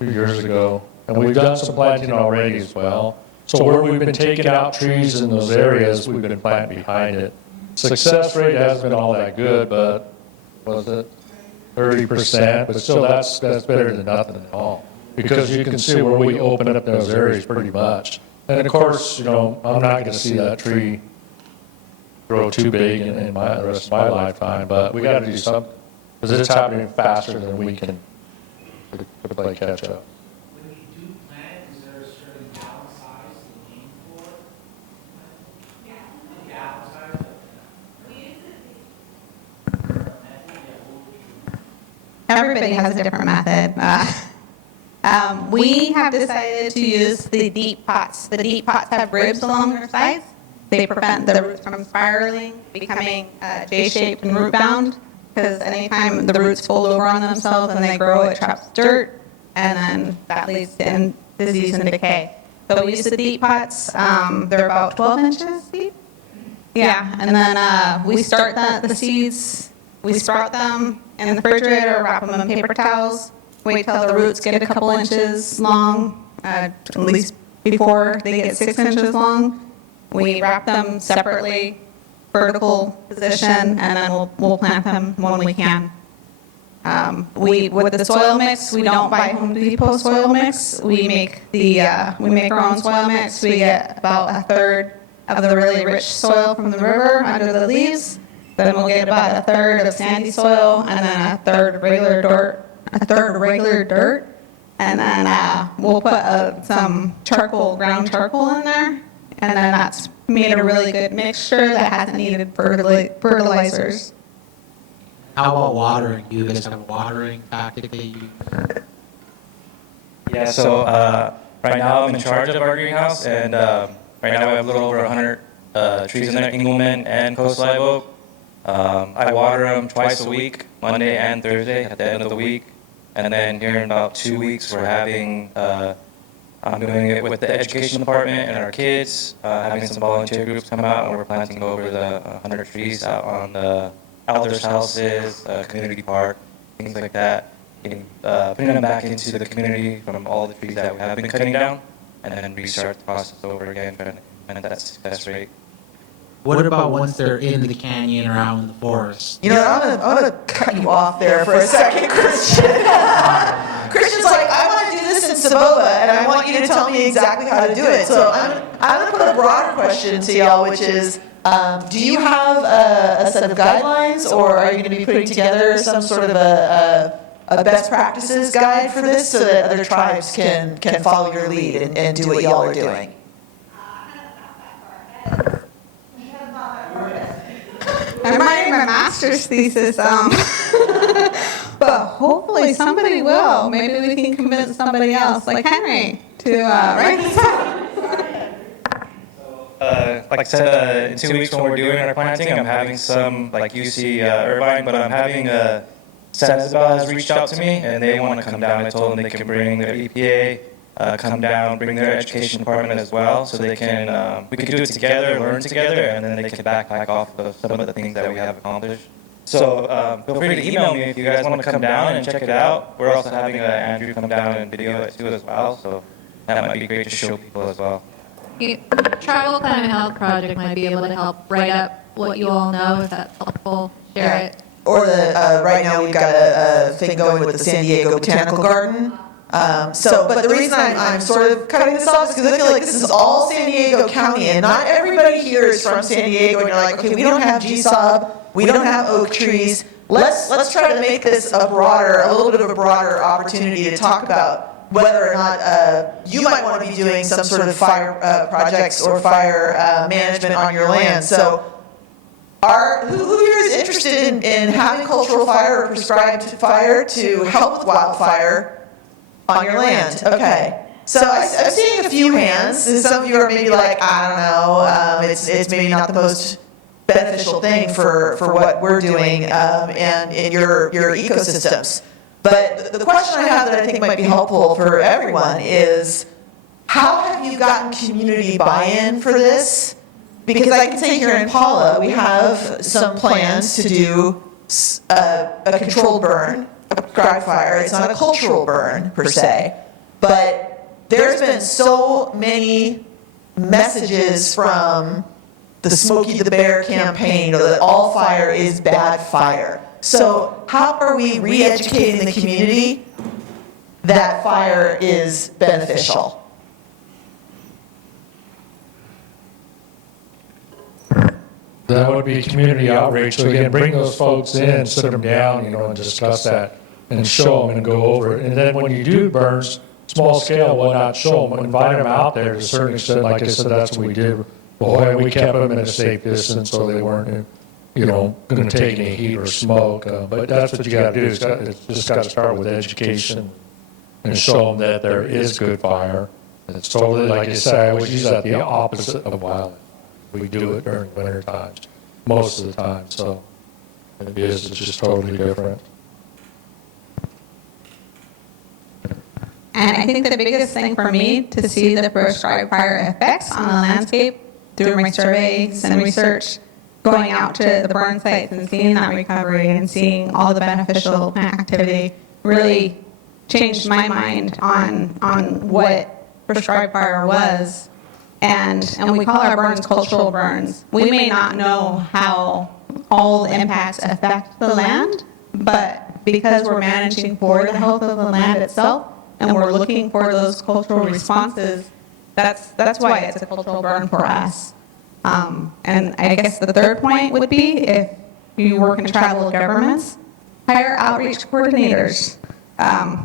2 years ago. And we've done some planting already as well. So where we've been taking out trees in those areas, we've been planting behind it. Success rate hasn't been all that good, but was it 30%? But still, that's better than nothing at all. Because you can see where we open up those areas pretty much. And of course, I'm not going to see that tree grow too big in the rest of my lifetime, but we got to do something. Because it's happening faster than we can play catch up. When you do plant, is there a certain gallon size you aim for? Yeah. Gallon size? Everybody has a different method. We have decided to use the deep pots. The deep pots have ribs along their sides. They prevent the roots from spiraling, becoming J-shaped and root bound. Because anytime the roots fold over on themselves and they grow, it traps dirt, and then that leads to disease and decay. So we use the deep pots. They're about 12 inches deep. Yeah, and then we start the seeds. We sprout them in the refrigerator, wrap them in paper towels, wait till the roots get a couple inches long, at least before they get 6 inches long. We wrap them separately, vertical position, and then we'll plant them when we can. With the soil mix, we don't buy Home Depot soil mix. We make our own soil mix. We get about a third of the really rich soil from the river under the leaves. Then we'll get about a third of sandy soil, and then a third regular dirt. And then we'll put some ground charcoal in there, and then that's made a really good mixture that hasn't needed fertilizers. How about watering? Do you guys have a watering tactic that you use? Yeah, so right now I'm in charge of our greenhouse, and right now we have a little over 100 trees in there, Engelmann and Coast Live Oak. I water them twice a week, Monday and Thursday at the end of the week. And then here in about 2 weeks, I'm doing it with the education department and our kids, having some volunteer groups come out, and we're planting over the 100 trees out on the elders' houses, community park, things like that. Putting them back into the community from all the trees that we have been cutting down, and then restart the process over again, trying to increment that success rate. What about once they're in the canyon or out in the forest? I'm gonna cut you off there for a second, Christian. Christian's like, I want to do this in Saboba, and I want you to tell me exactly how to do it. So I'm gonna put a broader question to y'all, which is, do you have a set of guidelines, or are you gonna be putting together some sort of a best practices guide for this so that other tribes can follow your lead and do what y'all are doing? I'm writing my master's thesis, but hopefully somebody will. Maybe we can convince somebody else, like Henry, to write this out. Like I said, in 2 weeks when we're doing our planting, I'm having some, like UC Irvine, but I'm having San Isabel has reached out to me, and they want to come down. I told them they can bring their EPA, come down, bring their education department as well, so they can, we can do it together, learn together, and then they can backpack off of some of the things that we have accomplished. So feel free to email me if you guys want to come down and check it out. We're also having Andrew come down and video it too as well, so that might be great to show people as well. Tribal Climate Health Project might be able to help write up what you all know, if that's helpful. Share it. Or right now we've got a thing going with the San Diego Botanical Garden. But the reason I'm sort of cutting this off is because I feel like this is all San Diego County, and not everybody here is from San Diego, and you're like, okay, we don't have GSOB, we don't have oak trees. Let's try to make this a little bit of a broader opportunity to talk about whether or not you might want to be doing some sort of fire projects or fire management on your land. So who here is interested in having cultural fire or prescribed fire to help with wildfire on your land? Okay. So I'm seeing a few hands. And some of you are maybe like, I don't know, it's maybe not the most beneficial thing for what we're doing and in your ecosystems. But the question I have that I think might be helpful for everyone is, how have you gotten community buy-in for this? Because I can say here in Paula, we have some plans to do a controlled burn, a prescribed fire. It's not a cultural burn per se, but there's been so many messages from the Smokey the Bear campaign that all fire is bad fire. So how are we re-educating the community that fire is beneficial? That would be community outreach. So again, bring those folks in, sit them down, and discuss that and show them and go over it. And then when you do burns, small scale, why not show them, invite them out there to a certain extent. Like I said, that's what we did. Boy, we kept them in a safe distance so they weren't, going to take any heat or smoke. But that's what you got to do. It's just got to start with education and show them that there is good fire. It's totally, like I said, I always use that, the opposite of wildfire. We do it during winter times, most of the time. So it's just totally different. And I think the biggest thing for me to see the prescribed fire effects on the landscape through my surveys and research, going out to the burn sites and seeing that recovery and seeing all the beneficial plant activity really changed my mind on what prescribed fire was. And we call our burns cultural burns. We may not know how all the impacts affect the land, but because we're managing for the health of the land itself, and we're looking for those cultural responses, that's why it's a cultural burn for us. And I guess the third point would be, if you work in tribal governments, hire outreach coordinators.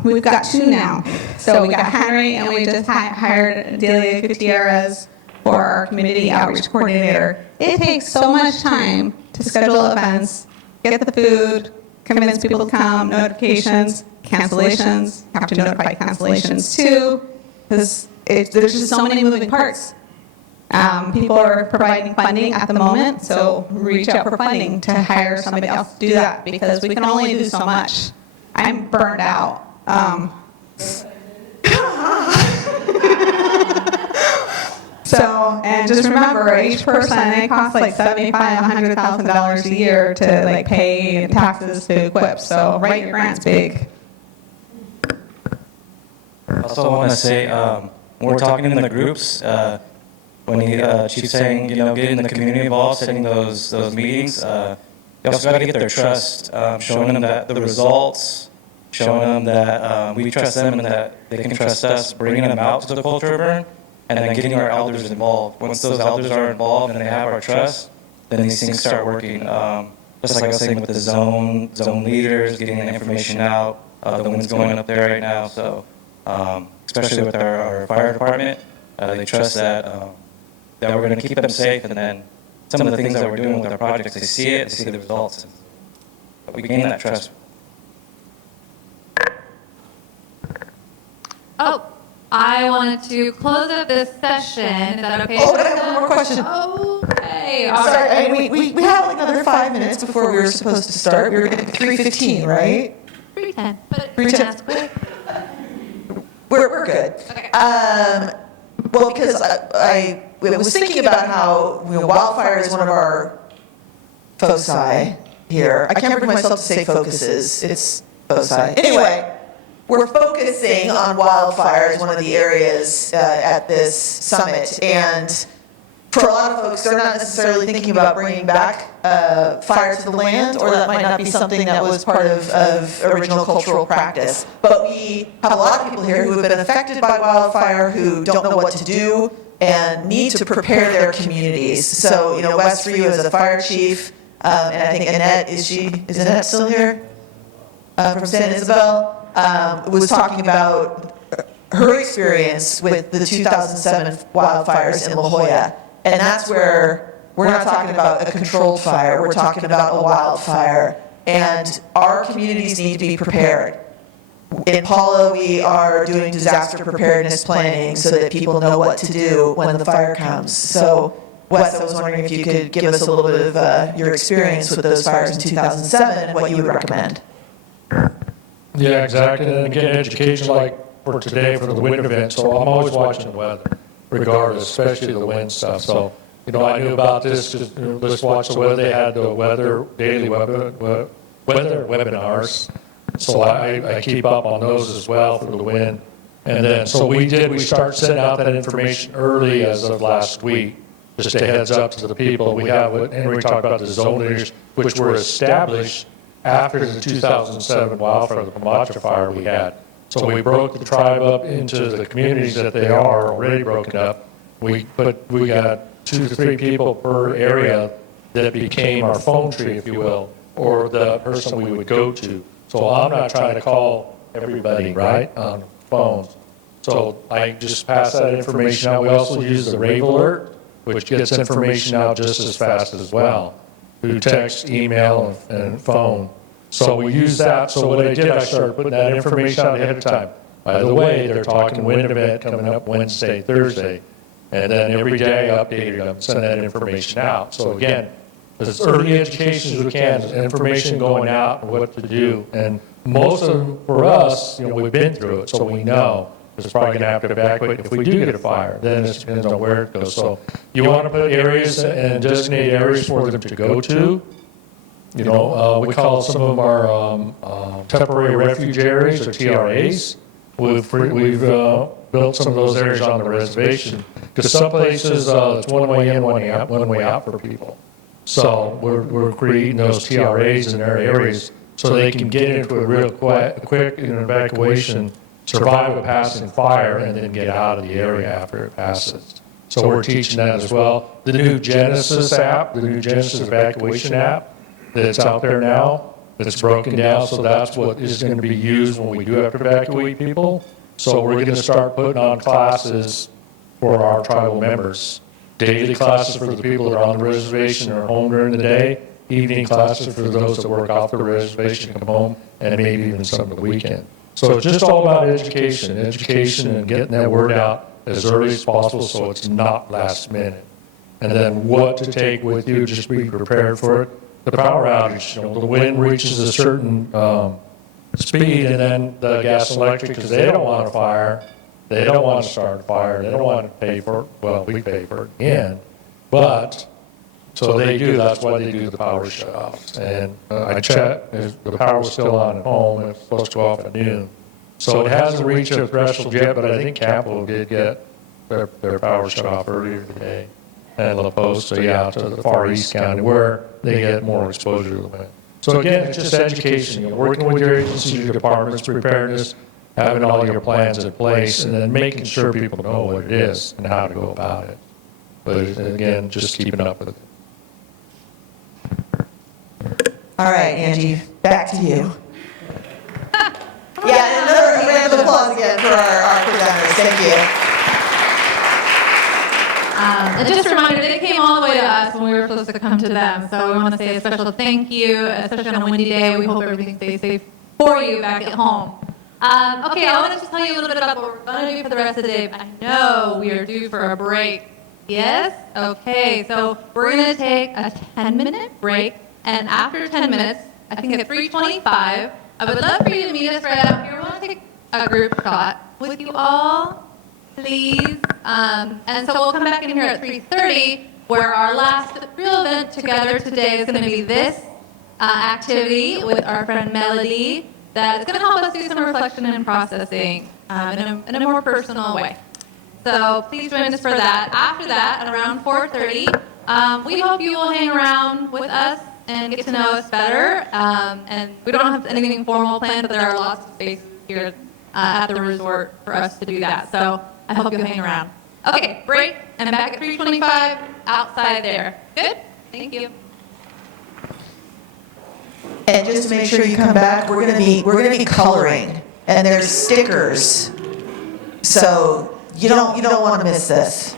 We've got 2 now. So we got Henry, and we just hired Delia Gutierrez for our community outreach coordinator. It takes so much time to schedule events, get the food, convince people to come, notifications, cancellations, have to notify cancellations too, because there's just so many moving parts. People are providing funding at the moment, so reach out for funding to hire somebody else to do that, because we can only do so much. I'm burned out. And just remember, each person, it costs like $75,000, $100,000 a year to pay taxes to equip. So write your grants big. I also want to say, when we're talking in the groups, when you keep saying, getting the community involved, setting those meetings, you also got to get their trust, showing them that the results, showing them that we trust them and that they can trust us, bringing them out to the culture burn, and then getting our elders involved. Once those elders are involved and they have our trust, then these things start working. Just like I was saying with the zone leaders, getting the information out, the wind's going up there right now, so especially with our fire department, they trust that we're going to keep them safe, and then some of the things that we're doing with our projects, they see it, they see the results. But we gain that trust. Oh, I wanted to close up this session. Is that okay? Oh, I have one more question. Okay. All Sorry, right. we have like another 5 minutes before we were supposed to start. We were at 3:15, right? 3:10. But 3:10. quick. We're good. Okay. Well, because I was thinking about how wildfire is one of our foci here. I can't bring myself to say focuses. It's foci. Anyway, we're focusing on wildfire as one of the areas at this summit, and for a lot of folks, they're not necessarily thinking about bringing back fire to the land, or that might not be something that was part of original cultural practice. But we have a lot of people here who have been affected by wildfire, who don't know what to do, and need to prepare their communities. So, Wes, for you as a fire chief, and I think Annette, is Annette still here? From San Isabel, was talking about her experience with the 2007 wildfires in La Jolla. And that's where we're not talking about a controlled fire, we're talking about a wildfire. And our communities need to be prepared. In Paula, we are doing disaster preparedness planning so that people know what to do when the fire comes. So, Wes, I was wondering if you could give us a little bit of your experience with those fires in 2007 and what you would recommend. Yeah, exactly. And again, education like for today for the wind event. So I'm always watching the weather, regardless, especially the wind stuff. So, I knew about this. Just, let's watch the weather. They had the weather, daily weather webinars. So I keep up on those as well for the wind. And then, so we start sending out that information early as of last week, just a heads up to the people. We have what Henry talked about, the zone leaders, which were established after the 2007 wildfire, the Pamacha fire we had. So we broke the tribe up into the communities that they are already broken up. We got 2 to 3 people per area that became our phone tree, if you will, or the person we would go to. So I'm not trying to call everybody, right, on phones. So I just pass that information out. We also use the Rave Alert, which gets information out just as fast as well, through text, email, and phone. So we use that. So what I did, I started putting that information out ahead of time. By the way, they're talking wind event coming up Wednesday, Thursday. And then every day I updated them, send that information out. So again, as early education as we can, information going out and what to do. And most of them, for us, we've been through it, so we know it's probably going to have to evacuate if we do get a fire. Then it depends on where it goes. So you want to put areas and designate areas for them to go to. We call some of them our temporary refuge areas, or TRAs. We've built some of those areas on the reservation, because some places it's one way in, one way out for people. So we're creating those TRAs in their areas so they can get into a real quick evacuation, survive a passing fire, and then get out of the area after it passes. So we're teaching that as well. The new Genesis app, the new Genesis evacuation app that's out there now, that's broken down, so that's what is going to be used when we do have to evacuate people. So we're going to start putting on classes for our tribal members. Daily classes for the people that are on the reservation or home during the day, evening classes for those that work off the reservation, come home, and maybe even some of the weekend. So it's just all about education and getting that word out as early as possible so it's not last minute. And then what to take with you, just be prepared for it. The power outage, the wind reaches a certain speed, and then the gas and electric, because they don't want a fire, they don't want to start a fire, they don't want to pay for it. Well, we pay for it again, but so they do. That's why they do the power shutoffs. And I checked, the power was still on at home, and it's supposed to go off at noon. So it hasn't reached a threshold yet, but I think Campbell did get their power shut off earlier today, and La Poste, so yeah, to the far east county where they get more exposure to the wind. So again, it's just education, working with your agencies, your departments, preparedness, having all your plans in place, and then making sure people know what it is and how to go about it. But again, just keeping up with it. All right, Angie, back to you. Yeah, another round of applause again for our presenters. Thank you. And just a reminder, they came all the way to us when we were supposed to come to them. So we want to say a special thank you, especially on a windy day. We hope everything stays safe for you back at home. Okay, I wanted to tell you a little bit about what we're going to do for the rest of the day. I know we are due for a break. Yes? Okay, so we're going to take a 10-minute break. And after 10 minutes, I think at 3:25, I would love for you to meet us right out here. We want to take a group shot with you all, please. And so we'll come back in here at 3:30, where our last real event together today is going to be this activity with our friend Melody that is going to help us do some reflection and processing in a more personal way. So please join us for that. After that, at around 4:30, we hope you will hang around with us and get to know us better. And we don't have anything formal planned, but there are lots of spaces here at the resort for us to do that. So I hope you'll hang around. Okay, break, and back at 3:25 outside there. Good? Thank you. And just to make sure you come back, we're gonna be coloring, and there's stickers. So you don't want to miss this.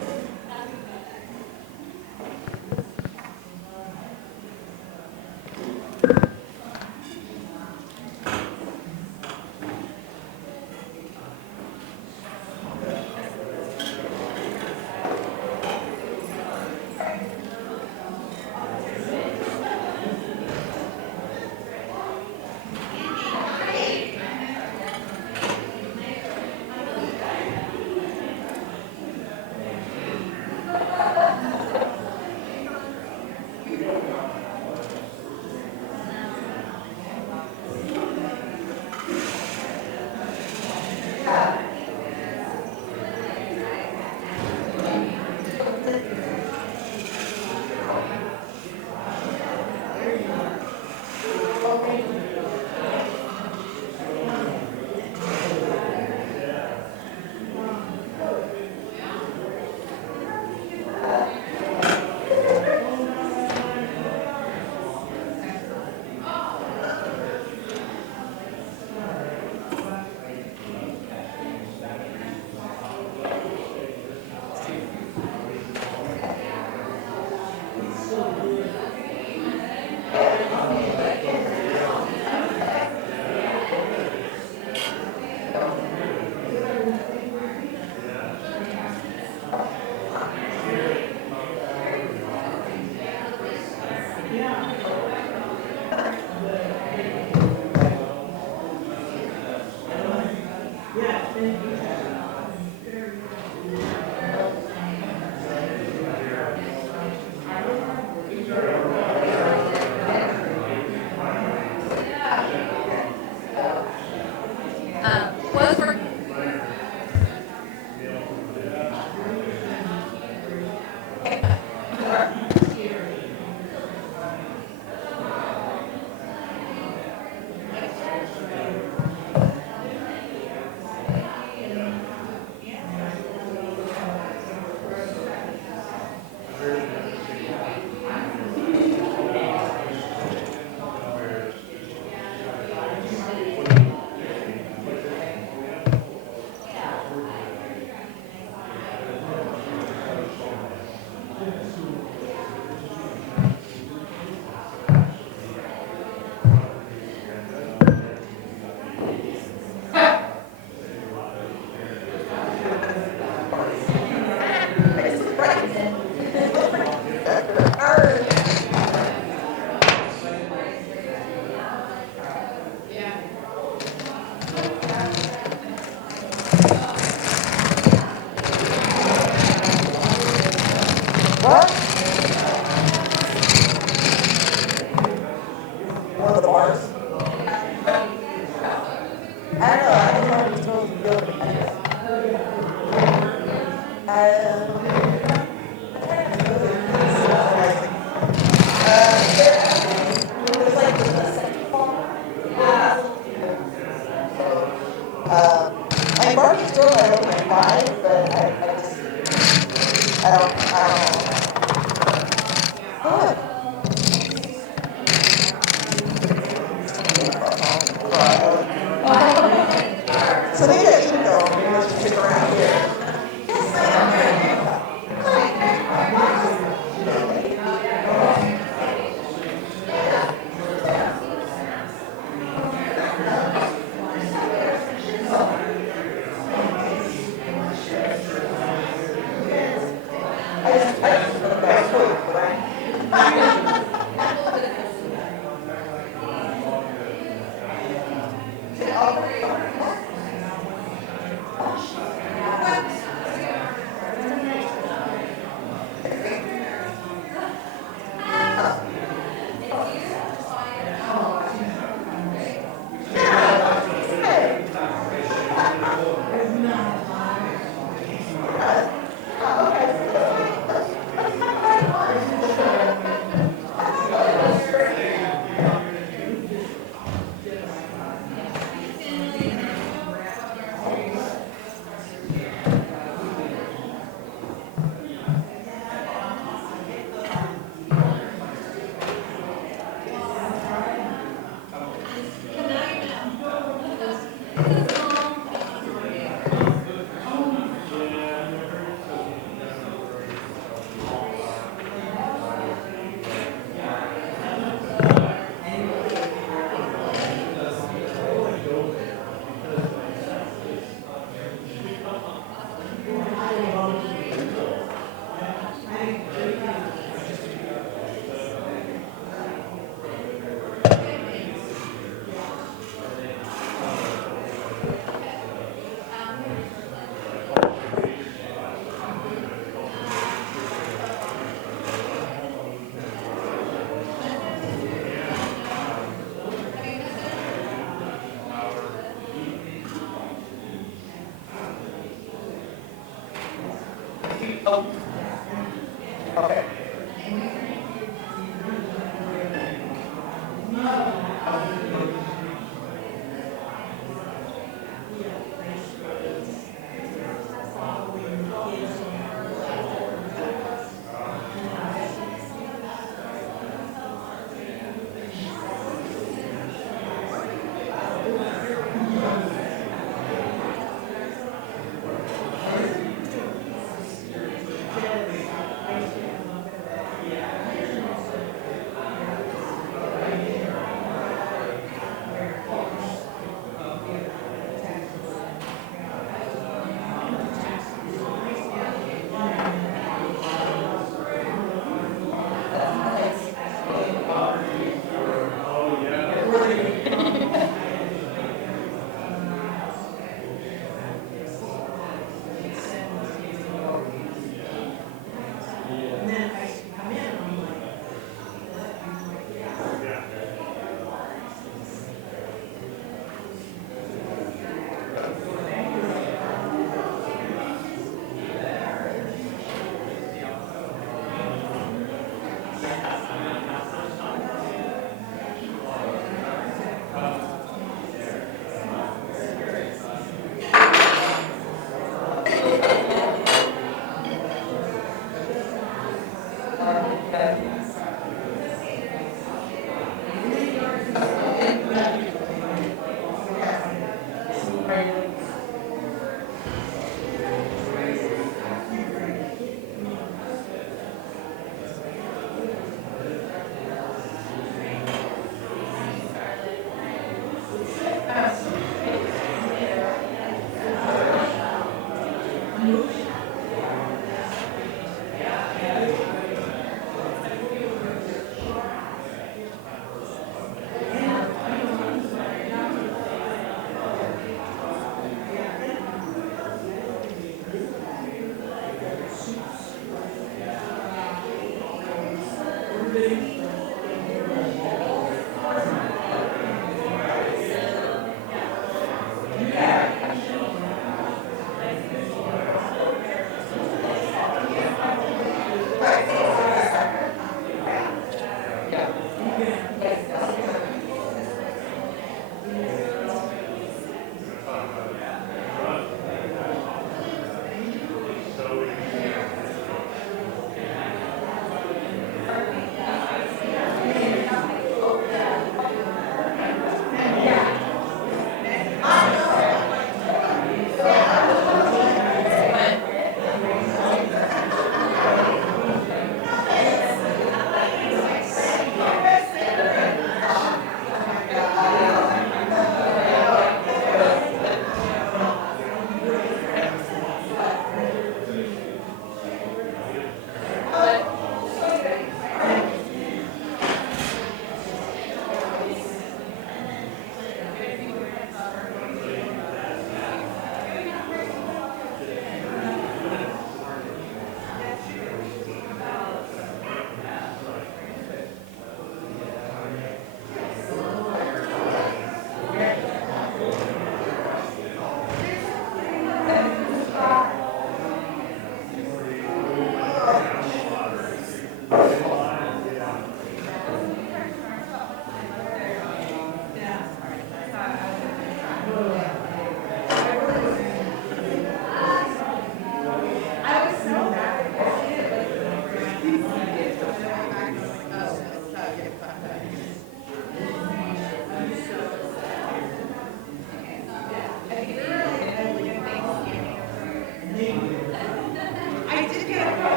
I Oh. Okay.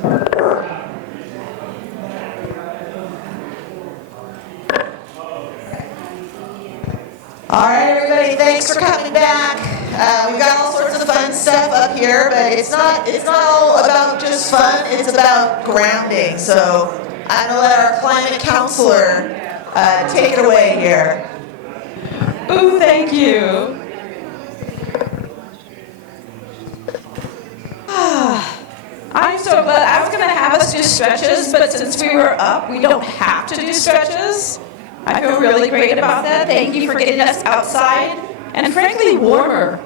All right, everybody, thanks for coming back. We've got all sorts of fun stuff up here, but it's not all about just fun, it's about grounding. So I'm gonna let our climate counselor take it away here. Ooh, thank you. I'm so glad. I was going to have us do stretches, but since we were up, we don't have to do stretches. I feel really great about that. Thank you for getting us outside and frankly warmer.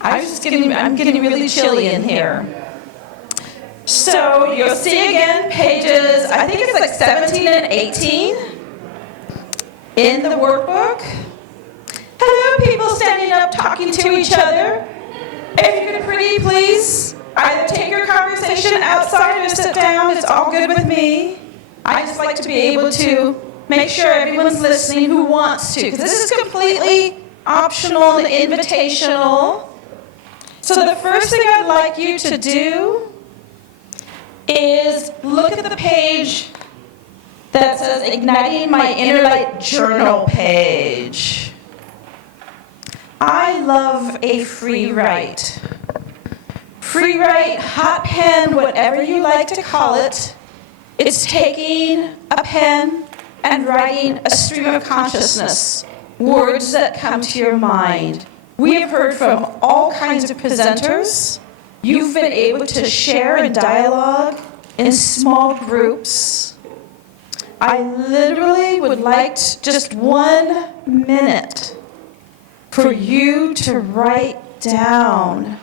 I'm getting really chilly in here. So you'll see again pages, I think it's like 17 and 18 in the workbook. Hello, people standing up talking to each other. If you could pretty please either take your conversation outside or sit down, it's all good with me. I just like to be able to make sure everyone's listening who wants to, because this is completely optional and invitational. So the first thing I'd like you to do is look at the page that says Igniting My Inner Light Journal page. I love a free write. Free write, hot pen, whatever you like to call it. It's taking a pen and writing a stream of consciousness, words that come to your mind. We have heard from all kinds of presenters. You've been able to share and dialogue in small groups. I literally would like just 1 minute for you to write down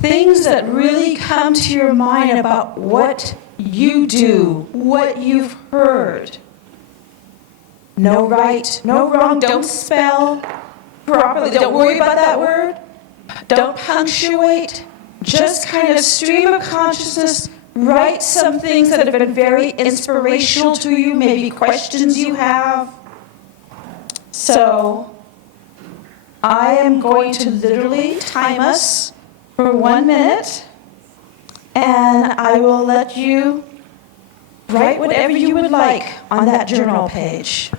things that really come to your mind about what you do, what you've heard. No right, no wrong, don't spell properly, don't worry about that word, don't punctuate, just kind of stream of consciousness, write some things that have been very inspirational to you, maybe questions you have. So, I am going to literally time us for 1 minute, and I will let you write whatever you would like on that journal page.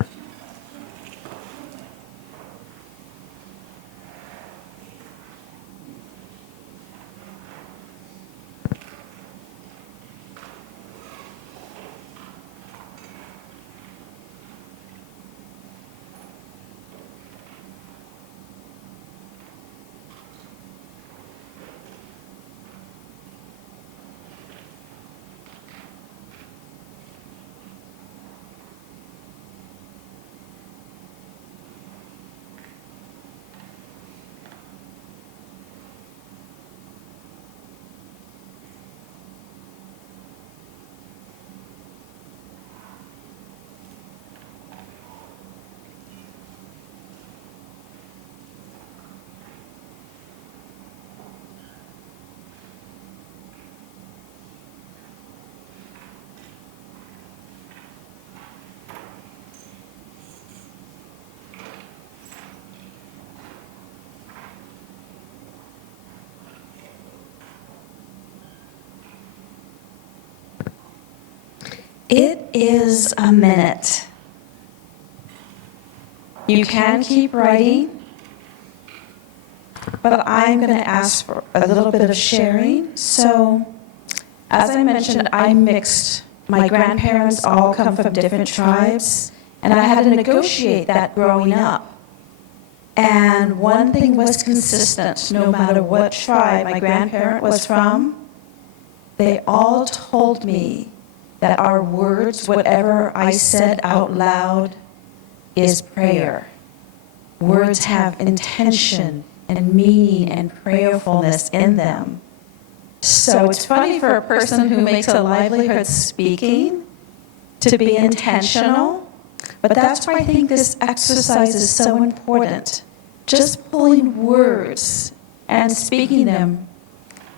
It is a minute. You can keep writing, but I'm going to ask for a little bit of sharing. So, as I mentioned, I'm mixed. My grandparents all come from different tribes, and I had to negotiate that growing up. And one thing was consistent, no matter what tribe my grandparent was from, they all told me that our words, whatever I said out loud, is prayer. Words have intention and meaning and prayerfulness in them. So it's funny for a person who makes a livelihood speaking to be intentional, but that's why I think this exercise is so important. Just pulling words and speaking them,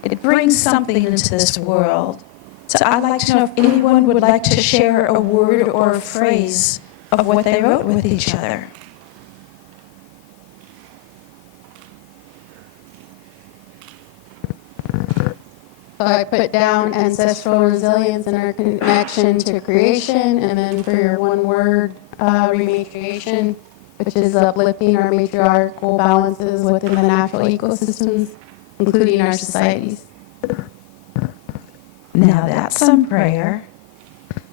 it brings something into this world. So I'd like to know if anyone would like to share a word or a phrase of what they wrote with each other. So I put down ancestral resilience and our connection to creation, and then for your one word, rematriation, which is uplifting our matriarchal balances within the natural ecosystems, including our societies. Now that's some prayer.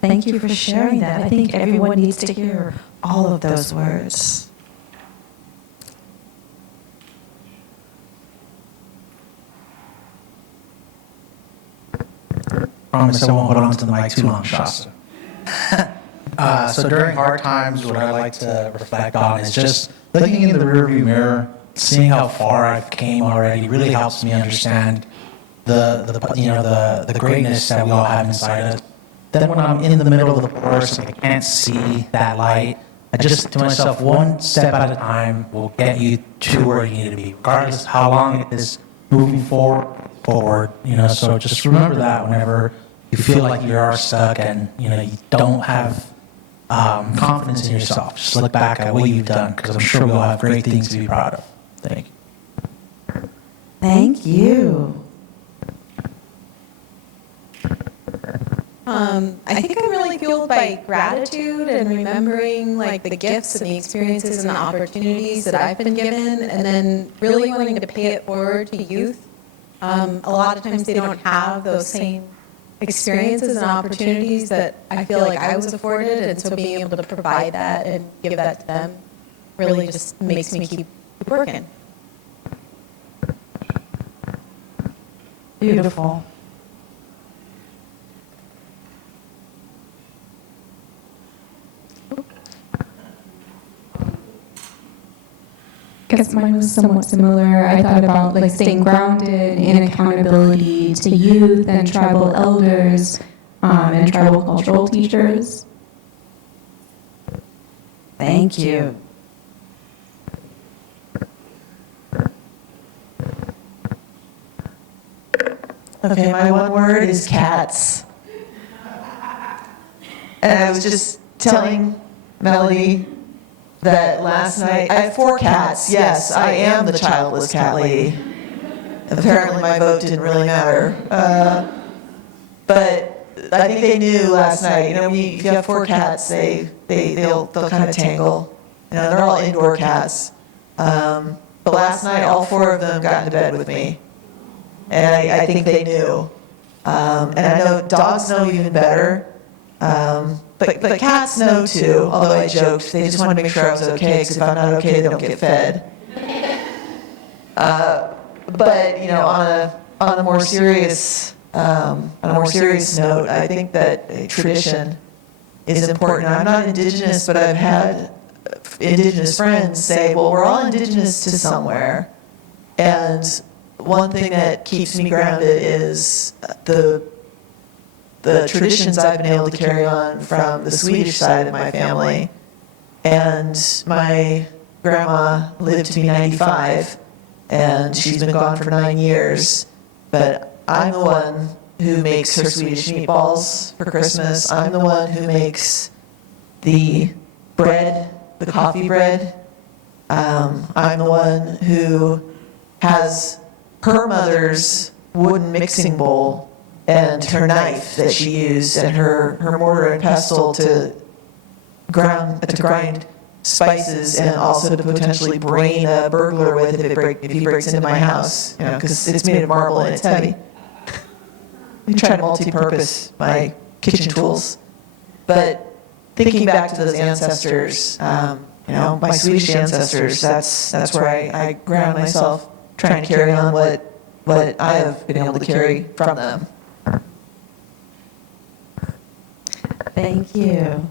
Thank you for sharing that. I think everyone needs to hear all of those words. Promise I won't hold on to the mic too long, Shasta. So during hard times, what I like to reflect on is just looking in the rearview mirror, seeing how far I've came already really helps me understand the greatness that we all have inside us. Then when I'm in the middle of the forest and I can't see that light, I just think to myself, one step at a time will get you to where you need to be, regardless of how long it is moving forward. So just remember that whenever you feel like you are stuck and you don't have confidence in yourself. Just look back at what you've done, because I'm sure we'll have great things to be proud of. Thank you. Thank you. I think I'm really fueled by gratitude and remembering like the gifts and the experiences and the opportunities that I've been given, and then really wanting to pay it forward to youth. A lot of times they don't have those same experiences and opportunities that I feel like I was afforded, and so being able to provide that and give that to them really just makes me keep working. Beautiful. I guess mine was somewhat similar. I thought about like staying grounded in accountability to youth and tribal elders and tribal cultural teachers. Thank you. Okay, my one word is cats. And I was just telling Melody that last night, I have 4 cats. Yes, I am the childless cat lady. Apparently my vote didn't really matter. But I think they knew last night, if you have 4 cats, they'll kind of tangle. They're all indoor cats. But last night, all 4 of them got into bed with me. And I think they knew. And I know dogs know even better. But cats know too, although I joked. They just wanted to make sure I was okay, because if I'm not okay, they don't get fed. But on a more serious note, I think that tradition is important. I'm not indigenous, but I've had indigenous friends say, well, we're all indigenous to somewhere. And one thing that keeps me grounded is the traditions I've been able to carry on from the Swedish side of my family. And my grandma lived to be 95, and she's been gone for 9 years. But I'm the one who makes her Swedish meatballs for Christmas. I'm the one who makes the bread, the coffee bread. I'm the one who has her mother's wooden mixing bowl and her knife that she used, and her mortar and pestle to grind spices, and also to potentially brain a burglar with if he breaks into my house, because it's made of marble and it's heavy. We try to multi-purpose my kitchen tools. But thinking back to those ancestors, my Swedish ancestors, that's where I ground myself, trying to carry on what I have been able to carry from them. Thank you.